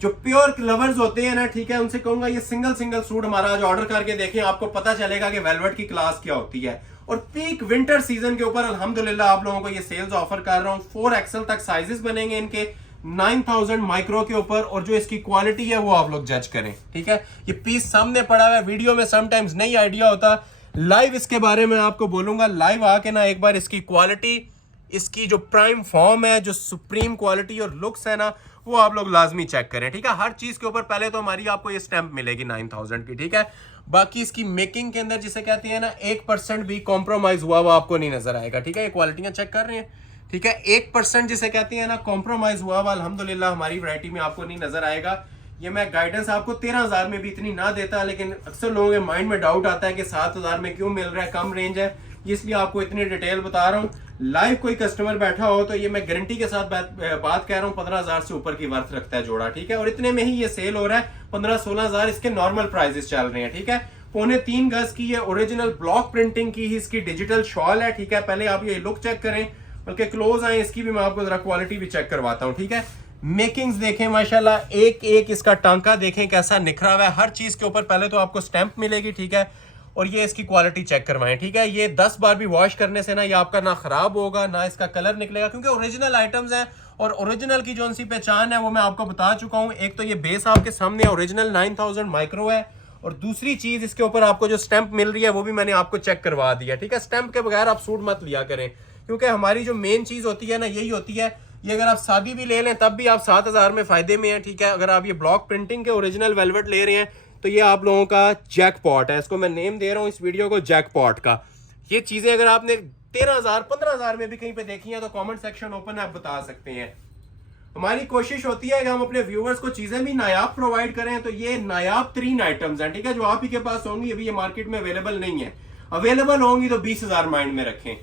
जो प्योर लवर्स होते हैं ना, ठीक है, उनसे कहूंगा ये सिंगल सूट हमारा आज ऑर्डर करके देखें, आपको पता चलेगा कि वेलवेट की क्लास क्या होती है। और पीक विंटर सीजन के ऊपर अल्हम्दुलिल्लाह आप लोगों को ये सेल्स ऑफर कर रहा हूं। 4XL तक साइजेस बनेंगे इनके 9000 माइक्रो के ऊपर। और जो इसकी क्वालिटी है वो आप लोग जज करें, ठीक है। ये पीस सामने पड़ा हुआ है, वीडियो में समटाइम्स नहीं आइडिया होता। लाइव इसके बारे में आपको बोलूंगा, लाइव आके ना एक बार इसकी क्वालिटी, इसकी जो प्राइम फॉर्म है, जो सुप्रीम क्वालिटी और लुक्स है ना, वो आप लोग लाजमी चेक करें, ठीक है। हर चीज के ऊपर पहले तो हमारी आपको ये स्टैंप मिलेगी 9000 की, ठीक है। बाकी इसकी मेकिंग के अंदर जिसे कहते हैं ना 1% भी कॉम्प्रोमाइज हुआ हुआ आपको नहीं नजर आएगा, ठीक है। ये क्वालिटियां चेक कर रहे हैं, ठीक है। 1% जिसे कहते हैं ना कॉम्प्रोमाइज हुआ हुआ अल्हम्दुलिल्लाह हमारी वैरायटी में आपको नहीं नजर आएगा। ये मैं गाइडेंस आपको 13000 में भी इतनी ना देता, लेकिन अक्सर लोगों के माइंड में डाउट आता है कि 7000 में क्यों मिल रहा है, कम रेंज है, इसलिए आपको इतनी डिटेल बता रहा हूँ। लाइव कोई कस्टमर बैठा हो तो ये मैं गारंटी के साथ बात कह रहा हूँ 15000 से ऊपर की वर्थ रखता है जोड़ा, ठीक है। और इतने में ही ये सेल हो रहा है। 15-16 इसके नॉर्मल प्राइसेस चल रहे हैं, ठीक है। 3.25 गज की ये ओरिजिनल ब्लॉक प्रिंटिंग की ही इसकी डिजिटल शॉल है, ठीक है। पहले आप ये लुक चेक करें, बल्कि क्लोज आए, इसकी भी मैं आपको जरा क्वालिटी भी चेक करवाता हूँ, ठीक है। मेकिंग्स देखें माशाल्लाह, एक एक इसका टांका देखें कैसा निखरा हुआ है। हर चीज के ऊपर पहले तो आपको स्टैंप मिलेगी, ठीक है। और ये इसकी क्वालिटी चेक करवाएं, ठीक है। ये 10 बार भी वॉश करने से ना ये आपका ना खराब होगा ना इसका कलर निकलेगा, क्योंकि ओरिजिनल आइटम्स हैं। और ओरिजिनल की जो उनसी पहचान है वो मैं आपको बता चुका हूं। एक तो ये बेस आपके सामने ओरिजिनल 9000 माइक्रो है, और दूसरी चीज इसके ऊपर आपको जो स्टैंप मिल रही है वो भी मैंने आपको चेक करवा दिया, ठीक है। स्टैंप के बगैर आप सूट मत लिया करें, क्योंकि हमारी जो मेन चीज होती है ना यही होती है, ये अगर आप सादी भी ले लें तब भी आप 7,000 में फायदे में है, ठीक है। अगर आप ये ब्लॉक प्रिंटिंग के ओरिजिनल वेलवेट ले रहे हैं तो ये आप लोगों का जैकपॉट है, इसको मैं नेम दे रहा हूँ इस वीडियो को जैकपॉट का। ये चीजें अगर आपने 13,000 15,000 में भी कहीं पे देखी है तो कमेंट सेक्शन ओपन है, आप बता सकते हैं। हमारी कोशिश होती है कि हम अपने व्यूअर्स को चीजें भी नायाब प्रोवाइड करें, तो ये नायाब 3 आइटम्स हैं, ठीक है, जो आप ही के पास होंगी, अभी ये मार्केट में अवेलेबल नहीं है। अवेलेबल होंगी तो 20,000 माइंड में रखें।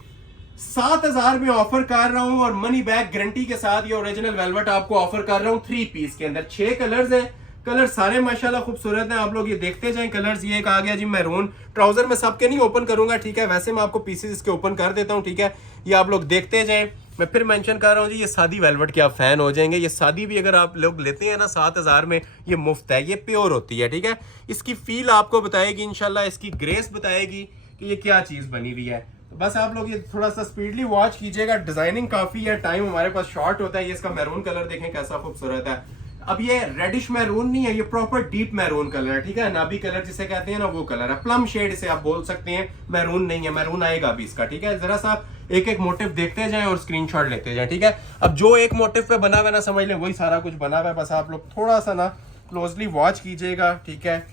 7,000 में ऑफर कर रहा हूं और मनी बैक गारंटी के साथ ये ओरिजिनल वेलवेट आपको ऑफर कर रहा हूं 3 पीस के अंदर। 6 कलर्स हैं, कलर सारे माशाल्लाह खूबसूरत हैं, आप लोग ये देखते जाएं कलर्स। ये एक आ गया जी मैरून, ट्राउजर में सबके नहीं ओपन करूंगा, ठीक है, वैसे मैं आपको पीसेस इसके ओपन कर देता हूं, ठीक है, ये आप लोग देखते जाएं। मैं फिर मेंशन कर रहा हूं जी, ये सादी वेलवेट के आप फैन हो जाएंगे। ये सादी भी अगर आप लोग लेते हैं ना 7,000 में, ये मुफ्त है, ये प्योर होती है, ठीक है। इसकी फील आपको बताएगी इंशाल्लाह, इसकी ग्रेस बताएगी कि ये क्या चीज बनी हुई है। तो बस आप लोग ये थोड़ा सा स्पीडली वॉच कीजिएगा, डिजाइनिंग काफी है, टाइम हमारे पास शॉर्ट होता है। ये इसका मैरून कलर देखें कैसा खूबसूरत है। अब ये रेडिश मैरून नहीं है, ये प्रॉपर डीप मैरून कलर है, ठीक है, नाबी कलर जिसे कहते हैं ना वो कलर है, प्लम शेड इसे आप बोल सकते हैं, मैरून नहीं है, मैरून आएगा अभी इसका, ठीक है। जरा सा एक एक मोटिव देखते जाएं और स्क्रीनशॉट लेते जाएं, ठीक है। अब जो एक मोटिव पे बना हुआ है ना, समझ लें वही सारा कुछ बना हुआ है, बस आप लोग थोड़ा सा ना क्लोजली वॉच कीजिएगा, ठीक है।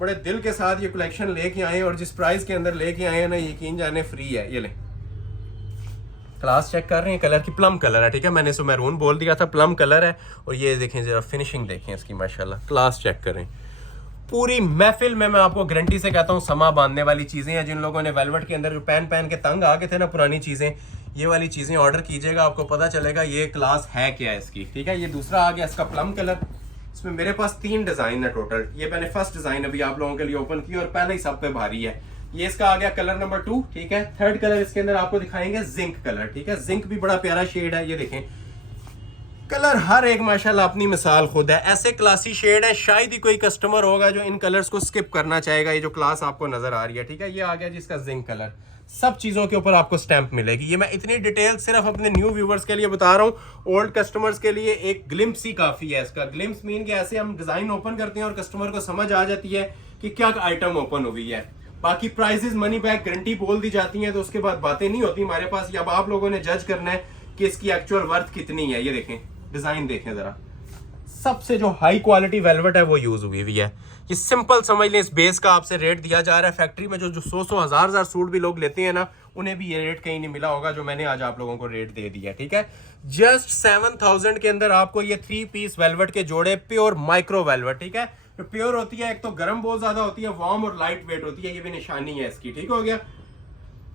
बड़े दिल के साथ ये कलेक्शन लेके आए और जिस प्राइस के अंदर लेके आए हैं ना, यकीन जाने फ्री है। ये ले क्लास चेक कर रहे हैं, कलर की प्लम कलर है, ठीक है, मैंने इसको मैरून बोल दिया था, प्लम कलर है। और ये देखें जरा फिनिशिंग देखें इसकी माशाल्लाह, क्लास चेक करें। पूरी महफिल में मैं आपको गारंटी से कहता हूँ समा बांधने वाली चीजें हैं। जिन लोगों ने वेलवेट के अंदर जो पहन के तंग आ गए थे ना पुरानी चीजें, ये वाली चीजें ऑर्डर कीजिएगा, आपको पता चलेगा ये क्लास है क्या है इसकी, ठीक है। ये दूसरा आ गया इसका प्लम कलर, इसमें मेरे पास 3 डिजाइन है टोटल। ये मैंने फर्स्ट डिजाइन अभी आप लोगों के लिए ओपन की और पहले ही सब पे भारी है। ये इसका आ गया कलर नंबर 2, ठीक है। थर्ड कलर इसके अंदर आपको दिखाएंगे जिंक कलर, ठीक है। जिंक भी बड़ा प्यारा शेड है, ये देखें कलर हर एक माशाल्लाह अपनी मिसाल खुद है, ऐसे क्लासी शेड है, शायद ही कोई कस्टमर होगा जो इन कलर्स को स्किप करना चाहेगा। ये जो क्लास आपको नजर आ रही है, ठीक है, ये आ गया जिसका जिंक कलर। सब चीजों के ऊपर आपको स्टैंप मिलेगी। ये मैं इतनी डिटेल सिर्फ अपने न्यू व्यूवर्स के लिए बता रहा हूँ, ओल्ड कस्टमर्स के लिए एक ग्लिम्प्स ही काफी है। इसका ग्लिम्प्स मीन कि ऐसे हम डिजाइन ओपन करते हैं और कस्टमर को समझ आ जाती है कि क्या आइटम ओपन हुई है। बाकी प्राइजेस मनी बैक गारंटी बोल दी जाती हैं, तो उसके बाद बातें नहीं होती हमारे पास। अब आप लोगों ने जज करना है कि इसकी एक्चुअल वर्थ कितनी है। ये देखें डिजाइन देखें जरा, सबसे जो हाई क्वालिटी वेलवेट है वो यूज हुई है। ये सिंपल समझ लें, इस बेस का आपसे रेट दिया जा रहा है। फैक्ट्री में जो 100 हजार सूट भी लोग लेते हैं ना, उन्हें भी ये रेट कहीं नहीं मिला होगा जो मैंने आज आप लोगों को रेट दे दिया, ठीक है। जस्ट 7,000 के अंदर आपको ये 3 पीस वेलवेट के जोड़े, प्योर माइक्रो वेलवेट, ठीक है। तो प्योर होती है, एक तो गर्म बहुत ज्यादा होती है, वार्म और लाइट वेट होती है, ये भी निशानी है इसकी, ठीक हो गया।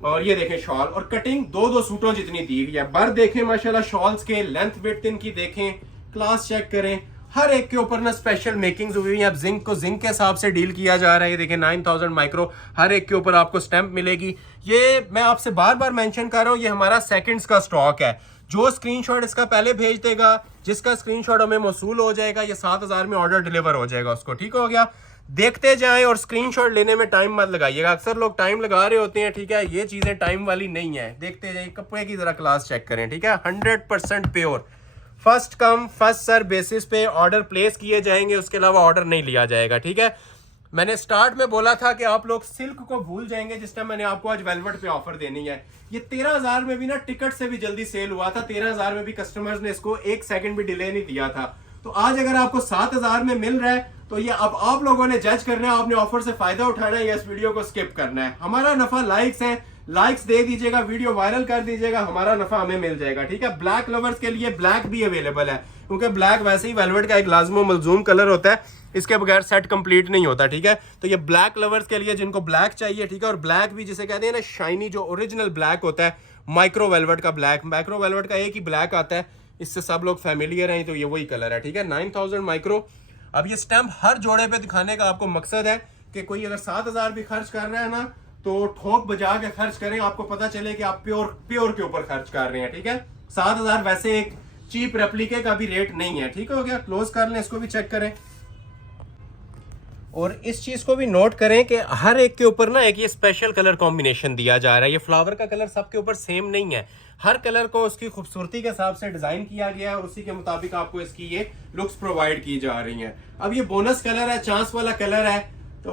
और ये देखें शॉल और कटिंग 2-2 सूटों जितनी दी हुई है। बर देखें माशाल्लाह, शॉल्स के लेंथ विड्थ इनकी देखें, क्लास चेक करें, हर एक के ऊपर ना स्पेशल मेकिंग्स हुई है। अब जिंक को जिंक के हिसाब से डील किया जा रहा है। ये देखें 9,000 माइक्रो, हर एक के ऊपर आपको स्टैंप मिलेगी। ये मैं आपसे बार बार मेंशन कर रहा हूँ, ये हमारा सेकंड्स का स्टॉक है। जो स्क्रीनशॉट इसका पहले भेज देगा, जिसका स्क्रीनशॉट हमें मौसूल हो जाएगा, ये 7,000 में ऑर्डर डिलीवर हो जाएगा उसको, ठीक हो गया। देखते जाएं और स्क्रीनशॉट लेने में टाइम मत लगाइएगा। अक्सर लोग टाइम लगा रहे होते हैं, ठीक है, ये चीजें टाइम वाली नहीं है। देखते जाइए, कपड़े की जरा क्लास चेक करें, ठीक है, 100% pure, first come first serve basis पे ऑर्डर प्लेस किए जाएंगे, उसके अलावा ऑर्डर नहीं लिया जाएगा, ठीक है। मैंने स्टार्ट में बोला था कि आप लोग सिल्क को भूल जाएंगे, जिस टाइम मैंने आपको आज वेलवेट पे ऑफर देनी है। ये 13,000 में भी ना टिकट से भी जल्दी सेल हुआ था, 13,000 में भी कस्टमर्स ने इसको 1 सेकंड भी डिले नहीं दिया था। तो आज अगर आपको 7,000 में मिल रहा है तो ये अब आप लोगों ने जज करना है, आपने ऑफर से फायदा उठाना है या इस वीडियो को स्किप करना है। हमारा नफा लाइक्स है, लाइक्स दे दीजिएगा, वीडियो वायरल कर दीजिएगा, हमारा नफा हमें मिल जाएगा, ठीक है। ब्लैक लवर्स के लिए ब्लैक भी अवेलेबल है, क्योंकि ब्लैक वैसे ही वेलवेट का एक लाजमो मलजूम कलर होता है, इसके बगैर सेट कंप्लीट नहीं होता, ठीक है। तो ये ब्लैक लवर्स के लिए जिनको ब्लैक चाहिए, ठीक है। और ब्लैक भी जिसे कहते हैं ना शाइनी, जो ओरिजिनल ब्लैक होता है, माइक्रो वेलवेट का ब्लैक, माइक्रो वेलवेट का एक ही ब्लैक आता है, इससे सब लोग फैमिलियर हैं, तो ये वही कलर है, ठीक है। 9,000 माइक्रो। अब ये स्टैंप हर जोड़े पे दिखाने का आपको मकसद है कि कोई अगर 7,000 भी खर्च कर रहा है ना, तो ठोक बजा के खर्च करें, आपको पता चले कि आप प्योर के ऊपर खर्च कर रहे हैं, ठीक है। 7,000 वैसे एक चीप रेप्लिके का भी रेट नहीं है, ठीक हो गया। क्लोज कर लें, इसको भी चेक करें और इस चीज को भी नोट करें कि हर एक के ऊपर ना एक ये स्पेशल कलर कॉम्बिनेशन दिया जा रहा है। ये फ्लावर का कलर सबके ऊपर सेम नहीं है, हर कलर को उसकी खूबसूरती के हिसाब से डिजाइन किया गया है और उसी के मुताबिक आपको इसकी ये लुक्स प्रोवाइड की जा रही हैं। अब ये बोनस कलर है, चांस वाला कलर है, तो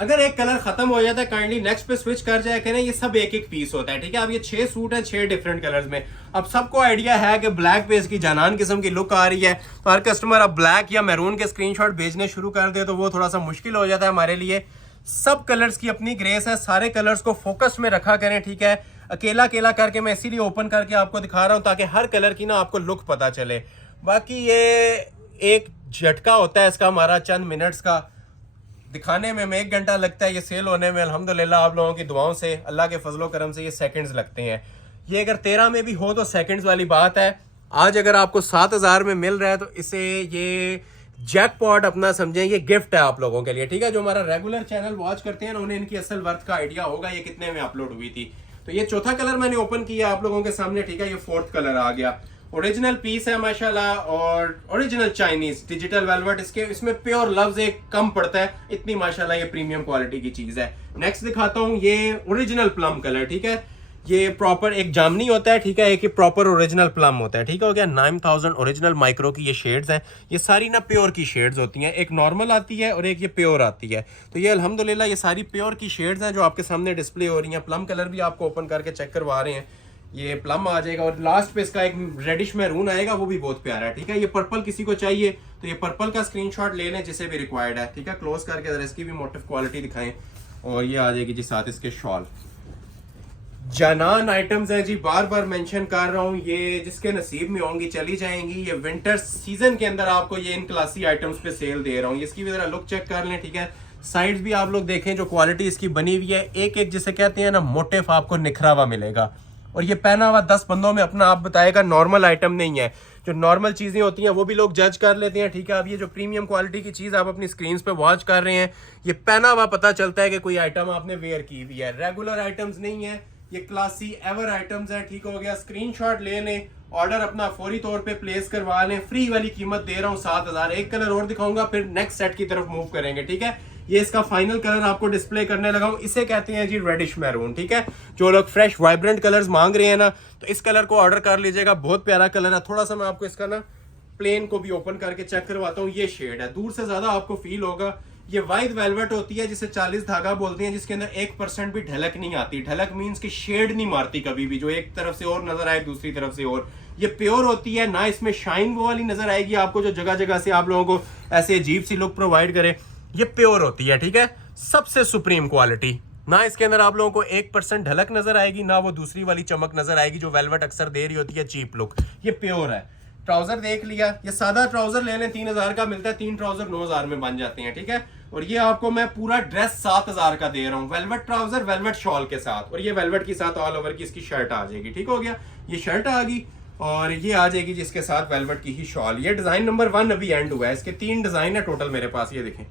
अगर एक कलर खत्म हो जाता है काइंडली नेक्स्ट पे स्विच कर जाए करें, ये सब एक एक पीस होता है, ठीक है। अब ये 6 सूट है 6 डिफरेंट कलर्स में। अब सबको आइडिया है कि ब्लैक पे इसकी जानान किस्म की लुक आ रही है, तो हर कस्टमर अब ब्लैक या मैरून के स्क्रीनशॉट भेजने शुरू कर दे तो वो थोड़ा सा मुश्किल हो जाता है हमारे लिए। सब कलर्स की अपनी ग्रेस है, सारे कलर्स को फोकस में रखा करें, ठीक है। अकेला अकेला करके मैं इसीलिए ओपन करके आपको दिखा रहा हूँ ताकि हर कलर की ना आपको लुक पता चले। बाकी ये एक झटका होता है इसका हमारा चंद मिनट्स का, दिखाने में हमें 1 घंटा लगता है, ये सेल होने में अल्हम्दुलिल्लाह आप लोगों की दुआओं से, अल्लाह के फजलो करम से ये सेकंड्स लगते हैं। ये अगर 13 में भी हो तो सेकंड्स वाली बात है। आज अगर आपको 7000 में मिल रहा है तो इसे ये जैकपॉट अपना समझें, ये गिफ्ट है आप लोगों के लिए, ठीक है। जो हमारा रेगुलर चैनल वॉच करते हैं ना उन्हें इनकी असल वर्थ का आइडिया होगा ये कितने में अपलोड हुई थी। तो ये चौथा कलर मैंने ओपन किया आप लोगों के सामने, ठीक है। ये 4th कलर आ गया, ओरिजिनल पीस है माशाल्लाह, और ओरिजिनल चाइनीज डिजिटल वेलवेट, इसमें प्योर लफ्ज एक कम पड़ता है, इतनी माशाल्लाह ये प्रीमियम क्वालिटी की चीज है। नेक्स्ट दिखाता हूँ, ये ओरिजिनल प्लम कलर, ठीक है। ये प्रॉपर एक जामनी होता है, ठीक है, एक प्रॉपर ओरिजिनल प्लम होता है, ठीक है। हो गया 9000 ओरिजिनल माइक्रो की ये शेड्स हैं, ये सारी ना प्योर की शेड्स होती हैं, एक नॉर्मल आती है और एक ये प्योर आती है। तो ये अल्हम्दुलिल्लाह ये सारी प्योर की शेड्स हैं जो आपके सामने डिस्प्ले हो रही हैं। प्लम कलर भी आपको ओपन करके चेक करवा रहे हैं, ये प्लम आ जाएगा और लास्ट पे इसका एक रेडिश मैरून आएगा, वो भी बहुत प्यारा है, ठीक है। ये पर्पल किसी को चाहिए तो ये पर्पल का स्क्रीनशॉट ले लें जिसे भी रिक्वायर्ड है, ठीक है। क्लोज करके अगर इसकी भी मोटिव क्वालिटी दिखाएं, और ये आ जाएगी जी साथ इसके शॉल। जानान आइटम्स है जी, बार बार मेंशन कर रहा हूँ, ये जिसके नसीब में होंगी चली जाएंगी। ये विंटर सीजन के अंदर आपको ये इन क्लासी आइटम्स पे सेल दे रहा हूँ। इसकी भी जरा लुक चेक कर लें, ठीक है। साइड्स भी आप लोग देखें, जो क्वालिटी इसकी बनी हुई है, एक एक जिसे कहते हैं ना मोटिफ आपको निखरा हुआ मिलेगा, और ये पहना हुआ 10 बंदों में अपना आप बताएगा, नॉर्मल आइटम नहीं है। जो नॉर्मल चीज़ें होती हैं वो भी लोग जज कर लेते हैं, ठीक है। अब ये जो प्रीमियम क्वालिटी की चीज़ आप अपनी स्क्रीन पे वॉच कर रहे हैं, ये पहना हुआ पता चलता है कि कोई आइटम आपने वेयर की हुई है, रेगुलर आइटम्स नहीं है, ये क्लासी एवर आइटम्स हैं, ठीक हो गया। स्क्रीनशॉट ले लें, ऑर्डर अपना फौरी तौर पे प्लेस करवा लें, फ्री वाली कीमत दे रहा हूँ 7000। एक कलर और दिखाऊंगा फिर नेक्स्ट सेट की तरफ मूव करेंगे, ठीक है। ये इसका फाइनल कलर आपको डिस्प्ले करने लगा हूं, इसे कहते हैं जी रेडिश मैरून, ठीक है। जो लोग फ्रेश वाइब्रेंट कलर्स मांग रहे हैं ना, तो इस कलर को ऑर्डर कर लीजिएगा, बहुत प्यारा कलर है। थोड़ा सा मैं आपको इसका ना प्लेन को भी ओपन करके चेक करवाता हूँ। ये शेड है, दूर से ज्यादा आपको फील होगा। ये वाइट वेलवेट होती है जिसे 40 धागा बोलते हैं, जिसके अंदर 1% भी ढलक नहीं आती। ढलक मीन्स की शेड नहीं मारती कभी भी, जो एक तरफ से और नजर आए दूसरी तरफ से और। ये प्योर होती है ना, इसमें शाइन वो वाली नजर आएगी आपको जो जगह जगह से आप लोगों को ऐसे अजीब सी लुक प्रोवाइड करे। ये प्योर होती है, ठीक है, सबसे सुप्रीम क्वालिटी। ना इसके अंदर आप लोगों को 1% ढलक नजर आएगी, ना वो दूसरी वाली चमक नजर आएगी जो वेलवेट अक्सर दे रही होती है चीप लुक। ये प्योर है। ट्राउजर देख लिया, ये सादा ट्राउजर ले लें 3000 का मिलता है, 3 ट्राउजर 9000 में बन जाते हैं, ठीक है। और ये आपको मैं पूरा ड्रेस 7000 का दे रहा हूँ, वेलवेट ट्राउजर वेलवेट शॉल के साथ, और ये वेलवेट के साथ ऑल ओवर की इसकी शर्ट आ जाएगी, ठीक हो गया। ये शर्ट आ गई और ये आ जाएगी जिसके साथ वेलवेट की ही शॉल। ये डिजाइन नंबर 1 अभी एंड हुआ है, इसके 3 डिजाइन है टोटल मेरे पास। ये देखें,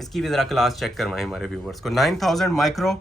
इसकी भी जरा क्लास चेक करवाएं हमारे व्यूवर्स को। 9000 माइक्रो,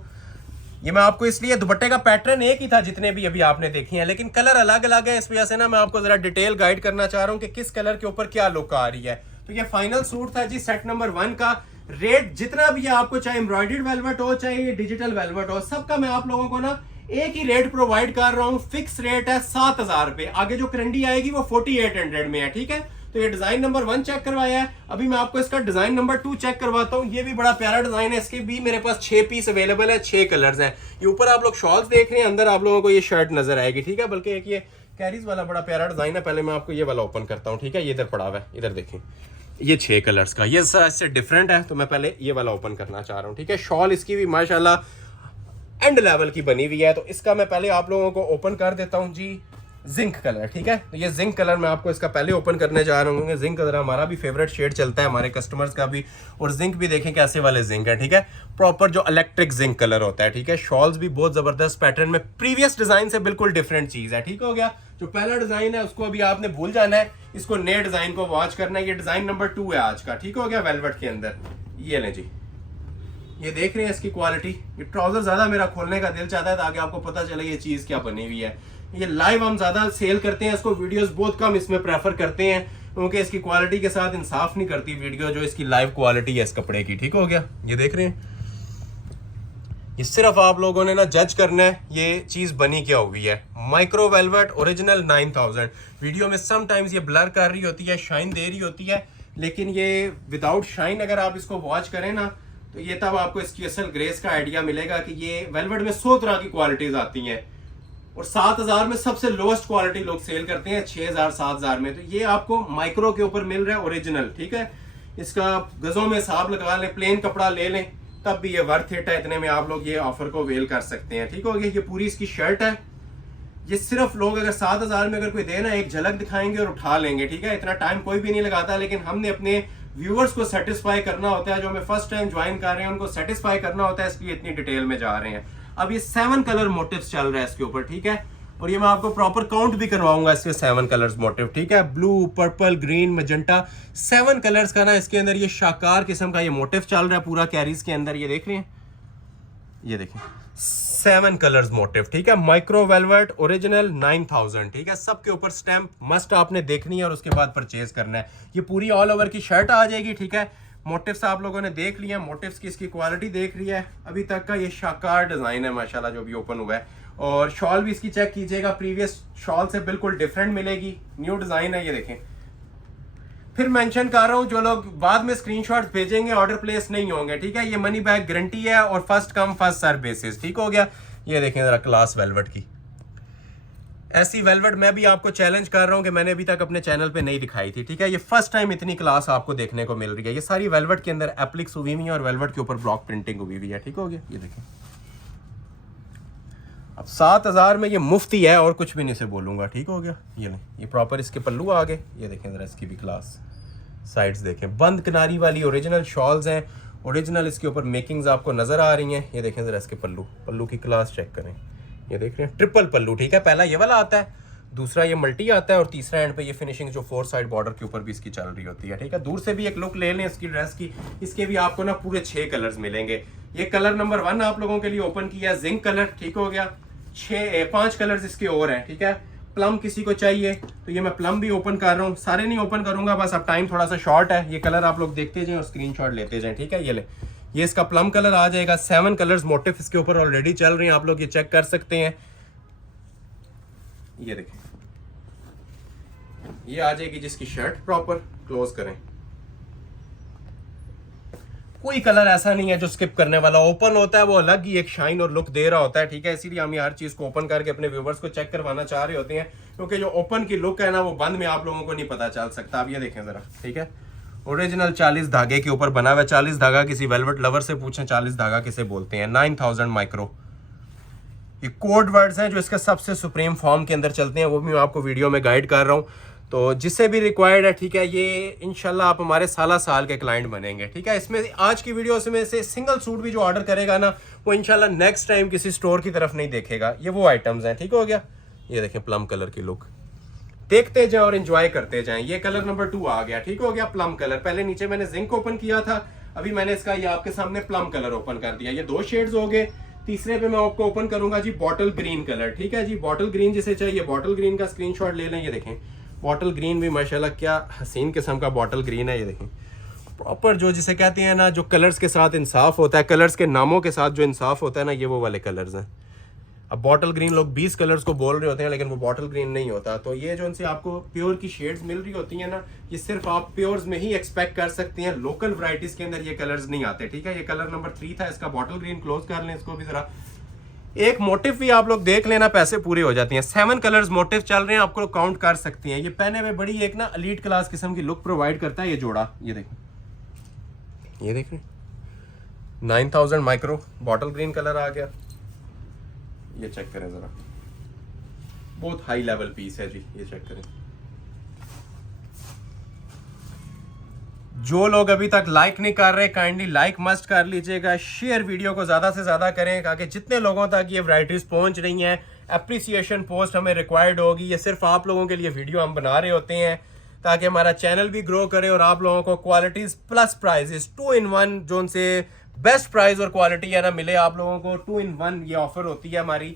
ये मैं आपको इसलिए, दुपट्टे का पैटर्न एक ही था जितने भी अभी आपने देखे हैं, लेकिन कलर अलग अलग है, इस वजह से ना मैं आपको जरा डिटेल गाइड करना चाह रहा हूँ कि किस कलर के ऊपर क्या लुक आ रही है। तो ये फाइनल सूट था जी सेट नंबर 1 का। रेट जितना भी है आपको, चाहे एम्ब्रॉयडर्ड वेलवेट हो चाहे डिजिटल वेलवेट हो, सबका मैं आप लोगों को ना एक ही रेट प्रोवाइड कर रहा हूँ। फिक्स रेट है 7000 रुपए, आगे जो करंडी आएगी वो 4800 में है, ठीक है। तो ये डिजाइन नंबर 1 चेक करवाया है, अभी मैं आपको इसका डिजाइन नंबर 2 चेक करवाता हूँ। ये भी बड़ा प्यारा डिजाइन है, इसके भी मेरे पास 6 पीस अवेलेबल है, 6 कलर्स हैं। ये ऊपर आप लोग शॉल्स देख रहे हैं, अंदर आप लोगों को ये शर्ट नजर आएगी, ठीक है। बल्कि एक ये कैरीज वाला बड़ा प्यारा डिजाइन है, पहले मैं आपको ये वाला ओपन करता हूँ, ठीक है। ये इधर पड़ा हुआ है, इधर देखें, ये 6 कलर्स का, ये इससे डिफरेंट है, तो मैं पहले ये वाला ओपन करना चाह रहा हूँ, ठीक है। शॉल इसकी भी माशाल्लाह एंड लेवल की बनी हुई है, तो इसका मैं पहले आप लोगों को ओपन कर देता हूँ जी। जिंक कलर, ठीक है। तो ये जिंक कलर मैं आपको इसका पहले ओपन करने जा रहा हूँ। जिंक कलर हमारा भी फेवरेट शेड चलता है, हमारे कस्टमर्स का भी। और जिंक भी देखें कैसे वाले जिंक है, ठीक है, प्रॉपर जो इलेक्ट्रिक जिंक कलर होता है, ठीक है। शॉल्स भी बहुत जबरदस्त पैटर्न में, प्रीवियस डिजाइन से बिल्कुल डिफरेंट चीज है, ठीक हो गया। जो पहला डिजाइन है उसको अभी आपने भूल जाना है, इसको नए डिजाइन को वॉच करना है। ये डिजाइन नंबर 2 है आज का, ठीक हो गया, वेलवेट के अंदर। ये लें जी, ये देख रहे हैं इसकी क्वालिटी। ये ट्राउजर ज्यादा मेरा खोलने का दिल चाहता है ताकि आपको पता चले ये चीज क्या बनी हुई है। ये लाइव हम ज्यादा सेल करते हैं इसको, वीडियोस बहुत कम इसमें प्रेफर करते हैं क्योंकि इसकी क्वालिटी के साथ इंसाफ नहीं करती वीडियो जो इसकी लाइव क्वालिटी है इस कपड़े की, ठीक हो गया। ये देख रहे हैं, ये सिर्फ आप लोगों ने ना जज करना है ये चीज बनी क्या हुई है। Micro velvet original 9000। वीडियो में समटाइम्स ये ब्लर कर रही होती है, शाइन दे रही होती है, लेकिन ये विदाउट शाइन अगर आप इसको वॉच करें ना, तो ये तब आपको इसकी असल ग्रेस का आइडिया मिलेगा कि ये वेलवेट में 100 तरह की क्वालिटीज आती हैं, और 7,000 में सबसे लोएस्ट क्वालिटी लोग सेल करते हैं 6,000 7,000 में। तो ये आपको माइक्रो के ऊपर मिल रहा है ओरिजिनल, ठीक है। इसका गजों में हिसाब लगा लें, प्लेन कपड़ा ले लें, तब भी ये वर्थ इट है। इतने में आप लोग ये ऑफर को वेल कर सकते हैं, ठीक हो गया। ये पूरी इसकी शर्ट है। ये सिर्फ लोग अगर 7,000 में अगर कोई देना, एक झलक दिखाएंगे और उठा लेंगे, ठीक है। इतना टाइम कोई भी नहीं लगाता, लेकिन हमने अपने व्यूअर्स को सेटिस्फाई करना होता है, जो हमें फर्स्ट टाइम ज्वाइन कर रहे हैं उनको सेटिस्फाई करना होता है, इसलिए इतनी डिटेल में जा रहे हैं। अब ये 7 कलर मोटिव्स चल रहा है इसके ऊपर, ठीक है। और ये मैं आपको प्रॉपर काउंट भी करवाऊंगा इसके 7 कलर्स मोटिव, ठीक है। Blue, purple, green, magenta, 7 colours का ना इसके अंदर ये शाकार किस्म का ये मोटिव चल रहा है पूरा कैरीज के अंदर। ये देख रहे हैं, ये देखें 7 कलर्स मोटिव, ठीक है। माइक्रो वेलवेट ओरिजिनल 9,000, ठीक है। सबके ऊपर स्टैंप मस्ट आपने देखनी है और उसके बाद परचेज करना है। ये पूरी ऑल ओवर की शर्ट आ जाएगी, ठीक है। मोटिव्स आप लोगों ने देख लिया, मोटिव्स की इसकी क्वालिटी देख रही है अभी तक का। ये शाकार डिजाइन है माशाल्लाह जो भी ओपन हुआ है। और शॉल भी इसकी चेक कीजिएगा, प्रीवियस शॉल से बिल्कुल डिफरेंट मिलेगी, न्यू डिजाइन है। ये देखें, फिर मेंशन कर रहा हूं, जो लोग बाद में स्क्रीनशॉट्स भेजेंगे ऑर्डर प्लेस नहीं होंगे, ठीक है। ये मनी बैक गारंटी है और first come first serve basis, ठीक हो गया। ये देखें जरा क्लास वेलवेट की, ऐसी वेलवेट मैं भी आपको चैलेंज कर रहा हूं कि मैंने अभी तक अपने चैनल पे नहीं दिखाई थी, ठीक है। ये फर्स्ट टाइम इतनी क्लास आपको देखने को मिल रही है। ये सारी वेलवेट के अंदर एप्लिक्स हुई हुई है और वेलवेट के ऊपर ब्लॉक प्रिंटिंग हुई हुई है, ठीक हो गया। ये देखें, अब 7,000 में ये मुफ्त ही है और कुछ भी नहीं से बोलूंगा, ठीक हो गया। ये नहीं, ये प्रॉपर इसके पल्लू आ गए। ये देखें जरा इसकी भी क्लास, साइड्स देखें, बंद किनारी वाली ओरिजिनल शॉल्स हैं, ओरिजिनल इसके ऊपर मेकिंग्स आपको नजर आ रही हैं। ये देखें जरा इसके पल्लू, पल्लू की क्लास चेक करें। ये देख रहे हैं ट्रिपल पल्लू, ठीक है। पहला ये वाला आता है, दूसरा ये मल्टी आता है, और तीसरा एंड पे ये फिनिशिंग जो 4 साइड बॉर्डर के ऊपर भी इसकी चल रही होती है, ठीक है। दूर से भी एक लुक ले लें इसकी ड्रेस की। इसके भी आपको ना पूरे 6 कलर्स मिलेंगे। ये कलर नंबर 1 आप लोगों के लिए ओपन किया है, जिंक कलर, ठीक हो गया। 5 कलर्स इसके और हैं, ठीक है। प्लम किसी को चाहिए तो ये मैं प्लम भी ओपन कर रहा हूँ, सारे नहीं ओपन करूंगा, बस अब टाइम थोड़ा सा शॉर्ट है। ये कलर आप लोग देखते जाएं और स्क्रीनशॉट लेते जाएं, ठीक है। ये ले, ये इसका प्लम कलर आ जाएगा। 7 कलर्स मोटिव इसके ऊपर ऑलरेडी चल रहे हैं, आप लोग ये चेक कर सकते हैं। ये देखें, ये आ जाएगी जिसकी शर्ट, प्रॉपर क्लोज करें। कोई कलर ऐसा नहीं है जो स्किप करने वाला, ओपन होता है वो अलग ही एक शाइन और लुक दे रहा होता है, ठीक है। इसीलिए हम ये हर चीज को ओपन करके अपने व्यूवर्स को चेक करवाना चाह रहे होते हैं, क्योंकि जो ओपन की लुक है ना वो बंद में आप लोगों को नहीं पता चल सकता। आप ये देखें जरा, ठीक है। ओरिजिनल 40 धागे के ऊपर बना हुआ है। 40 धागा किसी वेलवेट लवर से पूछें 40 धागा किसे बोलते हैं। 9,000 माइक्रो, ये कोड वर्ड्स हैं जो इसके सबसे सुप्रीम फॉर्म के अंदर चलते हैं, वो भी मैं आपको वीडियो में गाइड कर रहा हूँ। तो जिससे भी रिक्वायर्ड है, ठीक है, ये इंशाल्लाह आप हमारे साल के क्लाइंट बनेंगे, ठीक है। इसमें आज की वीडियो में से सिंगल सूट भी जो ऑर्डर करेगा ना, वो इंशाल्लाह नेक्स्ट टाइम किसी स्टोर की तरफ नहीं देखेगा। ये वो आइटम्स हैं, ठीक हो गया। ये देखें प्लम कलर की लुक, देखते जाएं और एंजॉय करते जाएं। ये कलर नंबर 2 आ गया, ठीक हो गया, प्लम कलर। पहले नीचे मैंने जिंक ओपन किया था, अभी मैंने इसका ये आपके सामने प्लम कलर ओपन कर दिया। ये 2 शेड्स हो गए। तीसरे पे मैं आपको ओपन करूंगा जी बॉटल ग्रीन कलर, ठीक है जी। बॉटल ग्रीन जिसे चाहिए बॉटल ग्रीन का स्क्रीनशॉट ले लें। ये देखें बॉटल ग्रीन भी माशाल्लाह क्या हसीन किस्म का बॉटल ग्रीन है। ये देखें प्रॉपर जो जिसे कहते हैं ना, जो कलर्स के साथ इंसाफ होता है, कलर्स के नामों के साथ जो इंसाफ होता है ना, ये वो वाले कलर्स हैं। अब बॉटल ग्रीन लोग 20 कलर्स को बोल रहे होते हैं, लेकिन वो बॉटल ग्रीन नहीं होता। तो ये जो उनसे आपको प्योर की शेड्स मिल रही होती हैं ना, ये सिर्फ आप प्योर्स में ही एक्सपेक्ट कर सकते हैं। लोकल वैरायटीज के अंदर ये कलर्स नहीं आते, ठीक है। ये कलर नंबर 3 था इसका, बॉटल ग्रीन। क्लोज कर लें इसको भी जरा। एक मोटिव भी आप लोग देख लेना, पैसे पूरे हो जाते हैं। 7 कलर्स मोटिव चल रहे हैं, आपको काउंट कर सकते हैं। ये पहने में बड़ी एक ना एलीट क्लास किस्म की लुक प्रोवाइड करता है ये जोड़ा। ये देखें, ये देख रहे 9,000 माइक्रो, बॉटल ग्रीन कलर आ गया। ये चेक करें जरा, बहुत हाई लेवल पीस है जी। ये चेक करें। जो लोग अभी तक लाइक नहीं कर रहे, काइंडली लाइक मस्ट कर लीजिएगा। शेयर वीडियो को ज़्यादा से ज़्यादा करें, ताकि जितने लोगों तक ये वैराइटीज़ पहुंच रही हैं, एप्रिसिएशन पोस्ट हमें रिक्वायर्ड होगी। ये सिर्फ आप लोगों के लिए वीडियो हम बना रहे होते हैं, ताकि हमारा चैनल भी ग्रो करे और आप लोगों को क्वालिटीज़ प्लस प्राइजेस 2 in 1 जो उनसे बेस्ट प्राइस और क्वालिटी है ना मिले आप लोगों को। 2 in 1 ये ऑफर होती है हमारी।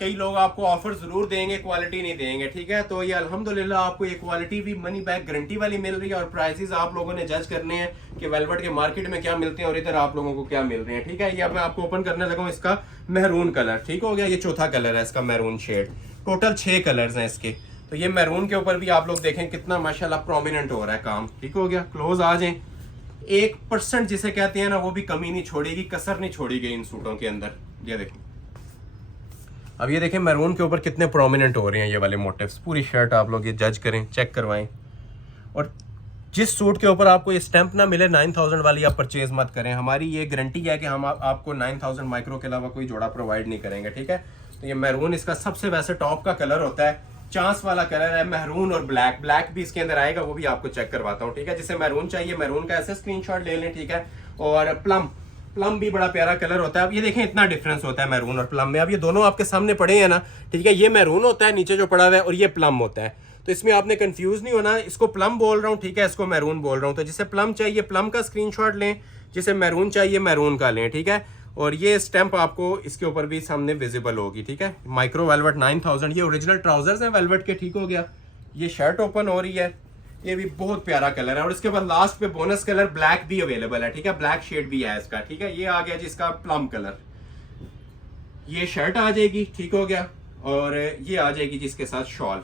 कई लोग आपको ऑफर जरूर देंगे, क्वालिटी नहीं देंगे, ठीक है। तो ये अल्हम्दुलिल्लाह आपको ये क्वालिटी भी मनी बैक गारंटी वाली मिल रही है, और प्राइसेस आप लोगों ने जज करने हैं कि वेलवेट के मार्केट में क्या मिलते हैं और इधर आप लोगों को क्या मिल रहे हैं, ठीक है। ये अब मैं आपको ओपन करने लगा हूँ इसका मेहरून कलर, ठीक हो गया। ये चौथा कलर है इसका, मेहरून शेड। टोटल 6 कलर्स हैं इसके। तो ये मैरून के ऊपर भी आप लोग देखें कितना माशाल्लाह प्रोमिनेंट हो रहा है काम। ठीक हो गया, क्लोज आ जाए। 1% जिसे कहते हैं ना वो भी कमी नहीं छोड़ेगी, कसर नहीं छोड़ी गई इन सूटों के अंदर। ये देखें, अब ये देखें मैरून के ऊपर कितने प्रोमिनेंट हो रहे हैं ये वाले मोटिव्स। पूरी शर्ट आप लोग ये जज करें, चेक करवाएं। और जिस सूट के ऊपर आपको ये स्टैंप ना मिले 9000 वाली, आप परचेज मत करें। हमारी ये गारंटी है कि हम आपको 9000 माइक्रो के अलावा कोई जोड़ा प्रोवाइड नहीं करेंगे। ठीक है, तो ये मैरून इसका सबसे वैसे टॉप का कलर होता है, चांस वाला कलर है, मैरून और ब्लैक। ब्लैक भी इसके अंदर आएगा, वो भी आपको चेक करवाता हूँ। ठीक है, जिसे मैरून चाहिए मैरून का ऐसे स्क्रीनशॉट ले लें। ठीक है, और प्लम भी बड़ा प्यारा कलर होता है। अब ये देखें इतना डिफरेंस होता है मैरून और प्लम में। अब ये दोनों आपके सामने पड़े हैं ना, ठीक है, ये मैरून होता है नीचे जो पड़ा हुआ है और ये प्लम होता है। तो इसमें आपने कंफ्यूज नहीं होना, इसको प्लम बोल रहा हूँ, ठीक है, इसको मैरून बोल रहा हूँ। तो जिसे प्लम चाहिए प्लम का स्क्रीनशॉट लें, जिसे मैरून चाहिए मैरून का लें। ठीक है, और ये स्टैंप आपको इसके ऊपर भी सामने विजिबल होगी। ठीक है, माइक्रो वेलवेट 9000, ये ओरिजिनल ट्राउजर्स हैं वेलवेट के। ठीक हो गया, ये शर्ट ओपन हो रही है, ये भी बहुत प्यारा कलर है। और इसके बाद लास्ट पे बोनस कलर ब्लैक भी अवेलेबल है। ठीक है, ब्लैक शेड भी है इसका। ठीक है, ये आ गया जिसका प्लम कलर, ये शर्ट आ जाएगी। ठीक हो गया, और ये आ जाएगी जिसके साथ शॉल।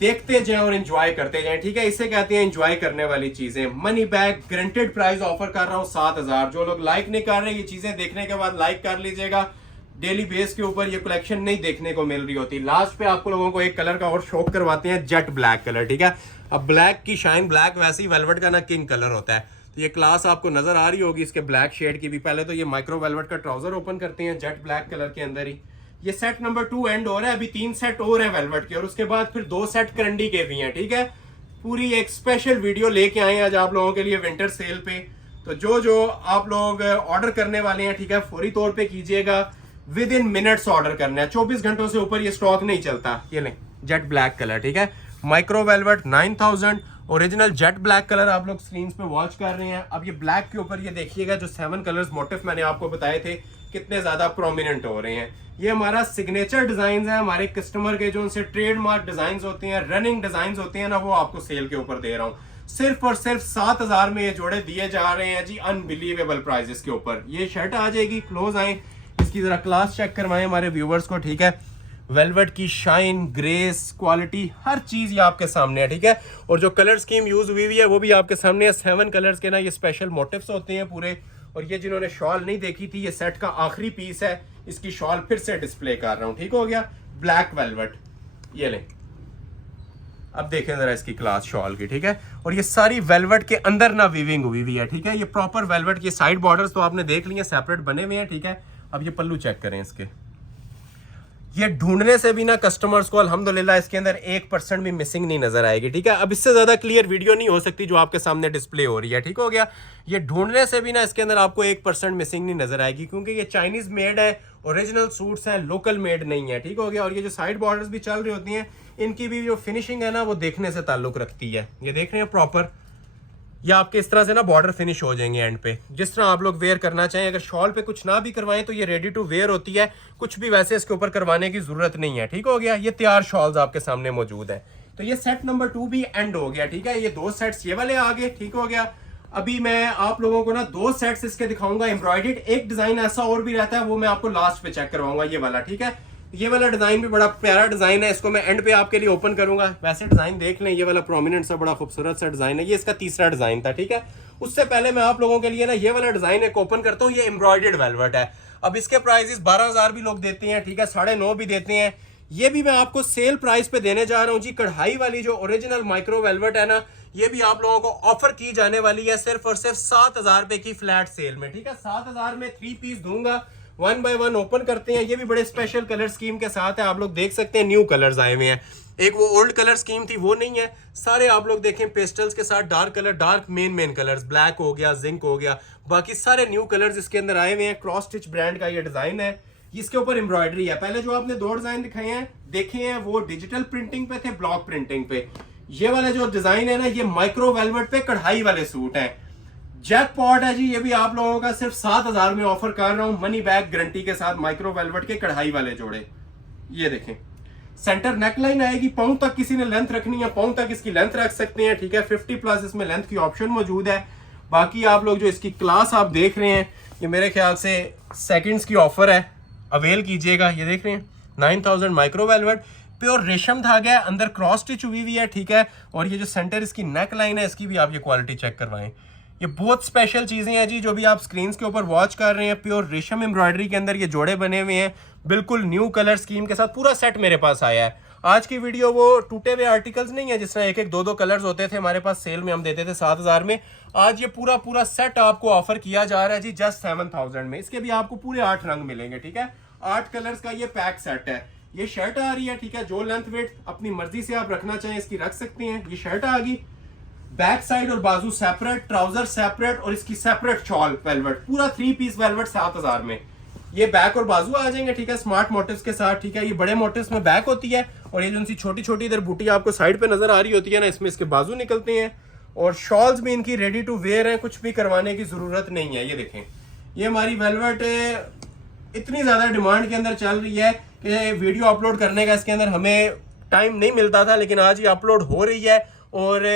देखते जाएं और एंजॉय करते जाएं। ठीक है, इसे कहते हैं एंजॉय करने वाली चीजें। Money back guaranteed price offer कर रहा हूँ 7000। जो लोग लाइक नहीं कर रहे, ये चीजें देखने के बाद लाइक कर लीजिएगा। डेली बेस के ऊपर ये कलेक्शन नहीं देखने को मिल रही होती। लास्ट पे आपको लोगों को एक कलर का और शौक करवाते हैं, जेट ब्लैक कलर। ठीक है, अब ब्लैक की शाइन, ब्लैक वैसे ही वेलवेट का ना किंग कलर होता है। तो ये क्लास आपको नजर आ रही होगी इसके ब्लैक शेड की भी। पहले तो ये माइक्रो वेलवेट का ट्राउजर ओपन करते हैं जेट ब्लैक कलर के अंदर ही। ये सेट नंबर 2 एंड हो रहा है, अभी 3 सेट और हैं वेलवेट के, और उसके बाद फिर 2 सेट करंडी के भी हैं। ठीक है, पूरी एक स्पेशल वीडियो लेके आए हैं आज आप लोगों के लिए विंटर सेल पे। तो जो आप लोग ऑर्डर करने वाले हैं, ठीक है, फौरी तौर पे कीजिएगा। विद इन मिनट्स ऑर्डर करना है, 24 घंटों से ऊपर ये स्टॉक नहीं चलता। ये लें जेट ब्लैक कलर। ठीक है, micro velvet 9000, original jet black colour आप लोग स्क्रीन पे वॉच कर रहे हैं। अब ये ब्लैक के ऊपर ये देखिएगा जो 7 कलर्स मोटिव मैंने आपको बताए थे कितने ज्यादा प्रोमिनेंट हो रहे हैं। ये हमारा सिग्नेचर डिजाइन है, हमारे कस्टमर के जो उनसे ट्रेडमार्क डिजाइन होते हैं, रनिंग डिजाइन होते हैं ना, वो आपको सेल के ऊपर दे रहा हूँ। सिर्फ और सिर्फ 7000 में ये जोड़े दिए जा रहे हैं जी, अनबिलीवेबल प्राइसेस के ऊपर। ये शर्ट आ जाएगी, क्लोज आए, इसकी जरा क्लास चेक करवाएं हमारे व्यूवर्स को। ठीक है, वेलवेट की शाइन, ग्रेस, क्वालिटी, हर चीज ये आपके सामने है। ठीक है, और जो कलर स्कीम यूज हुई है वो भी आपके सामने है। 7 कलर्स के ना ये स्पेशल मोटिव्स होते हैं पूरे। और ये जिन्होंने शॉल नहीं देखी थी, ये सेट का आखिरी पीस है, इसकी शॉल फिर से डिस्प्ले कर रहा हूं। ठीक हो गया, ब्लैक वेलवेट, ये लें। अब देखें जरा इसकी क्लास शॉल की। ठीक है, और ये सारी वेलवेट के अंदर ना वीविंग हुई हुई है। ठीक है, ये प्रॉपर वेलवेट की साइड बॉर्डर्स तो आपने देख लिए सेपरेट बने हुए हैं। ठीक है, अब ये पल्लू चेक करें इसके। ये ढूंढने से भी ना कस्टमर्स को अल्हम्दुलिल्लाह इसके अंदर 1% भी मिसिंग नहीं नजर आएगी। ठीक है, अब इससे ज्यादा क्लियर वीडियो नहीं हो सकती जो आपके सामने डिस्प्ले हो रही है। ठीक हो गया, ये ढूंढने से भी ना इसके अंदर आपको 1% मिसिंग नहीं नजर आएगी, क्योंकि ये चाइनीज मेड है, ओरिजिनल सूट्स हैं, लोकल मेड नहीं है। ठीक हो गया, और ये जो साइड बॉर्डर्स भी चल रही होती हैं, इनकी भी जो फिनिशिंग है ना वो देखने से ताल्लुक रखती है। ये देख रहे हैं प्रॉपर, या आपके इस तरह से ना बॉर्डर फिनिश हो जाएंगे एंड पे, जिस तरह आप लोग वेयर करना चाहें। अगर शॉल पे कुछ ना भी करवाएं तो ये रेडी टू वेयर होती है, कुछ भी वैसे इसके ऊपर करवाने की जरूरत नहीं है। ठीक हो गया, ये तैयार शॉल्स आपके सामने मौजूद है। तो ये सेट नंबर 2 भी एंड हो गया। ठीक है, ये 2 सेट्स ये वाले आ गए। ठीक हो गया, अभी मैं आप लोगों को ना 2 सेट्स इसके दिखाऊंगा एम्ब्रॉयडर्ड। एक डिजाइन ऐसा और भी रहता है, वो मैं आपको लास्ट पे चेक करवाऊंगा, ये वाला। ठीक है, ये वाला डिजाइन भी बड़ा प्यारा डिजाइन है, इसको मैं एंड पे आपके लिए ओपन करूंगा। वैसे डिजाइन देख लें, ये वाला प्रोमिनेंट सा बड़ा खूबसूरत सा डिजाइन है। ये इसका तीसरा डिजाइन था। ठीक है, उससे पहले मैं आप लोगों के लिए ना ये वाला डिजाइन एक ओपन करता हूँ। ये एम्ब्रॉयडर्ड वेलवेट है। अब इसके प्राइसेस 12000 भी लोग देते हैं। ठीक है, 9.5 भी देते हैं। ये भी मैं आपको सेल प्राइस पे देने जा रहा हूँ जी। कढ़ाई वाली जो ओरिजिनल माइक्रो वेलवेट है ना, ये भी आप लोगों को ऑफर की जाने वाली है सिर्फ और सिर्फ 7000 रुपए की फ्लैट सेल में। ठीक है, 7000 में 3 पीस दूंगा। 1 बाय 1 ओपन करते हैं। ये भी बड़े स्पेशल कलर स्कीम के साथ है, आप लोग देख सकते हैं। न्यू कलर्स आए हुए हैं, एक वो ओल्ड कलर स्कीम थी वो नहीं है, सारे आप लोग देखें पेस्टल्स के साथ dark colour, dark main colours, black हो गया, जिंक हो गया, बाकी सारे न्यू कलर्स इसके अंदर आए हुए हैं। क्रॉस स्टिच ब्रांड का ये डिजाइन है, इसके ऊपर एम्ब्रॉयडरी है। पहले जो आपने 2 डिजाइन दिखाए हैं देखे हैं वो डिजिटल प्रिंटिंग पे थे, ब्लॉक प्रिंटिंग पे। ये वाला जो डिजाइन है ना, ये माइक्रो वेलवेट पे कढ़ाई वाले सूट हैं। जैकपॉट है जी, ये भी आप लोगों का सिर्फ 7000 में ऑफर कर रहा हूं, मनी बैक गारंटी के साथ। माइक्रो वेलवेट के कढ़ाई वाले जोड़े, ये देखें। सेंटर नेकलाइन आएगी, पाउं तक किसी ने लेंथ रखनी है, पाउं तक इसकी लेंथ रख सकते हैं। ठीक है, 50+ इसमें लेंथ की ऑप्शन मौजूद है। बाकी आप लोग जो इसकी क्लास आप देख रहे हैं, ये मेरे ख्याल से सेकंड्स की ऑफर है, अवेल कीजिएगा। ये देख रहे हैं 9000 माइक्रो वेलवेट, प्योर रेशम धागा है, अंदर क्रॉस स्टिच हुई हुई है, ठीक है। और ये जो सेंटर इसकी नेक लाइन है इसकी भी आप ये क्वालिटी चेक करवाएं। ये बहुत स्पेशल चीज़ें हैं जी जो भी आप स्क्रीन के ऊपर वॉच कर रहे हैं। प्योर रेशम एम्ब्रॉयडरी के अंदर ये जोड़े बने हुए हैं, बिल्कुल न्यू कलर स्कीम के साथ पूरा सेट मेरे पास आया है। आज की वीडियो वो टूटे हुए आर्टिकल्स नहीं है जिस तरह एक एक दो कलर्स होते थे हमारे पास सेल में, हम देते थे 7000 में। आज ये पूरा सेट आपको ऑफर किया जा रहा है जी जस्ट 7000 में। इसके भी आपको पूरे 8 रंग मिलेंगे, ठीक है। 8 कलर्स का ये पैक सेट है। ये शर्ट आ रही है, ठीक है। जो लेंथ वेट अपनी मर्जी से आप रखना चाहें इसकी रख सकते हैं। ये शर्ट आ गई, बैक साइड और बाजू सेपरेट, ट्राउजर सेपरेट और इसकी सेपरेट शॉल वेलवेट, पूरा 3 पीस वेलवेट 7000 में। ये बैक और बाजू आ जाएंगे, ठीक है, स्मार्ट मोटिव्स के साथ, ठीक है। ये बड़े मोटिव्स में बैक होती है और ये जो सी छोटी छोटी इधर बूटी आपको साइड पे नजर आ रही होती है ना, इसमें इसके बाजू निकलते हैं। और शॉल्स भी इनकी रेडी टू वेयर है, कुछ भी करवाने की जरूरत नहीं है। ये देखें, ये हमारी वेलवेट इतनी ज्यादा डिमांड के अंदर चल रही है कि वीडियो अपलोड करने का इसके अंदर हमें टाइम नहीं मिलता था, लेकिन आज ये अपलोड हो रही है और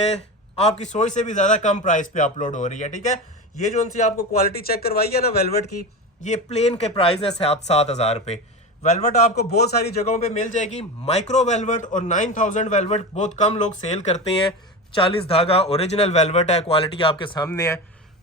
आपकी सोच से भी ज्यादा कम प्राइस पे अपलोड हो रही है, ठीक है। ये जो उनसे आपको क्वालिटी चेक करवाई है ना वेलवेट की, ये प्लेन के प्राइस है 7,000 रुपए। वेलवेट आपको बहुत सारी जगहों पे मिल जाएगी। माइक्रो वेलवेट और 9000 वेलवेट बहुत कम लोग सेल करते हैं। 40 धागा ओरिजिनल वेलवेट है, क्वालिटी आपके सामने है।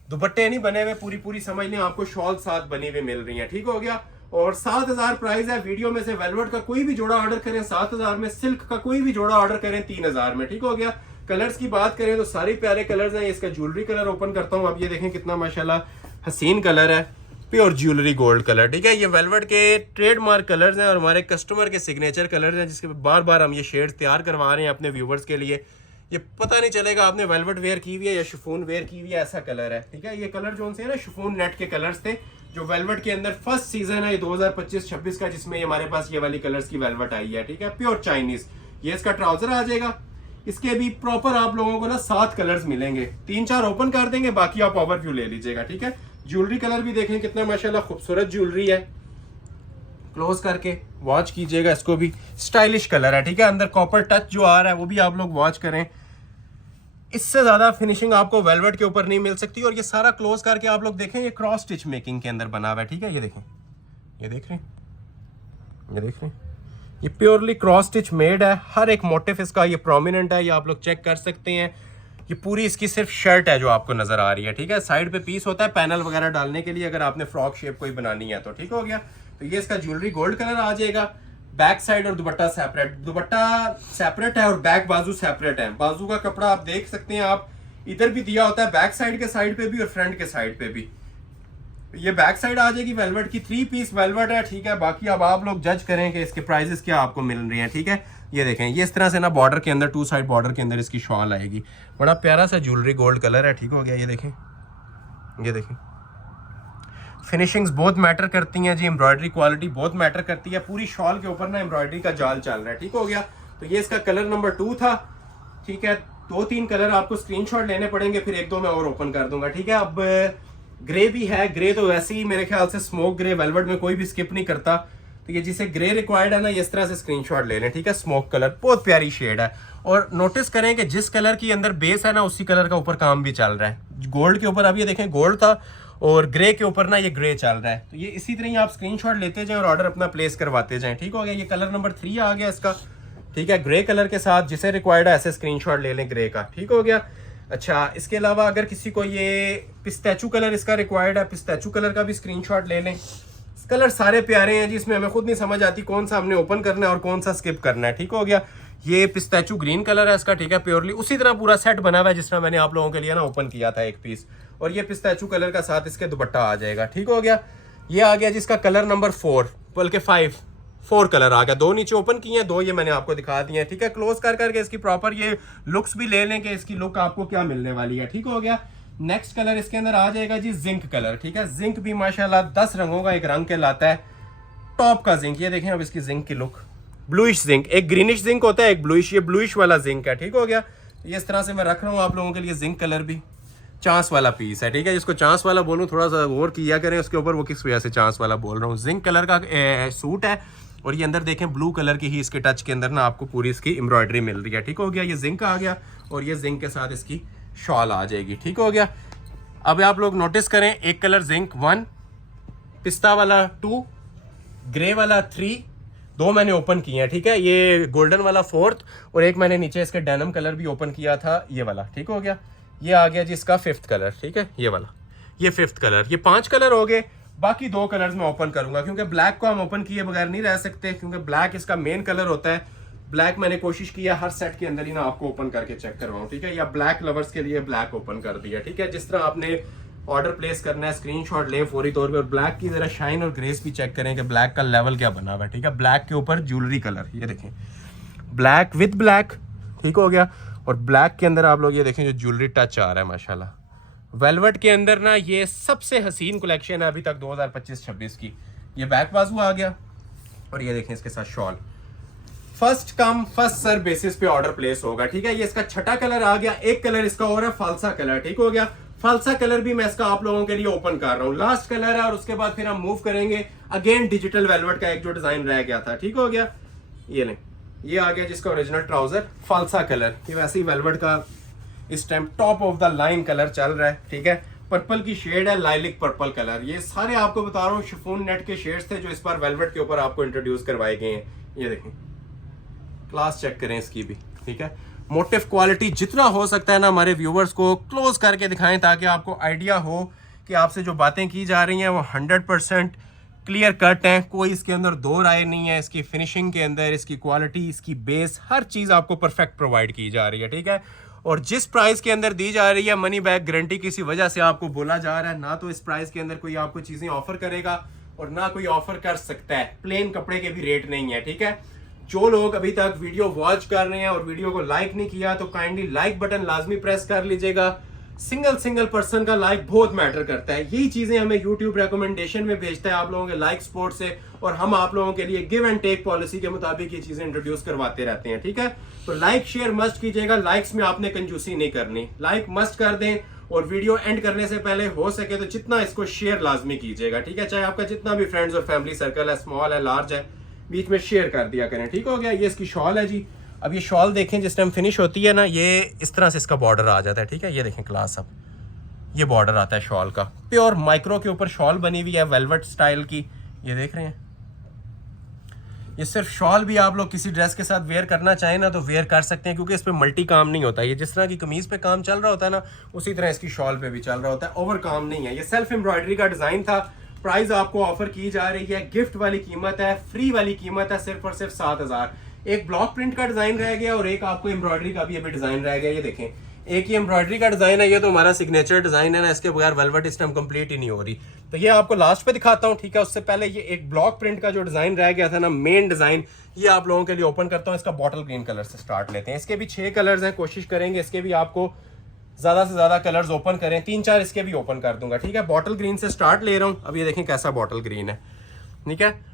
दुपट्टे नहीं बने हुए, पूरी समझ लें आपको शॉल साथ बनी हुई मिल रही है, ठीक हो गया। और 7000 प्राइस है। वीडियो में से वेलवेट का कोई भी जोड़ा ऑर्डर करें 7000 में, सिल्क का कोई भी जोड़ा ऑर्डर करें 3000 में, ठीक हो गया। कलर्स की बात करें तो सारे प्यारे कलर्स हैं। इसका ज्वेलरी कलर ओपन करता हूं, अब ये देखें कितना माशाल्लाह हसीन कलर है, प्योर ज्वेलरी गोल्ड कलर, ठीक है। ये वेलवेट के ट्रेडमार्क कलर्स हैं और हमारे कस्टमर के सिग्नेचर कलर्स हैं, जिसके बार बार हम ये शेड्स तैयार करवा रहे हैं अपने व्यूवर्स के लिए। ये पता नहीं चलेगा आपने वेलवेट वेयर की हुई है या शिफॉन वेयर की हुई है, ऐसा कलर है, ठीक है। ये कलर जो से है ना शिफॉन नेट के कलर्स थे जो वेलवेट के अंदर फर्स्ट सीजन है 2025-26 का, जिसमें ये हमारे पास ये वाली कलर्स की वेलवेट आई है, ठीक है, प्योर चाइनीज। ये इसका ट्राउजर आ जाएगा। इसके भी प्रॉपर आप लोगों को ना 7 कलर्स मिलेंगे, 3-4 ओपन कर देंगे, बाकी आप ओवरव्यू ले लीजिएगा, ठीक है। ज्वेलरी कलर भी देखें कितना माशाल्लाह खूबसूरत ज्वेलरी है, क्लोज करके वॉच कीजिएगा। इसको भी स्टाइलिश कलर है, ठीक है। अंदर कॉपर टच जो आ रहा है वो भी आप लोग वॉच करें। इससे ज्यादा फिनिशिंग आपको वेलवेट के ऊपर नहीं मिल सकती। और ये सारा क्लोज करके आप लोग देखें, ये क्रॉस स्टिच मेकिंग के अंदर बना हुआ है, ठीक है। ये देखें, ये देख रहे हैं, ये देख रहे हैं, ये प्योरली क्रॉस स्टिच मेड है। हर एक मोटिव इसका ये प्रोमिनेंट है, ये आप लोग चेक कर सकते हैं। ये पूरी इसकी सिर्फ शर्ट है जो आपको नजर आ रही है, ठीक है। साइड पे पीस होता है पैनल वगैरह डालने के लिए, अगर आपने फ्रॉक शेप कोई बनानी है तो, ठीक हो गया। तो ये इसका ज्वेलरी गोल्ड कलर आ जाएगा। बैक साइड और दुपट्टा सेपरेट, दुपट्टा सेपरेट है और बैक बाजू सेपरेट है। बाजू का कपड़ा आप देख सकते हैं, आप इधर भी दिया होता है बैक साइड के साइड पे भी और फ्रंट के साइड पे भी। ये बैक साइड आ जाएगी वेलवेट की, 3 पीस वेलवेट है, ठीक है। बाकी अब आप लोग जज करें कि इसके प्राइसेस क्या आपको मिल रही हैं, ठीक है। ये देखें, ये इस तरह से ना बॉर्डर के अंदर 2 साइड बॉर्डर के अंदर इसकी शॉल आएगी। बड़ा प्यारा सा ज्वेलरी गोल्ड कलर है, ठीक हो गया। ये देखें, ये देखें, फिनिशिंग्स बहुत मैटर करती हैं जी, एम्ब्रॉयडरी क्वालिटी बहुत मैटर करती है। पूरी शॉल के ऊपर ना एम्ब्रॉयडरी का जाल चल रहा है, ठीक हो गया। तो ये इसका कलर नंबर 2 था, ठीक है। 2-3 कलर आपको स्क्रीनशॉट लेने पड़ेंगे, फिर 1-2 मैं और ओपन कर दूंगा, ठीक है। अब ग्रे भी है, ग्रे तो वैसे ही मेरे ख्याल से स्मोक ग्रे वेलवेट में कोई भी स्किप नहीं करता। तो ये जिसे ग्रे रिक्वायर्ड है ना, इस तरह से स्क्रीनशॉट ले लें, ठीक है। स्मोक कलर बहुत प्यारी शेड है। और नोटिस करें कि जिस कलर की अंदर बेस है ना, उसी कलर का ऊपर काम भी चल रहा है। गोल्ड के ऊपर आप ये देखें गोल्ड था और ग्रे के ऊपर ना ये ग्रे चल रहा है। तो ये इसी तरह ही आप स्क्रीनशॉट लेते जाएं और ऑर्डर अपना प्लेस करवाते जाएं, ठीक हो गया। ये कलर नंबर 3 आ गया इसका, ठीक है, ग्रे कलर के साथ। जिसे रिक्वायर्ड है ऐसे स्क्रीनशॉट ले लें ग्रे का, ठीक हो गया। अच्छा, इसके अलावा अगर किसी को ये पिस्ताचू कलर इसका रिक्वायर्ड है, पिस्ताचू कलर का भी स्क्रीनशॉट ले लें। कलर सारे प्यारे हैं जी, इसमें हमें खुद नहीं समझ आती कौन सा हमने ओपन करना है और कौन सा स्किप करना है, ठीक हो गया। ये पिस्ताचू ग्रीन कलर है इसका, ठीक है, प्योरली उसी तरह पूरा सेट बना हुआ है जिस तरह मैंने आप लोगों के लिए ना ओपन किया था 1 पीस। और ये पिस्ताचू कलर का साथ इसके दुपट्टा आ जाएगा, ठीक हो गया। ये आ गया जिसका कलर नंबर 4, बल्कि 4 कलर आ गया। 2 नीचे ओपन किए हैं, 2 ये मैंने आपको दिखा दिए हैं, ठीक है। क्लोज कर करके इसकी प्रॉपर ये लुक्स भी ले लें कि इसकी लुक आपको क्या मिलने वाली है, ठीक हो गया। नेक्स्ट कलर इसके अंदर आ जाएगा जी जिंक कलर, ठीक है। जिंक भी माशाल्लाह 10 रंगों का एक रंग कहलाता है, टॉप का जिंक। ये देखें अब इसकी जिंक की लुक, ब्लूइश जिंक, एक ग्रीनिश जिंक होता है, एक ब्लूइश, ये ब्लूइश वाला जिंक है, ठीक हो गया। ये इस तरह से मैं रख रहा हूँ आप लोगों के लिए। जिंक कलर भी चांस वाला पीस है, ठीक है। जिसको चांस वाला बोलूँ थोड़ा सा गौर किया करें उसके ऊपर, वो किस वजह से चांस वाला बोल रहा हूँ। जिंक कलर का सूट है और ये अंदर देखें ब्लू कलर की ही इसके टच के अंदर ना आपको पूरी इसकी एम्ब्रॉयडरी मिल रही है, ठीक हो गया। ये जिंक आ गया और ये जिंक के साथ इसकी शॉल आ जाएगी, ठीक हो गया। अब आप लोग नोटिस करें, एक कलर जिंक 1, पिस्ता वाला 2, ग्रे वाला 3, दो मैंने ओपन किए हैं, ठीक है, ये गोल्डन वाला फोर्थ, और एक मैंने नीचे इसके डेनिम कलर भी ओपन किया था, ये वाला, ठीक हो गया। ये आ गया जी इसका 5th कलर, ठीक है, ये वाला, ये 5th कलर। ये 5 कलर हो गए। बाकी 2 कलर्स मैं ओपन करूंगा क्योंकि ब्लैक को हम ओपन किए बगैर नहीं रह सकते, क्योंकि ब्लैक इसका मेन कलर होता है। ब्लैक मैंने कोशिश किया हर सेट के अंदर ही ना आपको ओपन करके चेक करवाऊं, ठीक है, या ब्लैक लवर्स के लिए ब्लैक ओपन कर दिया, ठीक है। जिस तरह आपने ऑर्डर प्लेस करना है, स्क्रीनशॉट लें फौरी तौर पे, और ब्लैक की जरा शाइन और ग्रेस भी चेक करें कि ब्लैक का लेवल क्या बना हुआ है, ठीक है। ब्लैक के ऊपर ज्वेलरी कलर, ये देखें, ब्लैक विद ब्लैक, ठीक हो गया। और ब्लैक के अंदर आप लोग ये देखें जो ज्वेलरी टच आ रहा है माशाल्लाह। वेलवेट के अंदर ना ये सबसे हसीन कलेक्शन है अभी तक 2025-26 की। ये बैक बाजू आ गया, और ये देखें इसके साथ शॉल। First come first serve basis पे ऑर्डर प्लेस होगा, ठीक है। ये इसका छठा कलर आ गया। एक कलर इसका और है फालसा कलर, ठीक हो गया। फालसा कलर भी मैं इसका आप लोगों के लिए ओपन कर रहा हूँ, लास्ट कलर है, और उसके बाद फिर हम मूव करेंगे अगेन डिजिटल वेलवेट का एक जो डिजाइन रह गया था, ठीक हो गया। ये लें, ये आ गया जिसका ओरिजिनल ट्राउजर फालसा कलर। ये वैसे ही वेलवेट का इस time top of the line colour चल रहा है, ठीक है। पर्पल की शेड है, लाइलिक पर्पल कलर। ये सारे आपको बता रहा हूँ शिफॉन नेट के शेड्स थे जो इस बार वेलवेट के ऊपर आपको इंट्रोड्यूस करवाए गए हैं। ये देखें, क्लास चेक करें इसकी भी, ठीक है। मोटिव क्वालिटी जितना हो सकता है ना हमारे व्यूवर्स को क्लोज करके दिखाएं ताकि आपको आइडिया हो कि आपसे जो बातें की जा रही हैं वो 100% क्लियर कट है। कोई इसके अंदर दो राय नहीं है। इसकी फिनिशिंग के अंदर, इसकी क्वालिटी, इसकी बेस, हर चीज़ आपको परफेक्ट प्रोवाइड की जा रही है, ठीक है। और जिस प्राइस के अंदर दी जा रही है मनी बैक गारंटी किसी वजह से आपको बोला जा रहा है, ना तो इस प्राइस के अंदर कोई आपको चीज़ें ऑफर करेगा और ना कोई ऑफर कर सकता है। प्लेन कपड़े के भी रेट नहीं है, ठीक है। जो लोग अभी तक वीडियो वॉच कर रहे हैं और वीडियो को लाइक नहीं किया तो काइंडली लाइक बटन लाजमी प्रेस कर लीजिएगा। सिंगल पर्सन का लाइक बहुत मैटर करता है। यही चीजें हमें यूट्यूब रिकमेंडेशन में भेजता है आप लोगों के लाइक सपोर्ट से, और हम आप लोगों के लिए गिव एंड टेक पॉलिसी के मुताबिक ये चीजें इंट्रोड्यूस करवाते रहते हैं, ठीक है। तो लाइक शेयर मस्ट कीजिएगा। लाइक्स में आपने कंजूसी नहीं करनी, लाइक मस्ट कर दें। और वीडियो एंड करने से पहले हो सके तो जितना इसको शेयर लाजमी कीजिएगा, ठीक है। चाहे आपका जितना भी फ्रेंड्स और फैमिली सर्कल है, स्मॉल है, लार्ज है, बीच में शेयर कर दिया करें, ठीक हो गया। ये इसकी शॉल है जी। अब ये शॉल देखें जिस टाइम फिनिश होती है ना, ये इस तरह से इसका बॉर्डर आ जाता है, ठीक है। ये देखें क्लास, अब ये बॉर्डर आता है शॉल का, प्योर माइक्रो के ऊपर शॉल बनी हुई है वेलवेट स्टाइल की। ये देख रहे हैं, ये सिर्फ शॉल भी आप लोग किसी ड्रेस के साथ वेयर करना चाहें ना तो वेयर कर सकते हैं, क्योंकि इस पे मल्टी काम नहीं होता। ये जिस तरह की कमीज पे काम चल रहा होता है ना, उसी तरह इसकी शॉल पे भी चल रहा होता है। ओवर काम नहीं है। ये सेल्फ एम्ब्रॉयडरी का डिजाइन था। प्राइस आपको ऑफर की जा रही है, गिफ्ट वाली कीमत है, फ्री वाली कीमत है, सिर्फ और सिर्फ 7000। एक ब्लॉक प्रिंट का डिजाइन रह गया और एक आपको एम्ब्रॉयडरी का भी अभी डिजाइन रह गया। ये देखें, एक ही एम्ब्रॉयडरी का डिजाइन है, ये तो हमारा सिग्नेचर डिजाइन है ना, इसके बगैर वेलवेट इस टाइम कंप्लीट ही नहीं हो रही। तो ये आपको लास्ट पे दिखाता हूँ, ठीक है। उससे पहले ये एक ब्लॉक प्रिंट का जो डिजाइन रह गया था ना, मेन डिजाइन, ये आप लोगों के लिए ओपन करता हूँ। इसका बॉटल ग्रीन कलर से स्टार्ट लेते हैं। इसके भी 6 कलर्स हैं, कोशिश करेंगे इसके भी आपको ज्यादा से ज्यादा कलर्स ओपन करें। 3-4 इसके भी ओपन कर दूंगा, ठीक है। बॉटल ग्रीन से स्टार्ट ले रहा हूँ। अब ये देखें कैसा बॉटल ग्रीन है, ठीक है।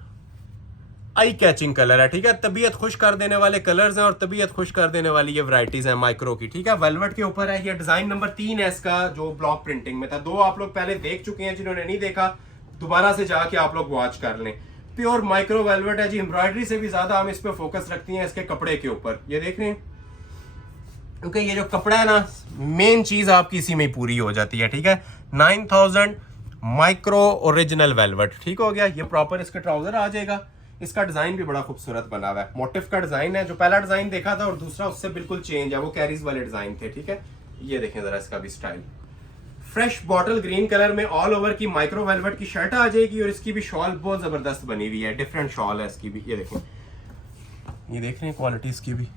आई कैचिंग कलर है, ठीक है। तबीयत खुश कर देने वाले कलर्स हैं और तबीयत खुश कर देने वाली ये वैरायटीज हैं माइक्रो की, ठीक है। वेलवेट के ऊपर है। ये डिजाइन नंबर 3 है इसका, जो ब्लॉक प्रिंटिंग में था। 2 आप लोग पहले देख चुके हैं, जिन्होंने नहीं देखा दोबारा से जाके आप लोग वॉच कर लें। प्योर माइक्रो वेलवेट है जी। एम्ब्रॉयडरी से भी ज्यादा हम इस पे फोकस रखती हैं इसके कपड़े के ऊपर। ये देख रहे हैं, क्योंकि ये जो कपड़ा है ना, मेन चीज आपकी इसी में ही पूरी हो जाती है, ठीक है। 9000 माइक्रो ओरिजिनल वेलवेट, ठीक हो गया। ये प्रॉपर इसका ट्राउजर आ जाएगा। इसका डिजाइन भी बड़ा खूबसूरत बना हुआ है। मोटिव का डिजाइन है। जो पहला डिजाइन देखा था और दूसरा उससे बिल्कुल चेंज है, वो कैरीज वाले डिजाइन थे, ठीक है। ये देखें जरा इसका भी style, fresh bottle green colour में ऑल ओवर की माइक्रो वेलवेट की शर्ट आ जाएगी, और इसकी भी शॉल बहुत जबरदस्त बनी हुई है। डिफरेंट शॉल है इसकी भी। ये देखें, ये देख रहे हैं क्वालिटी इसकी भी।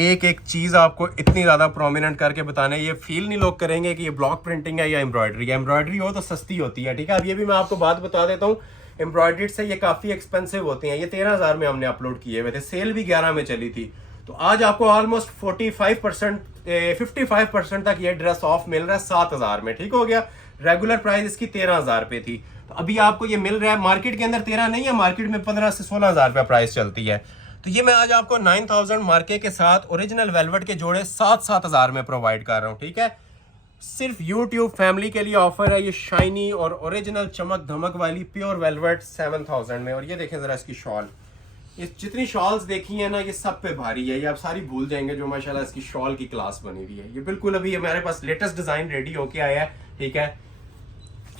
एक एक चीज आपको इतनी ज्यादा प्रोमिनेंट करके बताने, ये फील नहीं लोग करेंगे कि ये ब्लॉक प्रिंटिंग है या एम्ब्रॉयडरी है। एम्ब्रॉयडरी हो तो सस्ती होती है, ठीक है। अब ये भी मैं आपको बात बता देता हूँ, एम्ब्रॉयडरी से ये काफी एक्सपेंसिव होती हैं। ये 13000 में हमने अपलोड किए हुए थे, सेल भी 11 में चली थी। तो आज आपको ऑलमोस्ट 55% तक ये ड्रेस ऑफ मिल रहा है 7000 में, ठीक हो गया। रेगुलर प्राइस इसकी 13000 पे थी, तो अभी आपको ये मिल रहा है। मार्केट के अंदर 13 नहीं है, मार्केट में 15 से 16000 रुपया प्राइस चलती है। तो ये मैं आज आपको 9000 मार्के के साथ ओरिजिनल वेलवेट के जोड़े 7-7000 में प्रोवाइड कर रहा हूँ, ठीक है। सिर्फ यूट्यूब फैमिली के लिए ऑफर है। ये शाइनी और ओरिजिनल चमक धमक वाली प्योर वेलवेट 7000 में। और ये देखें जरा इसकी शॉल, ये जितनी शॉल्स देखी है ना, ये सब पे भारी है। ये आप सारी भूल जाएंगे जो माशाल्लाह इसकी शॉल की क्लास बनी हुई है। ये बिल्कुल अभी हमारे पास लेटेस्ट डिजाइन रेडी होके आया है, ठीक है।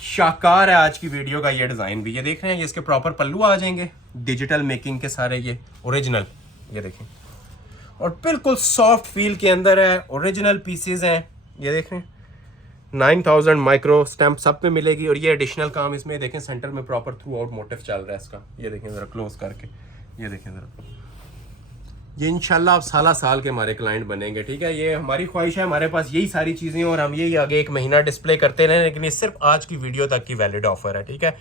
शाकार है आज की वीडियो का ये डिज़ाइन भी। ये देख रहे हैं, ये इसके प्रॉपर पल्लू आ जाएंगे, डिजिटल मेकिंग के सारे, ये ओरिजिनल, ये देखें, और बिल्कुल सॉफ्ट फील के अंदर है, ओरिजिनल पीसेस हैं। ये देख रहे हैं, 9000 माइक्रो स्टैम्प सब पे मिलेगी। और ये एडिशनल काम इसमें देखें, सेंटर में प्रॉपर थ्रू आउट मोटिव चल रहा है इसका। ये देखें ज़रा क्लोज करके, ये देखें ज़रा, ये इंशाल्लाह आप साल के हमारे क्लाइंट बनेंगे, ठीक है। ये हमारी ख्वाहिश है, हमारे पास यही सारी चीज़ें और हम यही आगे 1 महीना डिस्प्ले करते रहें, लेकिन ये सिर्फ आज की वीडियो तक की वैलिड ऑफर है, ठीक है।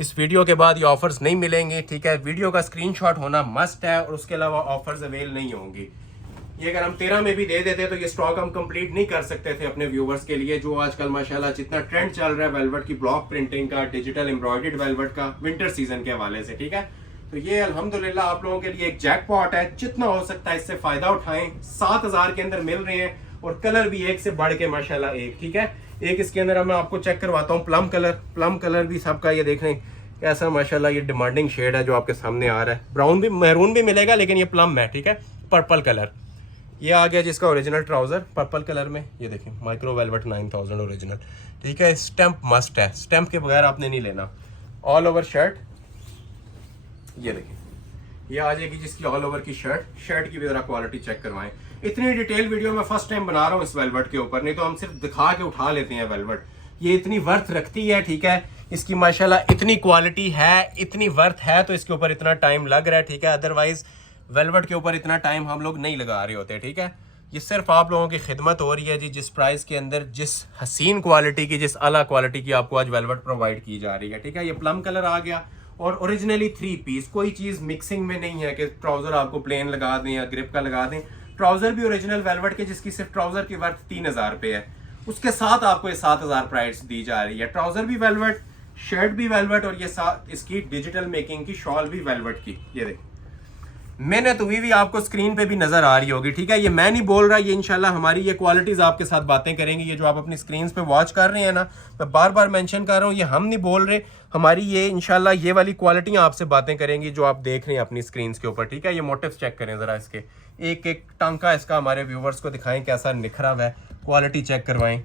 इस वीडियो के बाद ये ऑफर्स नहीं मिलेंगे, ठीक है। वीडियो का स्क्रीनशॉट होना मस्ट है, और उसके अलावा ऑफर्स अवेल नहीं होंगी। ये अगर हम 13 में भी दे देते तो ये स्टॉक हम कंप्लीट नहीं कर सकते थे अपने व्यूवर्स के लिए, जो आजकल माशाल्लाह जितना ट्रेंड चल रहा है वेलवेट की ब्लॉक प्रिंटिंग का, डिजिटल एम्ब्रॉयडर्ड वेलवेट का, विंटर सीजन के हवाले से, ठीक है। तो ये अल्हम्दुलिल्लाह आप लोगों के लिए एक जैकपॉट है, जितना हो सकता है इससे फायदा उठाएं। 7000 के अंदर मिल रहे हैं, और कलर भी एक से बढ़ के माशाल्लाह एक, ठीक है। एक इसके अंदर मैं आपको चेक करवाता हूँ, प्लम कलर भी सबका, ये देख रहे हैं कैसा माशाल्लाह ये डिमांडिंग शेड है जो आपके सामने आ रहा है। ब्राउन भी, मैरून भी मिलेगा, लेकिन ये प्लम है, ठीक है। पर्पल कलर ये आ गया जिसका ओरिजिनल ट्राउजर पर्पल कलर में। ये देखें, माइक्रो वेलवेट 9000 ओरिजिनल, ठीक है। स्टैम्प मस्ट है, स्टैम्प के बगैर आपने नहीं लेना। ऑल ओवर शर्ट, ये देखें, ये आ जाएगी जिसकी ऑल ओवर की शर्ट की भी जरा क्वालिटी चेक करवाएं। इतनी डिटेल वीडियो मैं फर्स्ट टाइम बना रहा हूँ इस वेलवेट के ऊपर, नहीं तो हम सिर्फ दिखा के उठा लेते हैं वेलवेट। ये इतनी वर्थ रखती है, ठीक है। इसकी माशाल्लाह इतनी क्वालिटी है, इतनी वर्थ है, तो इसके ऊपर इतना टाइम लग रहा है, ठीक है। अदरवाइज वेलवेट के ऊपर इतना टाइम हम लोग नहीं लगा रहे होते, ठीक है। ये सिर्फ आप लोगों की खिदमत हो रही है जी, जिस प्राइस के अंदर जिस हसीन क्वालिटी की, जिस आला क्वालिटी की आपको आज वेलवेट प्रोवाइड की जा रही है, ठीक है। ये प्लम कलर आ गया, और ओरिजिनली 3 पीस, कोई चीज़ मिक्सिंग में नहीं है कि ट्राउजर आपको प्लेन लगा दें या ग्रिप का लगा दें। ट्राउजर भी ओरिजिनल वेलवेट के, जिसकी सिर्फ ट्राउजर की वर्थ 3000 रुपये है, उसके साथ आपको ये 7000 प्राइस दी जा रही है। ट्राउजर भी वेलवेट, शर्ट भी वेलवेट, और ये साथ इसकी डिजिटल मेकिंग की शॉल भी वेलवेट की। ये देखें, मैंने तो भी आपको स्क्रीन पे भी नजर आ रही होगी, ठीक है। ये मैं नहीं बोल रहा, ये इंशाल्लाह हमारी ये क्वालिटीज आपके साथ बातें करेंगी। ये जो आप अपनी स्क्रीन पे वॉच कर रहे हैं ना, मैं बार बार मेंशन कर रहा हूँ, ये हम नहीं बोल रहे, हमारी ये इंशाल्लाह ये वाली क्वालिटियाँ आपसे बातें करेंगी जो आप देख रहे हैं अपनी स्क्रीन के ऊपर, ठीक है। ये मोटिव्स चेक करें जरा, इसके एक एक टांका इसका हमारे व्यूवर्स को दिखाएं कैसा निखरा हुआ है, क्वालिटी चेक करवाएं।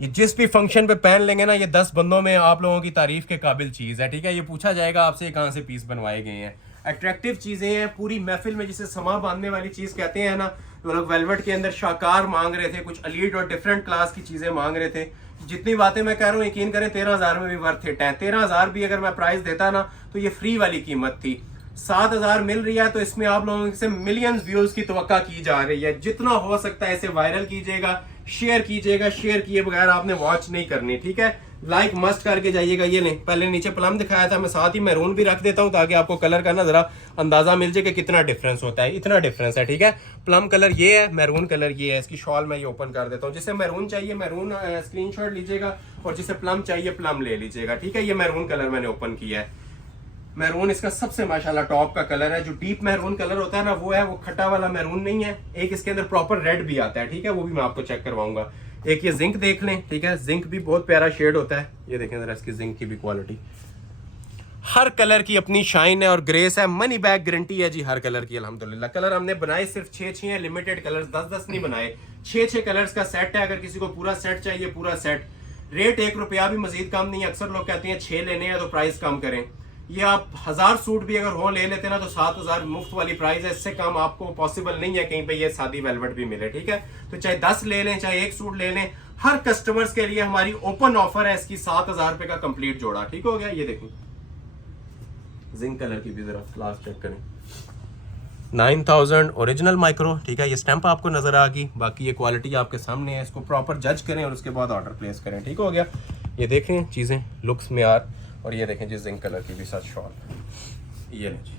ये जिस भी फंक्शन पे पहन लेंगे ना, ये 10 बंदों में आप लोगों की तारीफ के काबिल चीज़ है, ठीक है। ये पूछा जाएगा आपसे कहाँ से पीस बनवाए गए हैं। अट्रैक्टिव चीज़ें हैं पूरी महफिल में, जिसे समा बांधने वाली चीज़ कहते हैं ना। तो लोग वेलवेट के अंदर शाकार मांग रहे थे, कुछ एलीट और डिफरेंट क्लास की चीज़ें मांग रहे थे। जितनी बातें मैं कह रहा हूँ यकीन करें 13000 में भी वर्थ इट है। 13000 भी अगर मैं प्राइस देता ना तो ये फ्री वाली कीमत थी। 7000 मिल रही है, तो इसमें आप लोगों से मिलियंस व्यूज की तवक्का की जा रही है। जितना हो सकता है इसे वायरल कीजिएगा, शेयर कीजिएगा। शेयर किए बगैर आपने वॉच नहीं करनी, ठीक है। लाइक मस्ट करके जाइएगा। ये नहीं, पहले नीचे प्लम दिखाया था, मैं साथ ही मैरून भी रख देता हूँ ताकि आपको कलर का ना जरा अंदाजा मिल जाए कि कितना डिफरेंस होता है। इतना डिफरेंस है, ठीक है। प्लम कलर ये है, मैरून कलर ये है। इसकी शॉल मैं ये ओपन कर देता हूँ। जिसे मैरून चाहिए मैरून स्क्रीनशॉट लीजिएगा, और जिसे प्लम चाहिए प्लम ले लीजिएगा, ठीक है। ये मैरून कलर मैंने ओपन किया है। मैरून इसका सबसे माशाल्लाह टॉप का कलर है। जो डीप मैरून कलर होता है ना, वो है, वो खट्टा वाला मैरून नहीं है। एक इसके अंदर प्रॉपर रेड भी आता है, ठीक है, वो भी मैं आपको चेक करवाऊंगा। एक ये जिंक देख लें, ठीक है। जिंक भी बहुत प्यारा शेड होता है। ये देखें जरा इसकी जिंक की भी क्वालिटी। हर कलर की अपनी शाइन है और ग्रेस है। मनी बैक गारंटी है जी हर कलर की अल्हम्दुलिल्लाह। कलर हमने बनाए सिर्फ 6 हैं, लिमिटेड कलर्स 10 नहीं बनाए। 6 कलर्स का सेट है। अगर किसी को पूरा सेट चाहिए, पूरा सेट, रेट 1 रुपया भी मजीद कम नहीं है। अक्सर लोग कहते हैं 6 लेने हैं तो प्राइस कम करें। ये आप 1000 सूट भी अगर हो ले लेते ना तो 7000 मुफ्त वाली प्राइस है। इससे कम आपको पॉसिबल नहीं है कहीं पे ये सादी वेलवेट भी मिले, ठीक है। तो चाहे 10 ले लें, चाहे 1 सूट ले लें, हर कस्टमर्स के लिए हमारी ओपन ऑफर है इसकी 7000 रुपए का कंप्लीट जोड़ा, ठीक हो गया। ये देखें जिंक कलर की भी जरा लास्ट चेक करें। 9000 ओरिजिनल माइक्रो, ठीक है। ये स्टैंप आपको नजर आ गई। बाकी ये क्वालिटी आपके सामने है। इसको प्रॉपर जज करें और उसके बाद ऑर्डर प्लेस करें, ठीक हो गया। ये देखें चीजें लुक्स में यार। और ये देखें जी जिंक कलर की भी साथ शॉल। ये जी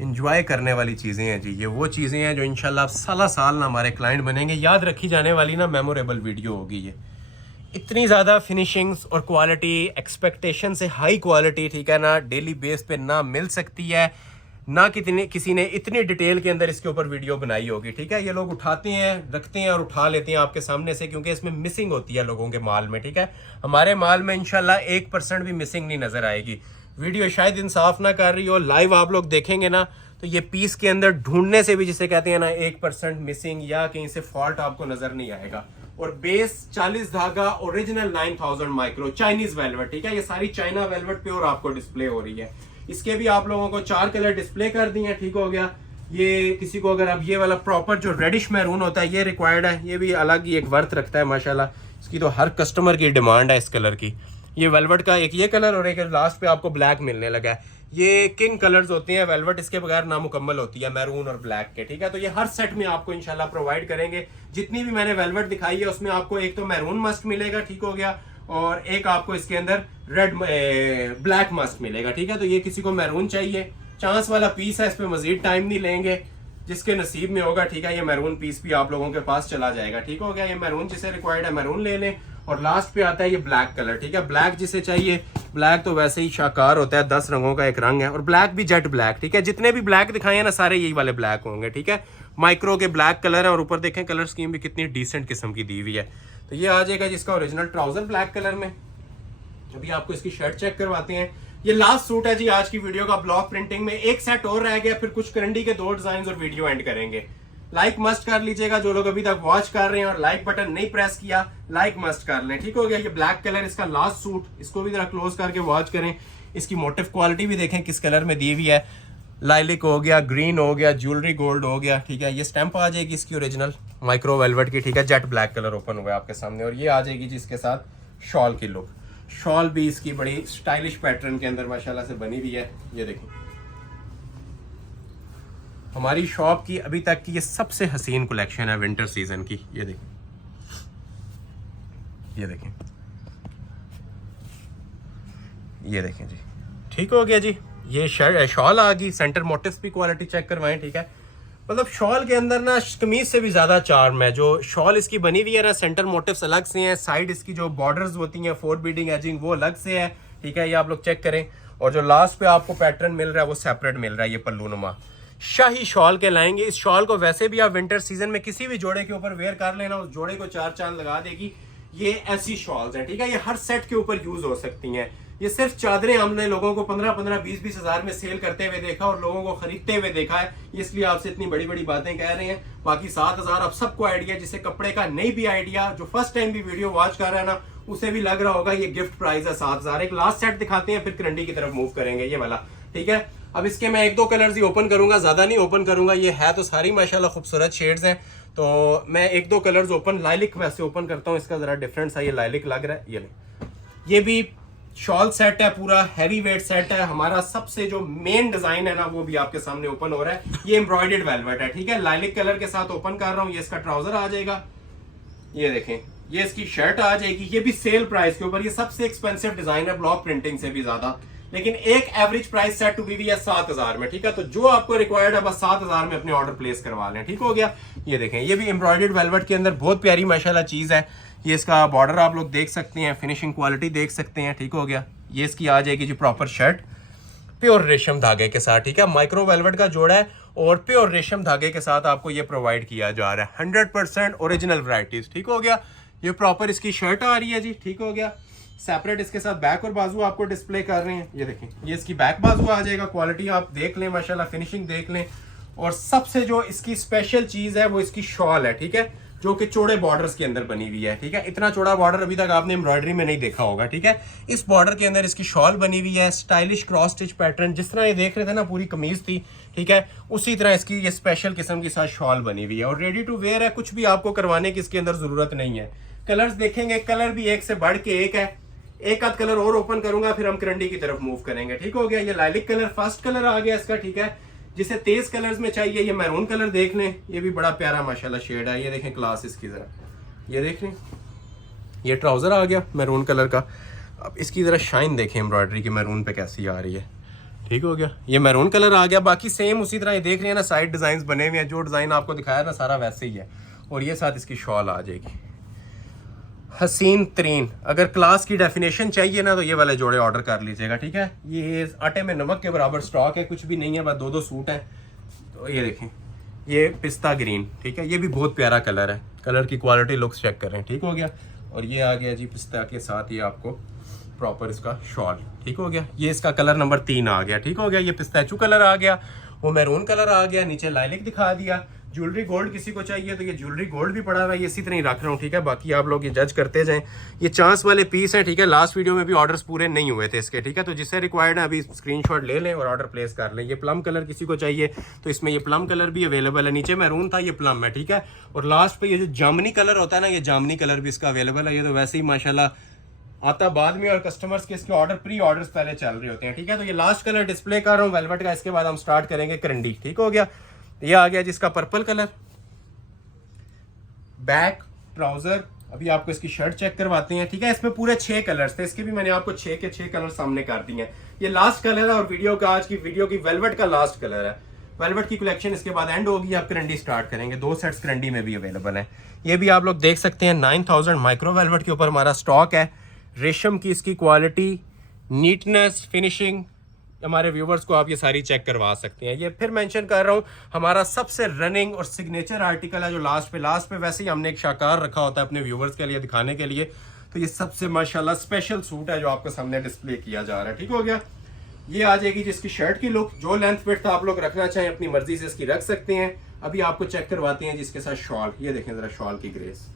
इंजॉय करने वाली चीज़ें हैं जी। ये वो चीज़ें हैं जो इंशाल्लाह साल ना हमारे क्लाइंट बनेंगे। याद रखी जाने वाली ना मेमोरेबल वीडियो होगी ये। इतनी ज़्यादा फिनिशिंग्स और क्वालिटी एक्सपेक्टेशन से हाई क्वालिटी, ठीक है ना, डेली बेस पे ना मिल सकती है, ना किसी ने इतनी डिटेल के अंदर इसके ऊपर वीडियो बनाई होगी, ठीक है। ये लोग उठाते हैं, रखते हैं और उठा लेते हैं आपके सामने से, क्योंकि इसमें मिसिंग होती है लोगों के माल में, ठीक है। हमारे माल में इंशाल्लाह 1% भी मिसिंग नहीं नज़र आएगी। वीडियो शायद इंसाफ ना कर रही हो, लाइव आप लोग देखेंगे ना तो ये पीस के अंदर ढूंढने से भी, जिसे कहते हैं ना, 1% मिसिंग या कहीं से फॉल्ट आपको नज़र नहीं आएगा। और बेस 40 धागा ओरिजिनल 9000 माइक्रो चाइनीज वेलवेट, ठीक है। ये सारी चाइना वेलवेट प्योर आपको डिस्प्ले हो रही है। इसके भी आप लोगों को 4 कलर डिस्प्ले कर दिए, ठीक हो गया। ये किसी को अगर अब ये वाला प्रॉपर जो रेडिश मैरून होता है ये रिक्वायर्ड है, ये भी अलग ही एक वर्थ रखता है माशाल्लाह। इसकी तो हर कस्टमर की डिमांड है इस कलर की। ये वेलवेट का एक ये कलर और एक लास्ट पे आपको ब्लैक मिलने लगा है। ये किंग कलर्स होते हैं, वेलवेट इसके बगैर नामुकम्मल होती है मैरून और ब्लैक के, ठीक है। तो ये हर सेट में आपको इंशाल्लाह प्रोवाइड करेंगे। जितनी भी मैंने वेलवेट दिखाई है उसमें आपको एक तो मैरून मस्ट मिलेगा, ठीक हो गया, और एक आपको इसके अंदर रेड ब्लैक मस्ट मिलेगा, ठीक है। तो ये किसी को मैरून चाहिए, चांस वाला पीस है, इस पे मजीद टाइम नहीं लेंगे, जिसके नसीब में होगा, ठीक है। ये मैरून पीस भी आप लोगों के पास चला जाएगा, ठीक हो गया। ये मैरून जिसे रिक्वायर्ड है मैरून ले लें। और लास्ट पे आता है ये ब्लैक कलर, ठीक है। ब्लैक जिसे चाहिए, ब्लैक तो वैसे ही शाकार होता है, 10 रंगों का एक रंग है, और ब्लैक भी जेट ब्लैक, ठीक है। जितने भी ब्लैक दिखाए हैं ना सारे यही वाले ब्लैक होंगे, ठीक है। माइक्रो के ब्लैक कलर है और ऊपर देखें कलर स्कीम भी कितनी डिसेंट किस्म की दी हुई है। तो ये आ जाएगा जिसका ओरिजिनल ट्राउजर ब्लैक कलर में। अभी आपको इसकी शर्ट चेक करवाते हैं। ये लास्ट सूट है जी आज की वीडियो का ब्लॉक प्रिंटिंग में। एक सेट और रह गया, फिर कुछ करंडी के 2 डिजाइन और वीडियो एंड करेंगे। लाइक मस्ट कर लीजिएगा जो लोग अभी तक वॉच कर रहे हैं, और लाइक बटन नहीं प्रेस किया लाइक मस्ट कर लें, ठीक हो गया। ये ब्लैक कलर इसका लास्ट सूट, इसको भी जरा क्लोज करके वॉच करें। इसकी मोटिव क्वालिटी भी देखें किस कलर में दी हुई है। लाइलिक हो गया, ग्रीन हो गया, ज्वेलरी गोल्ड हो गया, ठीक है। ये स्टैंप आ जाएगी इसकी ओरिजिनल माइक्रो वेलवेट की, ठीक है। जेट ब्लैक कलर ओपन हुआ है आपके सामने। और ये आ जाएगी जिसके साथ शॉल की लुक। शॉल भी इसकी बड़ी स्टाइलिश पैटर्न के अंदर माशाल्लाह से बनी हुई है। ये देखिए हमारी शॉप की अभी तक की ये सबसे हसीन कलेक्शन है विंटर सीजन की। ये देखें, ये देखें, ये देखें जी, ठीक हो गया जी। ये शर्ट शॉल आ गई, सेंटर मोटिव्स भी क्वालिटी चेक करवाएं, ठीक है। मतलब शॉल के अंदर ना कमीज से भी ज्यादा चार्म है। जो शॉल इसकी बनी हुई है ना, सेंटर मोटिव्स अलग से हैं, साइड इसकी जो बॉर्डर्स होती हैं 4 बीडिंग एजिंग वो अलग से है, ठीक है। ये आप लोग चेक करें। और जो लास्ट पे आपको पैटर्न मिल रहा है वो सेपरेट मिल रहा है। ये पल्लू नुमा शाही शॉल के लाएंगे। इस शॉल को वैसे भी आप विंटर सीजन में किसी भी जोड़े के ऊपर वेयर कर लेना, उस जोड़े को 4 चांद लगा देगी। ये ऐसी शॉल्स हैं, ठीक है। ये हर सेट के ऊपर यूज हो सकती हैं। ये सिर्फ चादरें हमने लोगों को 15-15, 20-20 हज़ार में सेल करते हुए देखा और लोगों को खरीदते हुए देखा है, इसलिए आपसे इतनी बड़ी बड़ी बातें कह रहे हैं। बाकी 7,000 अब सबको आइडिया, जिसे कपड़े का नहीं भी आइडिया, जो फर्स्ट टाइम भी वीडियो वॉच कर रहा है ना, उसे भी लग रहा होगा ये गिफ्ट प्राइस है 7,000। एक लास्ट सेट दिखाते हैं, फिर करंडी की तरफ मूव करेंगे, ये वाला, ठीक है। अब इसके मैं 1-2 कलर्स ही ओपन करूंगा, ज्यादा नहीं ओपन करूंगा। ये है तो सारी माशाल्लाह खूबसूरत शेड्स हैं, तो मैं 1-2 कलर्स ओपन, लाइलिक वैसे ओपन करता हूँ, इसका जरा डिफरेंस है, ये लाइलिक लग रहा है। ये भी शॉल सेट है, पूरा हैवी वेट सेट है। हमारा सबसे जो मेन डिजाइन है ना वो भी आपके सामने ओपन हो रहा है। ये एम्ब्रॉयडर्ड वेलवेट है, ठीक है। लाइलिक कलर के साथ ओपन कर रहा हूँ। ये इसका ट्राउजर आ जाएगा, ये देखें। ये इसकी शर्ट आ जाएगी, ये भी सेल प्राइस के ऊपर। ये सबसे एक्सपेंसिव डिजाइन है ब्लॉक प्रिंटिंग से भी ज्यादा, लेकिन एक average price set to be है 7,000 में, ठीक है। तो जो आपको रिक्वायर्ड है बस 7,000 में अपने ऑर्डर प्लेस करवा लें, ठीक हो गया। ये देखें, ये भी एम्ब्रॉयडर्ड वेलवेट के अंदर बहुत प्यारी माशाल्लाह चीज है। ये इसका बॉर्डर आप लोग देख सकते हैं, फिनिशिंग क्वालिटी देख सकते हैं, ठीक हो गया। ये इसकी आ जाएगी जी प्रॉपर शर्ट प्योर रेशम धागे के साथ, ठीक है। माइक्रो वेलवेट का जोड़ा है और प्योर रेशम धागे के साथ आपको ये प्रोवाइड किया जा रहा है। 100% ओरिजिनल वैरायटीज, ठीक हो गया। ये प्रॉपर इसकी शर्ट आ रही है जी, ठीक हो गया। सेपरेट इसके साथ बैक और बाजू आपको डिस्प्ले कर रहे हैं। ये देखें, ये इसकी बैक बाजू आ जाएगा। क्वालिटी आप देख लें माशाल्लाह, फिनिशिंग देख लें। और सबसे जो इसकी स्पेशल चीज है वो इसकी शॉल है, ठीक है, जो कि चौड़े बॉर्डर्स के अंदर बनी हुई है, ठीक है। इतना चौड़ा बॉर्डर अभी तक आपने एम्ब्रॉयडरी में नहीं देखा होगा, ठीक है। इस बॉर्डर के अंदर इसकी शॉल बनी हुई है, स्टाइलिश क्रॉस स्टिच पैटर्न, जिस तरह ये देख रहे थे ना पूरी कमीज थी, ठीक है, उसी तरह इसकी ये स्पेशल किस्म के साथ शॉल बनी हुई है और रेडी टू वेयर है। कुछ भी आपको करवाने की इसके अंदर जरूरत नहीं है। कलर्स देखेंगे, कलर भी एक से बढ़ के एक है। एक आध कलर और ओपन करूंगा, फिर हम करंडी की तरफ मूव करेंगे, ठीक हो गया। ये लाइलिक कलर फर्स्ट कलर आ गया इसका, ठीक है। जिसे तेज कलर्स में चाहिए ये मैरून कलर देख लें, ये भी बड़ा प्यारा माशाल्लाह शेड है। ये देखें क्लास इसकी जरा, ये देख लें। ये ट्राउजर आ गया मैरून कलर का। अब इसकी जरा शाइन देखें एम्ब्रॉयडरी की मैरून पे कैसी आ रही है, ठीक हो गया। ये मैरून कलर आ गया। बाकी सेम उसी तरह ये देख रहे हैं ना, साइड डिजाइन बने हुए हैं, जो डिजाइन आपको दिखाया ना सारा वैसे ही है। और ये साथ इसकी शॉल आ जाएगी हसीन तरीन। अगर क्लास की डेफिनेशन चाहिए ना तो ये वाले जोड़े ऑर्डर कर लीजिएगा, ठीक है। ये आटे में नमक के बराबर स्टॉक है, कुछ भी नहीं है, बस 2-2 सूट हैं। तो ये देखें, ये पिस्ता ग्रीन, ठीक है, ये भी बहुत प्यारा कलर है। कलर की क्वालिटी लुक्स चेक करें, ठीक हो गया। और ये आ गया जी पिस्ता के साथ ये आपको प्रॉपर इसका शॉल, ठीक हो गया। ये इसका कलर नंबर 3 आ गया, ठीक हो गया। ये पिस्ताचू कलर आ गया, वो मैरून कलर आ गया, नीचे लाइलिक दिखा दिया। ज्वेलरी गोल्ड किसी को चाहिए तो ये ज्वेलरी गोल्ड भी पड़ा हुआ है, ये इसी तरह ही रख रहा हूँ, ठीक है। बाकी आप लोग ये जज करते जाएं। ये चांस वाले पीस हैं, ठीक है। लास्ट वीडियो में भी ऑर्डर्स पूरे नहीं हुए थे इसके, ठीक है। तो जिससे रिक्वायर्ड है अभी स्क्रीनशॉट ले लें और ऑर्डर प्लेस कर लें। ये प्लम कलर किसी को चाहिए तो इसमें ये प्लम कलर भी अवेलेबल है। नीचे मैरून था, ये प्लम है, ठीक है। और लास्ट पे ये जो जामनी कलर होता है ना, ये जामनी कलर भी इसका अवेलेबल है। ये तो वैसे ही माशाल्लाह आता बाद में, और कस्टमर्स के इसके ऑर्डर प्री ऑर्डर्स पहले चल रहे होते हैं, ठीक है। तो ये लास्ट कलर डिस्प्ले कर रहा हूँ वेलवेट का। इसके बाद हम स्टार्ट करेंगे करंडी, ठीक हो गया। ये आ गया जिसका पर्पल कलर, बैक ट्राउजर। अभी आपको इसकी शर्ट चेक करवाते हैं, ठीक है। इसमें पूरे 6 कलर्स थे, इसके भी मैंने आपको 6 के 6 कलर सामने कर दिए हैं। ये लास्ट कलर है और वीडियो का आज की वीडियो की वेलवेट का लास्ट कलर है। वेलवेट की कलेक्शन इसके बाद एंड होगी, आप करंडी स्टार्ट करेंगे। 2 सेट्स करंडी में भी अवेलेबल है। ये भी आप लोग देख सकते हैं 9000 माइक्रो वेलवेट के ऊपर हमारा स्टॉक है। रेशम की इसकी क्वालिटी, नीटनेस, फिनिशिंग, हमारे व्यूवर्स को आप ये सारी चेक करवा सकते हैं। ये फिर मेंशन कर रहा हूँ, हमारा सबसे रनिंग और सिग्नेचर आर्टिकल है जो लास्ट पे वैसे ही हमने एक शाकार रखा होता है अपने व्यूवर्स के लिए दिखाने के लिए। तो ये सबसे माशाल्लाह स्पेशल सूट है जो आपको सामने डिस्प्ले किया जा रहा है, ठीक हो गया। ये आ जाएगी जिसकी शर्ट की लुक, जो लेंथ विड्थ आप लोग रखना चाहें अपनी मर्जी से इसकी रख सकते हैं। अभी आपको चेक करवाते हैं जिसके साथ शॉल। ये देखें जरा शॉल की ग्रेस,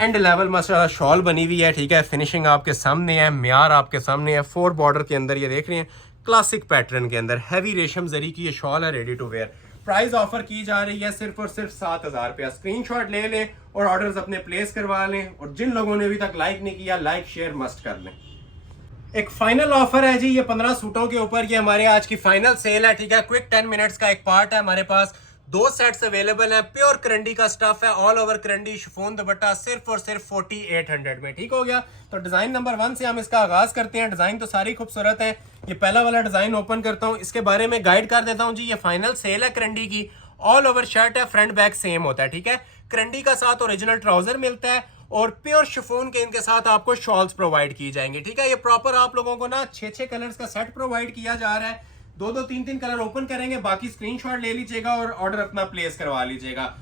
एंड लेवल माशाल्लाह शॉल बनी हुई है, ठीक है। फिनिशिंग आपके सामने है, म्यार आपके सामने है। 4 बॉर्डर के अंदर ये देख रहे हैं, क्लासिक पैटर्न के अंदर हैवी रेशम जरी की ये शॉल है, ready to wear. Price offer की जा रही है सिर्फ और सिर्फ 7000 रुपया। स्क्रीनशॉट ले लें और ऑर्डर्स अपने प्लेस करवा लें। और जिन लोगों ने अभी तक लाइक नहीं किया, लाइक शेयर मस्ट कर लें। एक फाइनल ऑफर है जी, ये 15 सूटों के ऊपर। ये हमारे आज की फाइनल सेल है, ठीक है। क्विक 10 मिनट्स का एक पार्ट है। हमारे पास 2 सेट्स अवेलेबल हैं। प्योर करंडी का स्टफ है, ऑल ओवर करंडी शिफॉन दुपट्टा, सिर्फ और सिर्फ 4800 में, ठीक हो गया। तो डिजाइन नंबर 1 से हम इसका आगाज करते हैं। डिजाइन तो सारी खूबसूरत है। ये पहला वाला डिजाइन ओपन करता हूँ, इसके बारे में गाइड कर देता हूँ जी। ये फाइनल सेल है करंडी की। ऑल ओवर शर्ट है, फ्रंट बैक सेम होता है, ठीक है। करंडी का साथ ओरिजिनल ट्राउजर मिलता है और प्योर शिफॉन के इनके साथ आपको शॉल्स प्रोवाइड की जाएंगी, ठीक है। ये प्रॉपर आप लोगों को ना 6 कलर्स का सेट प्रोवाइड किया जा रहा है। 2 3 कलर ओपन करेंगे, बाकी स्क्रीनशॉट ले लीजिएगा और ऑर्डर अपना प्लेस करवा लीजिएगा।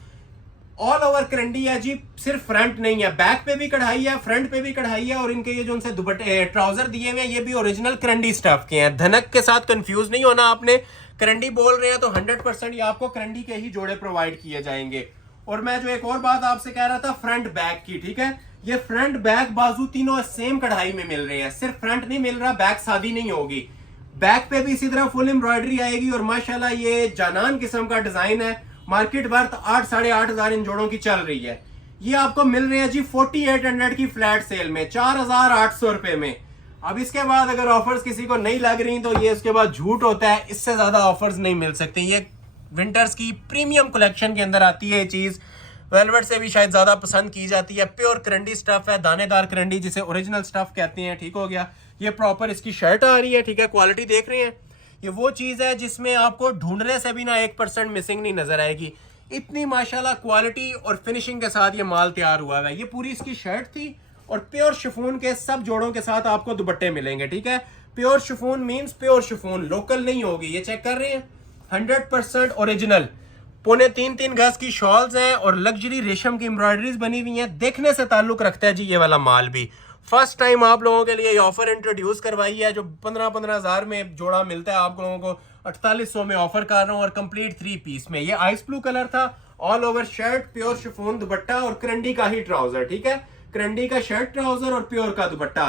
ऑल ओवर करंडी है जी, सिर्फ फ्रंट नहीं है, बैक पे भी कढ़ाई है, फ्रंट पे भी कढ़ाई है। और इनके ये जो उनसे दुपट्टे ट्राउजर दिए हुए हैं, ये भी ओरिजिनल करंडी स्टफ के हैं। धनक के साथ कंफ्यूज नहीं होना आपने। करंडी बोल रहे हैं तो 100% ये आपको करंडी के ही जोड़े प्रोवाइड किए जाएंगे। और मैं जो एक और बात आपसे कह रहा था फ्रंट बैक की, ठीक है। ये फ्रंट बैक बाजू तीनों सेम कढ़ाई में मिल रहे हैं, सिर्फ फ्रंट नहीं मिल रहा, बैक शादी नहीं होगी। बैक पे भी इसी तरह फुल एम्ब्रॉयडरी आएगी। और माशाल्लाह ये जानान किस्म का डिजाइन है। मार्केट वर्थ 8 साढ़े 8,000 इन जोड़ों की चल रही है। ये आपको मिल रही है जी 4800 की फ्लैट सेल में, 4800 रुपए में। अब इसके बाद अगर ऑफर्स किसी को नहीं लग रही तो ये उसके बाद झूठ होता है, इससे ज्यादा ऑफर्स नहीं मिल सकते। ये विंटर्स की प्रीमियम कलेक्शन के अंदर आती है ये चीज। वेलवेट से भी शायद ज्यादा पसंद की जाती है। प्योर करंडी स्टफ है, दानेदार करंडी जिसे ओरिजिनल स्टफ कहते हैं, ठीक हो गया। ये प्रॉपर इसकी शर्ट आ रही है, ठीक है। क्वालिटी देख रहे हैं, ये वो चीज है जिसमें आपको ढूंढने से भी ना 1% मिसिंग नहीं नजर आएगी। इतनी माशाल्लाह क्वालिटी और फिनिशिंग के साथ ये माल तैयार हुआ है। ये पूरी इसकी शर्ट थी और प्योर शिफॉन के सब जोड़ों के साथ आपको दुपट्टे मिलेंगे, ठीक है। Pure chiffon means pure chiffon, local नहीं होगी। ये चेक कर रहे हैं, 100% ओरिजिनल। 3.25 गज की शॉल्स हैं और लग्जरी रेशम की एम्ब्रॉयडरीज बनी हुई हैं। देखने से ताल्लुक रखता है जी ये वाला माल भी। फर्स्ट टाइम आप लोगों के लिए ये ऑफर इंट्रोड्यूस करवाई है, जो 15-15 हजार में जोड़ा मिलता है आप लोगों को 4800 में ऑफर कर रहा हूँ। और कंप्लीट 3 पीस में, ये आइस ब्लू कलर था, all over shirt, pure chiffon दुपट्टा और करंडी का ही ट्राउजर, ठीक है। करंडी का शर्ट ट्राउजर और प्योर का दुपट्टा,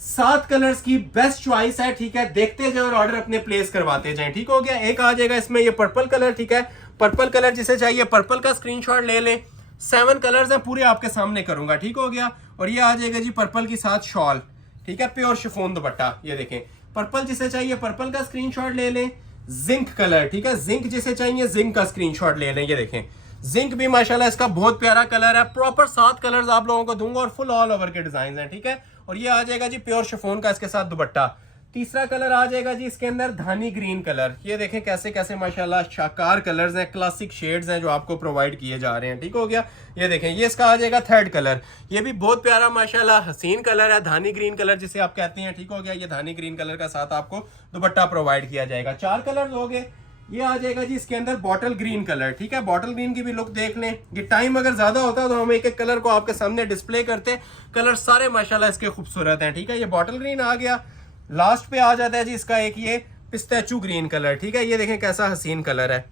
7 कलर्स की बेस्ट चॉइस है, ठीक है। देखते जाए और ऑर्डर अपने प्लेस करवाते जाएं, ठीक हो गया। एक आ जाएगा इसमें ये पर्पल कलर, ठीक है। पर्पल कलर जिसे चाहिए पर्पल का स्क्रीनशॉट ले लें। 7 कलर्स हैं, पूरे आपके सामने करूंगा, ठीक हो गया। और ये आ जाएगा जी पर्पल के साथ शॉल, ठीक है, प्योर शिफॉन दुपट्टा। ये देखें, पर्पल जिसे चाहिए पर्पल का स्क्रीनशॉट ले लें। जिंक कलर, ठीक है, जिंक जिसे चाहिए जिंक का स्क्रीनशॉट ले लें। ये देखें, जिंक भी माशाल्लाह इसका बहुत प्यारा कलर है। प्रॉपर 7 कलर्स आप लोगों को दूंगा और फुल ऑल ओवर के डिजाइन हैं, ठीक है। और ये आ जाएगा जी प्योर शिफॉन का इसके साथ दुपट्टा। तीसरा कलर आ जाएगा जी इसके अंदर धानी ग्रीन कलर। ये देखें कैसे कैसे माशाल्लाह शाकार कलर्स हैं, क्लासिक शेड्स हैं जो आपको प्रोवाइड किए जा रहे हैं, ठीक हो गया। ये देखें, ये इसका आ जाएगा 3rd कलर। ये भी बहुत प्यारा माशाल्लाह हसीन कलर है, धानी ग्रीन कलर जिसे आप कहते हैं, ठीक हो गया। ये धानी ग्रीन कलर का साथ आपको दुपट्टा प्रोवाइड किया जाएगा। 4 कलर हो गए। ये आ जाएगा जी इसके अंदर बॉटल ग्रीन कलर, ठीक है। बॉटल ग्रीन की भी लुक देख लें। ये टाइम अगर ज्यादा होता तो हम एक एक कलर को आपके सामने डिस्प्ले करते। कलर सारे माशाल्लाह इसके खूबसूरत हैं, ठीक है। ये बॉटल ग्रीन आ गया। लास्ट पे आ जाता है जी इसका एक ये पिस्ताचू ग्रीन कलर, ठीक है। ये देखें कैसा हसीन कलर है,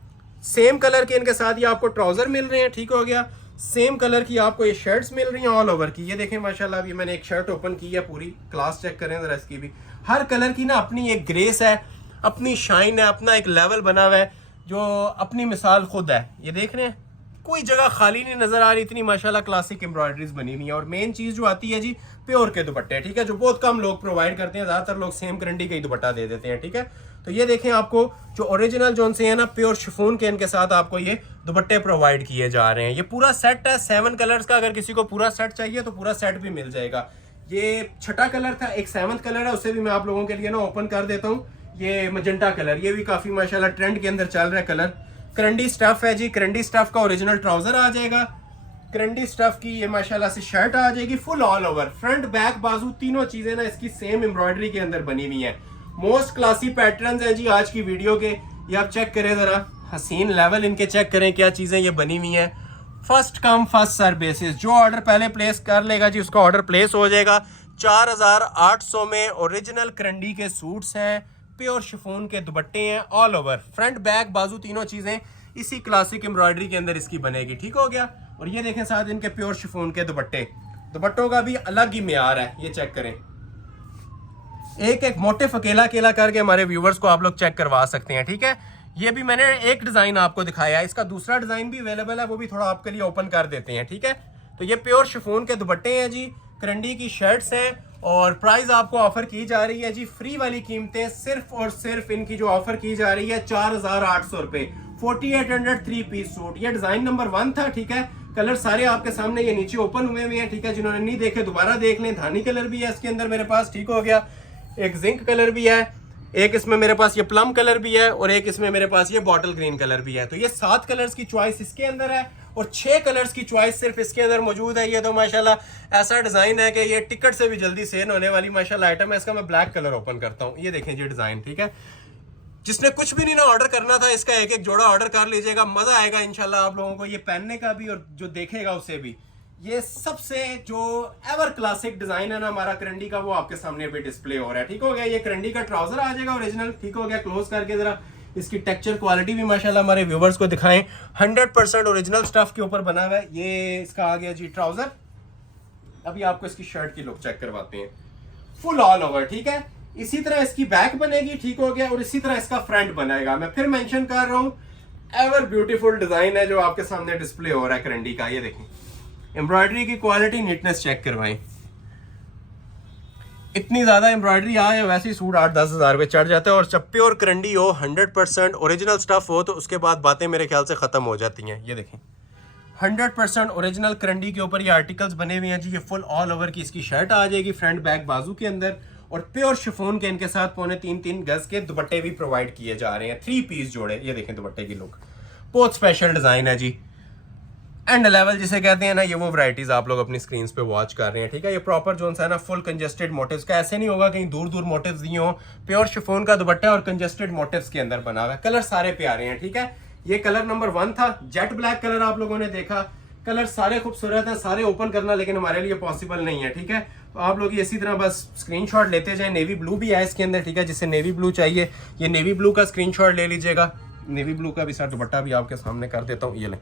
सेम कलर के इनके साथ ये आपको ट्राउजर मिल रहे हैं, ठीक हो गया। सेम कलर की आपको ये शर्ट्स मिल रही हैं ऑल ओवर की। ये देखें माशाल्लाह, अभी मैंने एक शर्ट ओपन की है, पूरी क्लास चेक करें जरा इसकी भी। हर कलर की ना अपनी एक ग्रेस है, अपनी शाइन है, अपना एक लेवल बना हुआ है जो अपनी मिसाल खुद है। ये देख रहे हैं, कोई जगह खाली नहीं नजर आ रही, इतनी माशाल्लाह क्लासिक एम्ब्रॉयडरीज बनी हुई है। और मेन चीज जो आती है जी, प्योर के दुपट्टे, ठीक है, जो बहुत कम लोग प्रोवाइड करते हैं, ज्यादातर लोग सेम करंडी का ही दुपट्टा दे देते हैं, ठीक है। तो ये देखें, आपको जो ओरिजिनल जोन से है ना, प्योर शिफॉन के इनके साथ आपको ये दुपट्टे प्रोवाइड किए जा रहे हैं। ये पूरा सेट है 7 कलर्स का, अगर किसी को पूरा सेट चाहिए तो पूरा सेट भी मिल जाएगा। ये छठा कलर था, एक 7th कलर है, उससे भी मैं आप लोगों के लिए ना ओपन कर देता हूँ। ये मजेंटा कलर, ये भी काफी माशाल्लाह ट्रेंड के अंदर चल रहा है कलर। करंडी स्टफ है जी, करंडी स्टफ का ओरिजिनल ट्राउजर आ जाएगा, करंडी स्टफ की ये माशाल्लाह से शर्ट आ जाएगी, full all over, front back बाजू तीनों चीजें ना इसकी सेम एम्ब्रॉयडरी के अंदर बनी हुई है। मोस्ट क्लासी पैटर्न्स हैं जी आज की वीडियो के। ये आप चेक करें जरा, हसीन लेवल इनके चेक करें, क्या चीजें ये बनी हुई हैं। First come first serve basis, जो ऑर्डर पहले प्लेस कर लेगा जी उसका ऑर्डर प्लेस हो जाएगा। 4800 में ओरिजिनल करंडी के सूट्स हैं, प्योर शिफॉन के दुपट्टे हैं ऑल ओवर, फ्रंट बैक बाजू तीनों चीजें इसी क्लासिक एम्ब्रॉयडरी के अंदर इसकी बनेगी, ठीक हो गया। और ये देखें साथ इनके प्योर शिफॉन के दुपट्टे, दुपट्टों का भी अलग ही म्यार है, ये चेक करें। एक एक मोटिफ अकेला अकेला करके हमारे व्यूवर्स को आप लोग चेक करवा सकते हैं, ठीक है। ये भी मैंने एक डिजाइन आपको दिखाया है, इसका दूसरा डिजाइन भी अवेलेबल है, वो भी थोड़ा आपके लिए ओपन कर देते हैं, ठीक है। तो ये प्योर शिफॉन के दुपट्टे हैं जी, करंडी की शर्ट्स हैं, और प्राइस आपको ऑफर की जा रही है जी, फ्री वाली कीमतें सिर्फ और सिर्फ इनकी जो ऑफर की जा रही है 4800 रुपए, 4800 3 पीस सूट। ये डिजाइन नंबर 1 था, ठीक है। कलर सारे आपके सामने ये नीचे ओपन हुए हुए हैं, ठीक है। जिन्होंने नहीं देखे दोबारा देख लें। धानी कलर भी है इसके अंदर मेरे पास, ठीक हो गया। एक जिंक कलर भी है, एक इसमें मेरे पास ये प्लम कलर भी है, और एक इसमें मेरे पास ये बॉटल ग्रीन कलर भी है। तो ये 7 कलर्स की चॉइस इसके अंदर है, और 6 कलर्स की चॉइस सिर्फ इसके अंदर मौजूद है। ये तो माशाल्लाह ऐसा डिजाइन है कि ये टिकट से भी जल्दी सेल होने वाली माशाल्लाह आइटम है। इसका मैं ब्लैक कलर ओपन करता हूँ, ये देखें जी डिजाइन, ठीक है। जिसने कुछ भी नहीं ना ऑर्डर करना था, इसका एक एक जोड़ा ऑर्डर कर लीजिएगा, मजा आएगा इंशाल्लाह आप लोगों को ये पहनने का भी, और जो देखेगा उसे भी। ये सबसे जो एवर क्लासिक डिजाइन है ना हमारा करंडी का, वो आपके सामने भी डिस्प्ले हो रहा है, ठीक हो गया। ये करंडी का ट्राउजर आ जाएगा ओरिजिनल, ठीक हो गया। क्लोज करके जरा इसकी टेक्सचर क्वालिटी भी माशाल्लाह हमारे व्यूवर्स को दिखाएं। 100% ओरिजिनल स्टफ के ऊपर बना हुआ है। ये इसका आ गया जी ट्राउजर। अभी आपको इसकी शर्ट की लुक चेक करवाते हैं, फुल ऑल ओवर, ठीक है। इसी तरह इसकी बैक बनेगी, ठीक हो गया, और इसी तरह इसका फ्रंट बनेगा। मैं फिर मेंशन कर रहा हूँ, एवर ब्यूटीफुल डिजाइन है जो आपके सामने डिस्प्ले हो रहा है करंडी का। ये देखें एम्ब्रॉयडरी की क्वालिटी, नीटनेस चेक करवाएं। इतनी ज्यादा एम्ब्रॉयडरी आए, वैसे ही सूट 8-10 हज़ार रुपये चढ़ जाता है। और जब प्योर करंडी हो, 100% ओरिजिनल स्टफ हो, तो उसके बाद बातें मेरे ख्याल से खत्म हो जाती हैं। ये देखें 100% ओरिजिनल करंडी के ऊपर ये आर्टिकल्स बने हुए हैं जी। ये फुल ऑल ओवर की इसकी शर्ट आ जाएगी, फ्रंट बैक बाजू के अंदर, और प्योर शिफॉन के इनके साथ 3.25 गज के दुपट्टे भी प्रोवाइड किए जा रहे हैं, 3 पीस जोड़े। ये देखें दुपट्टे की लुक, बहुत स्पेशल डिजाइन है जी। एंड लेवल जिसे कहते हैं ना, ये वो वैरायटीज आप लोग अपनी स्क्रीन पे वॉच कर रहे हैं, ठीक है। ये प्रॉपर जो है ना फुल कंजेस्टेड मोटिव्स का, ऐसे नहीं होगा कहीं दूर दूर मोटिव्स दिए हो। प्योर शिफॉन का दुपट्टा और कंजेस्टेड मोटिव्स के अंदर बना हुआ है। कलर सारे प्यारे हैं, ठीक है। ये कलर नंबर 1 था, जेट ब्लैक कलर आप लोगों ने देखा। कलर सारे खूबसूरत हैं, सारे ओपन करना लेकिन हमारे लिए पॉसिबल नहीं है, ठीक है। तो आप लोग इसी तरह बस स्क्रीनशॉट लेते जाएं। नेवी ब्लू भी है इसके अंदर, ठीक है। जिसे नेवी ब्लू चाहिए, ये नेवी ब्लू का स्क्रीनशॉट ले लीजिएगा। नेवी ब्लू का भी सर दुपट्टा भी आपके सामने कर देता हूँ, ये लें,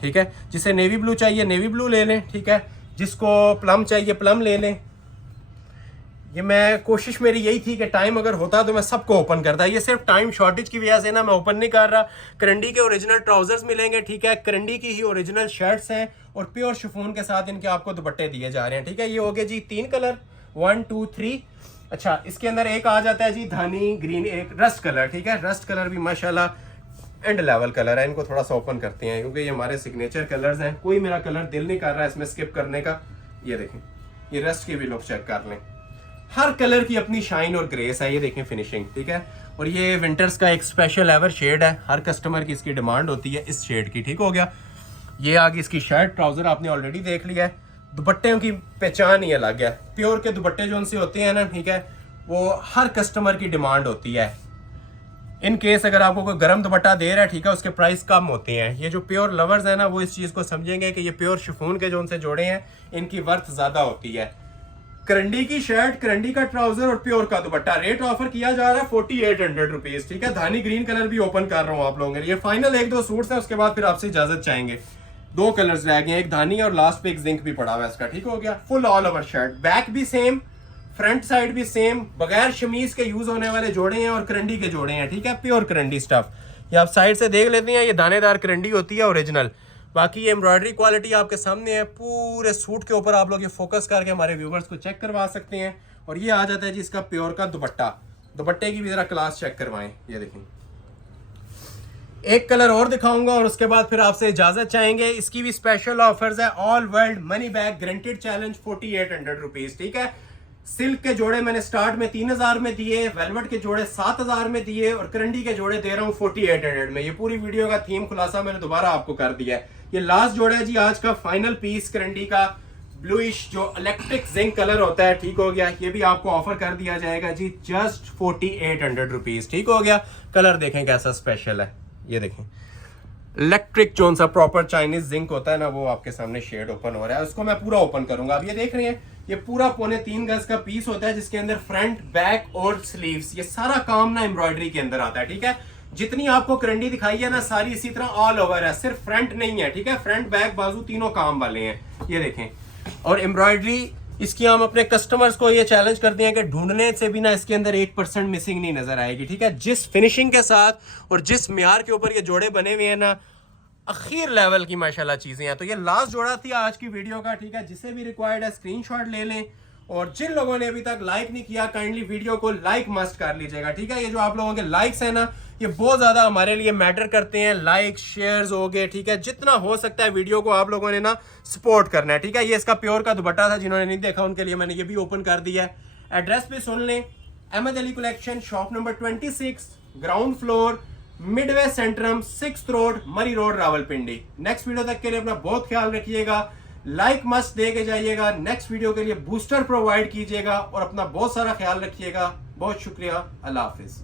ठीक है। जिसे नेवी ब्लू चाहिए नेवी ब्लू ले लें, ठीक है। जिसको प्लम चाहिए प्लम ले लें। ये मैं कोशिश मेरी यही थी कि टाइम अगर होता तो मैं सबको ओपन करता। ये सिर्फ टाइम शॉर्टेज की वजह से ना मैं ओपन नहीं कर रहा। करंडी के ओरिजिनल ट्राउजर्स मिलेंगे, ठीक है। करंडी की ही ओरिजिनल शर्ट्स हैं, और प्योर शिफॉन के साथ इनके आपको दुपट्टे दिए जा रहे हैं, ठीक है। ये हो गए जी 3 कलर, 1 2 3। अच्छा, इसके अंदर एक आ जाता है जी धानी ग्रीन, एक रस्ट कलर, ठीक है। रस्ट कलर भी माशाल्लाह एंड लेवल कलर है। इनको थोड़ा सा ओपन करते हैं क्योंकि ये हमारे सिग्नेचर कलर्स हैं। कोई मेरा कलर दिल नहीं कर रहा है इसमें स्किप करने का। ये देखें, ये रस्ट की भी लुक चेक कर लें। हर कलर की अपनी शाइन और ग्रेस है। ये देखें फिनिशिंग, ठीक है। और ये विंटर्स का एक स्पेशल एवर शेड है, हर कस्टमर की इसकी डिमांड होती है इस शेड की, ठीक हो गया। ये आगे इसकी शर्ट ट्राउजर आपने ऑलरेडी देख लिया है। दुपट्टे की पहचान ही अलग है। प्योर के दुपट्टे जो उनसे होते हैं ना, ठीक है, वो हर कस्टमर की डिमांड होती है। इन केस अगर आपको कोई गर्म दुपट्टा दे रहा है, ठीक है, उसके प्राइस कम होते हैं। ये जो प्योर लवर्स है ना, वो इस चीज़ को समझेंगे कि ये प्योर शिफॉन के जो उनसे जोड़े हैं, इनकी वर्थ ज़्यादा होती है। करंडी की शर्ट, करंडी का ट्राउजर और प्योर का दुपट्टा। रेट ऑफर किया जा रहा है 4800 रुपीज, ठीक है। धानी ग्रीन कलर भी ओपन कर रहा हूँ आप लोगों के लिए। फाइनल एक दो सूट्स हैं, उसके बाद फिर आपसे इजाजत चाहेंगे। दो कलर्स रह गए, एक धानी और लास्ट पे एक जिंक भी पड़ा हुआ है इसका, ठीक हो गया। Full all over shirt, back भी सेम, फ्रंट साइड भी सेम, बगैर शमीज के यूज होने वाले जोड़े हैं और करंडी के जोड़े हैं, ठीक है। प्योर करंडी स्टफ, ये आप साइड से देख लेते हैं, ये दानेदार करंडी होती है ओरिजिनल। बाकी ये एम्ब्रॉयडरी क्वालिटी आपके सामने है। पूरे सूट के ऊपर आप लोग ये फोकस करके हमारे व्यूवर्स को चेक करवा सकते हैं। और ये आ जाता है जी इसका प्योर का दुपट्टा। दुपट्टे की भी जरा क्लास चेक करवाएं, ये देखें। एक कलर और दिखाऊंगा और उसके बाद फिर आपसे इजाजत चाहेंगे। इसकी भी स्पेशल ऑफर्स है, all world money back guaranteed challenge 4800 rupees, ठीक है। सिल्क के जोड़े मैंने स्टार्ट में 3000 में दिए, वेलवेट के जोड़े 7000 में दिए और करंडी के जोड़े दे रहा हूँ 4800 में। ये पूरी वीडियो का थीम खुलासा मैंने दोबारा आपको कर दिया है। ये लास्ट जोड़ा है जी आज का फाइनल पीस, करंडी का ब्लूइश जो इलेक्ट्रिक जिंक कलर होता है, ठीक हो गया। ये भी आपको ऑफर कर दिया जाएगा जी जस्ट 4800 रुपीज, ठीक हो गया। कलर देखें कैसा स्पेशल है, ये देखें इलेक्ट्रिक जोन सा प्रॉपर चाइनीज जिंक होता है ना, वो आपके सामने शेड ओपन हो रहा है। उसको मैं पूरा ओपन करूंगा। अब ये देख रहे हैं, ये पूरा 3.25 गज का पीस होता है जिसके अंदर फ्रंट, बैक और स्लीव्स, ये सारा काम ना एम्ब्रॉयडरी के अंदर आता है, ठीक है। जितनी आपको करंडी दिखाई है ना सारी इसी तरह ऑल ओवर है, सिर्फ फ्रंट नहीं है, ठीक है। फ्रंट, बैक, बाजू तीनों काम वाले हैं, ये देखें। और एम्ब्रॉयडरी इसकी हम अपने कस्टमर्स को ये चैलेंज करते हैं कि ढूंढने से भी ना इसके अंदर 1% मिसिंग नहीं नजर आएगी, ठीक है। जिस फिनिशिंग के साथ और जिस म्यार के ऊपर ये जोड़े बने हुए हैं ना, आखिर लेवल की माशाल्लाह चीजें हैं। तो ये लास्ट जोड़ा थी आज की वीडियो का, ठीक है। जिसे भी रिक्वायर्ड है स्क्रीनशॉट ले लें। और जिन लोगों ने अभी तक लाइक नहीं किया, काइंडली वीडियो को लाइक मस्ट कर लीजिएगा, ठीक है। ये जो आप लोगों के लाइक्स है ना, ये बहुत ज्यादा हमारे लिए मैटर करते हैं। लाइक, शेयर्स हो गए, ठीक है। जितना हो सकता है वीडियो को आप लोगों ने ना सपोर्ट करना है, ठीक है। ये इसका प्योर का दुपट्टा था, जिन्होंने नहीं देखा उनके लिए मैंने ये भी ओपन कर दिया है। एड्रेस भी सुन लें, Ahmed Ali collection, shop number 26, ground floor, Midway Centrum, 6th road, Murree road, Rawalpindi. Next video तक के लिए अपना बहुत ख्याल रखिएगा। लाइक मस्ट दे के जाइएगा। नेक्स्ट वीडियो के लिए बूस्टर प्रोवाइड कीजिएगा और अपना बहुत सारा ख्याल रखिएगा। बहुत शुक्रिया। अल्लाह हाफिज।